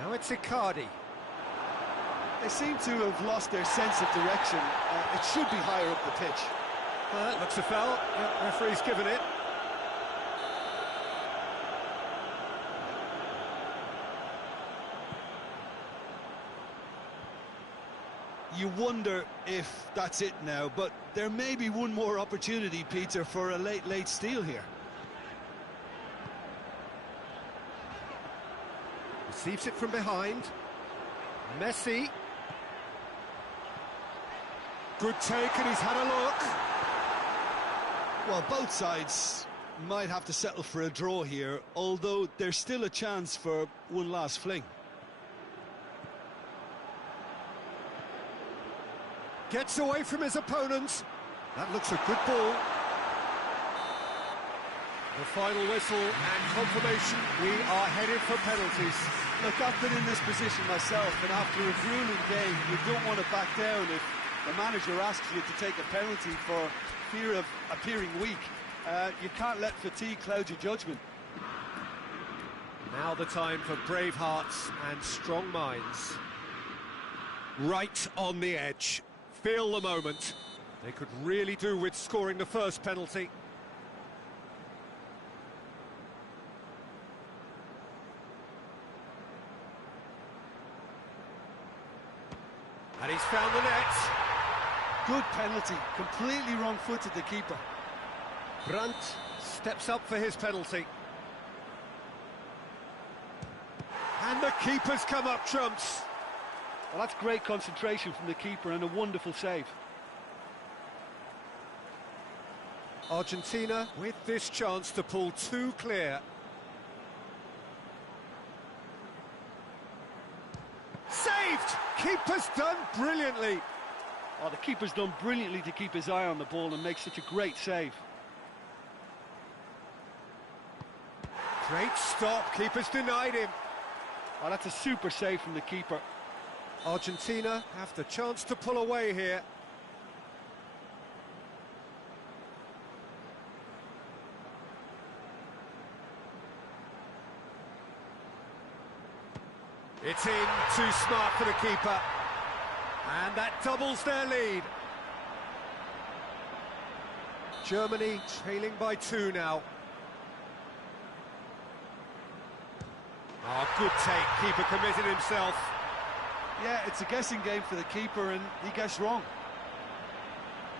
Now it's Icardi. They seem to have lost their sense of direction. It should be higher up the pitch. That looks a foul. Yep, referee's given it. You wonder if that's it now, but there may be one more opportunity, Peter, for a late steal here. Receives it from behind. Messi. Good take, and he's had a look. Well, both sides might have to settle for a draw here, although there's still a chance for one last fling. Gets away from his opponent. That looks a good ball. The final whistle and confirmation, we are headed for penalties. Look, I've been in this position myself, and after a grueling game, you don't want to back down if the manager asks you to take a penalty for fear of appearing weak. You can't let fatigue cloud your judgment. Now the time for brave hearts and strong minds. Right on the edge. Feel the moment. They could really do with scoring the first penalty. And he's found the net. Good penalty, completely wrong-footed the keeper. Brandt steps up for his penalty. And the keeper's come up trumps. Well, that's great concentration from the keeper and a wonderful save. Argentina with this chance to pull two clear. Saved! Keeper's done brilliantly. Oh, the keeper's done brilliantly to keep his eye on the ball and make such a great save. Great stop, keeper's denied him. Oh, that's a super save from the keeper. Argentina have the chance to pull away here. It's in, too smart for the keeper. And that doubles their lead. Germany trailing by 2 now. Oh, good take, keeper committed himself. Yeah, it's a guessing game for the keeper, and he guessed wrong.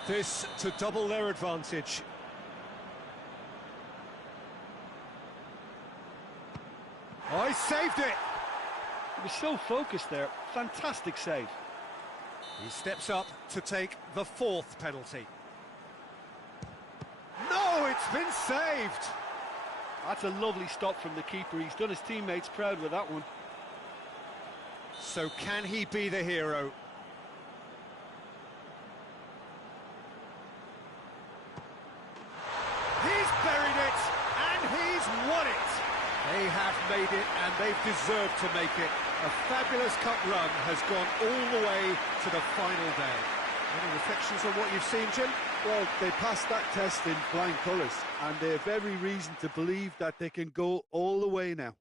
This to double their advantage. Oh, he saved it! He was so focused there. Fantastic save. He steps up to take the 4th penalty. No, it's been saved! That's a lovely stop from the keeper. He's done his teammates proud with that one. So can he be the hero? He's buried it, and he's won it! They have made it, and they've deserved to make it. A fabulous cup run has gone all the way to the final day. Any reflections on what you've seen, Jim? Well, they passed that test in flying colours, and they have every reason to believe that they can go all the way now.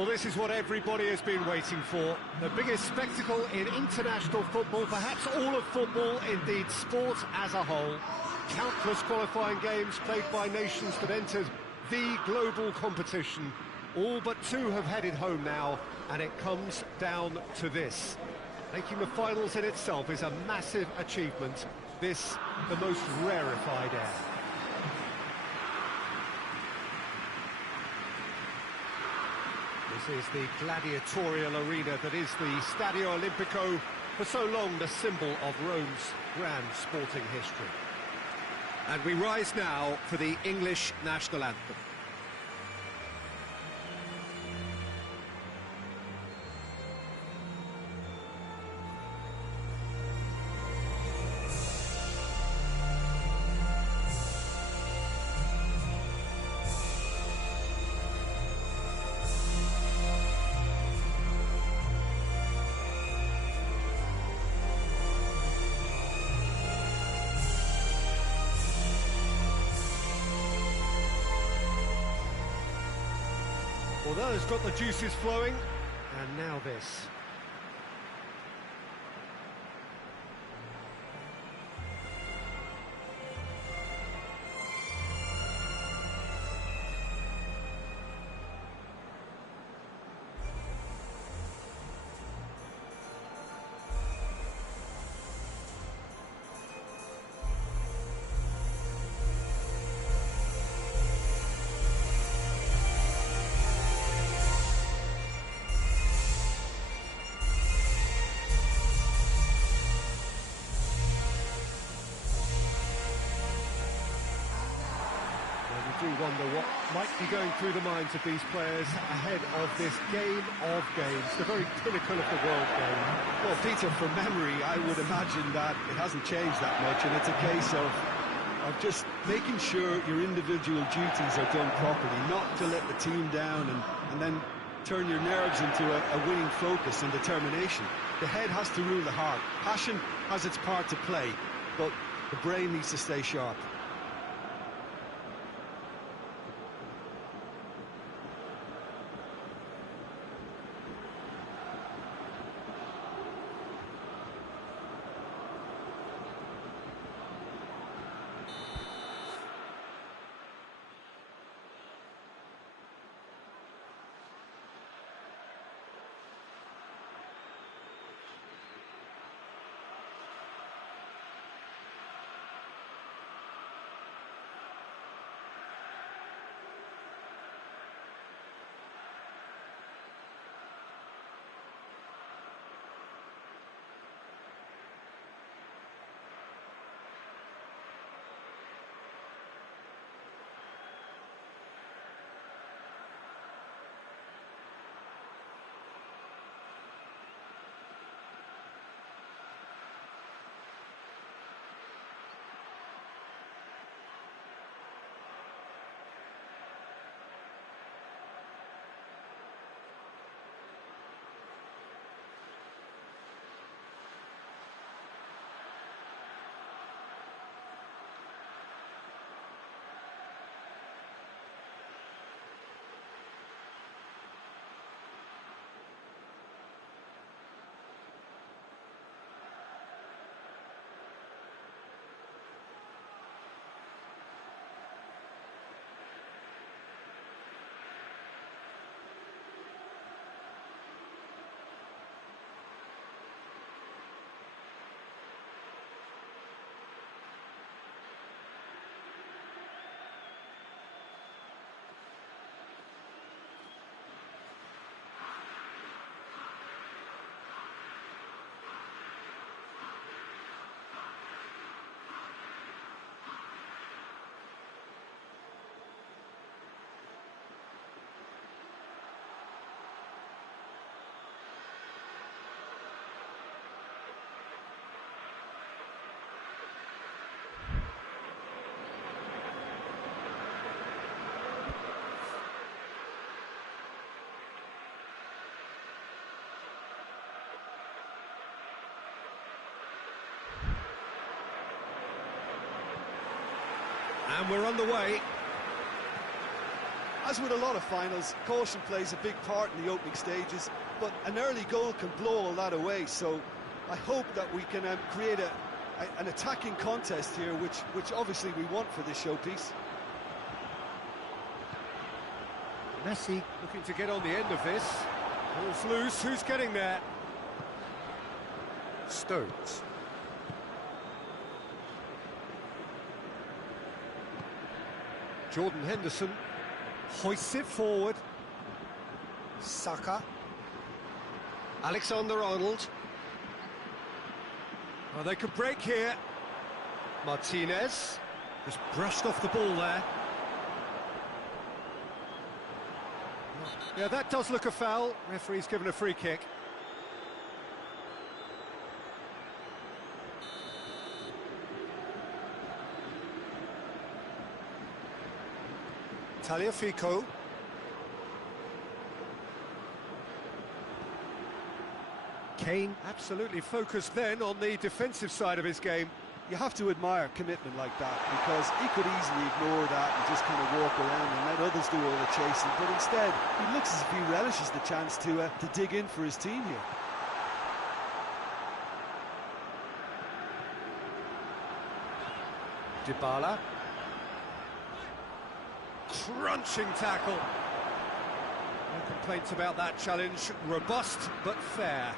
Well, this is what everybody has been waiting for. The biggest spectacle in international football, perhaps all of football, indeed sport as a whole. Countless qualifying games played by nations that entered the global competition. All but two have headed home now, and it comes down to this. Making the finals in itself is a massive achievement. This, the most rarefied air. This is the gladiatorial arena that is the Stadio Olimpico, for so long the symbol of Rome's grand sporting history. And we rise now for the English national anthem. Well, that has got the juices flowing, and now this. Do wonder what might be going through the minds of these players ahead of this game of games, the very pinnacle of the world game. Well, Peter, from memory, I would imagine that it hasn't changed that much, and it's a case of just making sure your individual duties are done properly, not to let the team down and then turn your nerves into a winning focus and determination. The head has to rule the heart. Passion has its part to play, but the brain needs to stay sharp. And we're on the way. As with a lot of finals, caution plays a big part in the opening stages, but an early goal can blow all that away. So I hope that we can create an attacking contest here, which obviously we want for this showpiece. Messi looking to get on the end of this. Ball's loose, who's getting there? Stones. Jordan Henderson hoists it forward. Saka. Alexander-Arnold. Oh, they could break here. Martinez just brushed off the ball there. Yeah, that does look a foul. Referee's given a free kick. Tagliafico. Kane absolutely focused then on the defensive side of his game. You have to admire commitment like that, because he could easily ignore that and just kind of walk around and let others do all the chasing, but instead he looks as if he relishes the chance to dig in for his team here. Dybala. Crunching tackle. No complaints about that challenge. Robust but fair.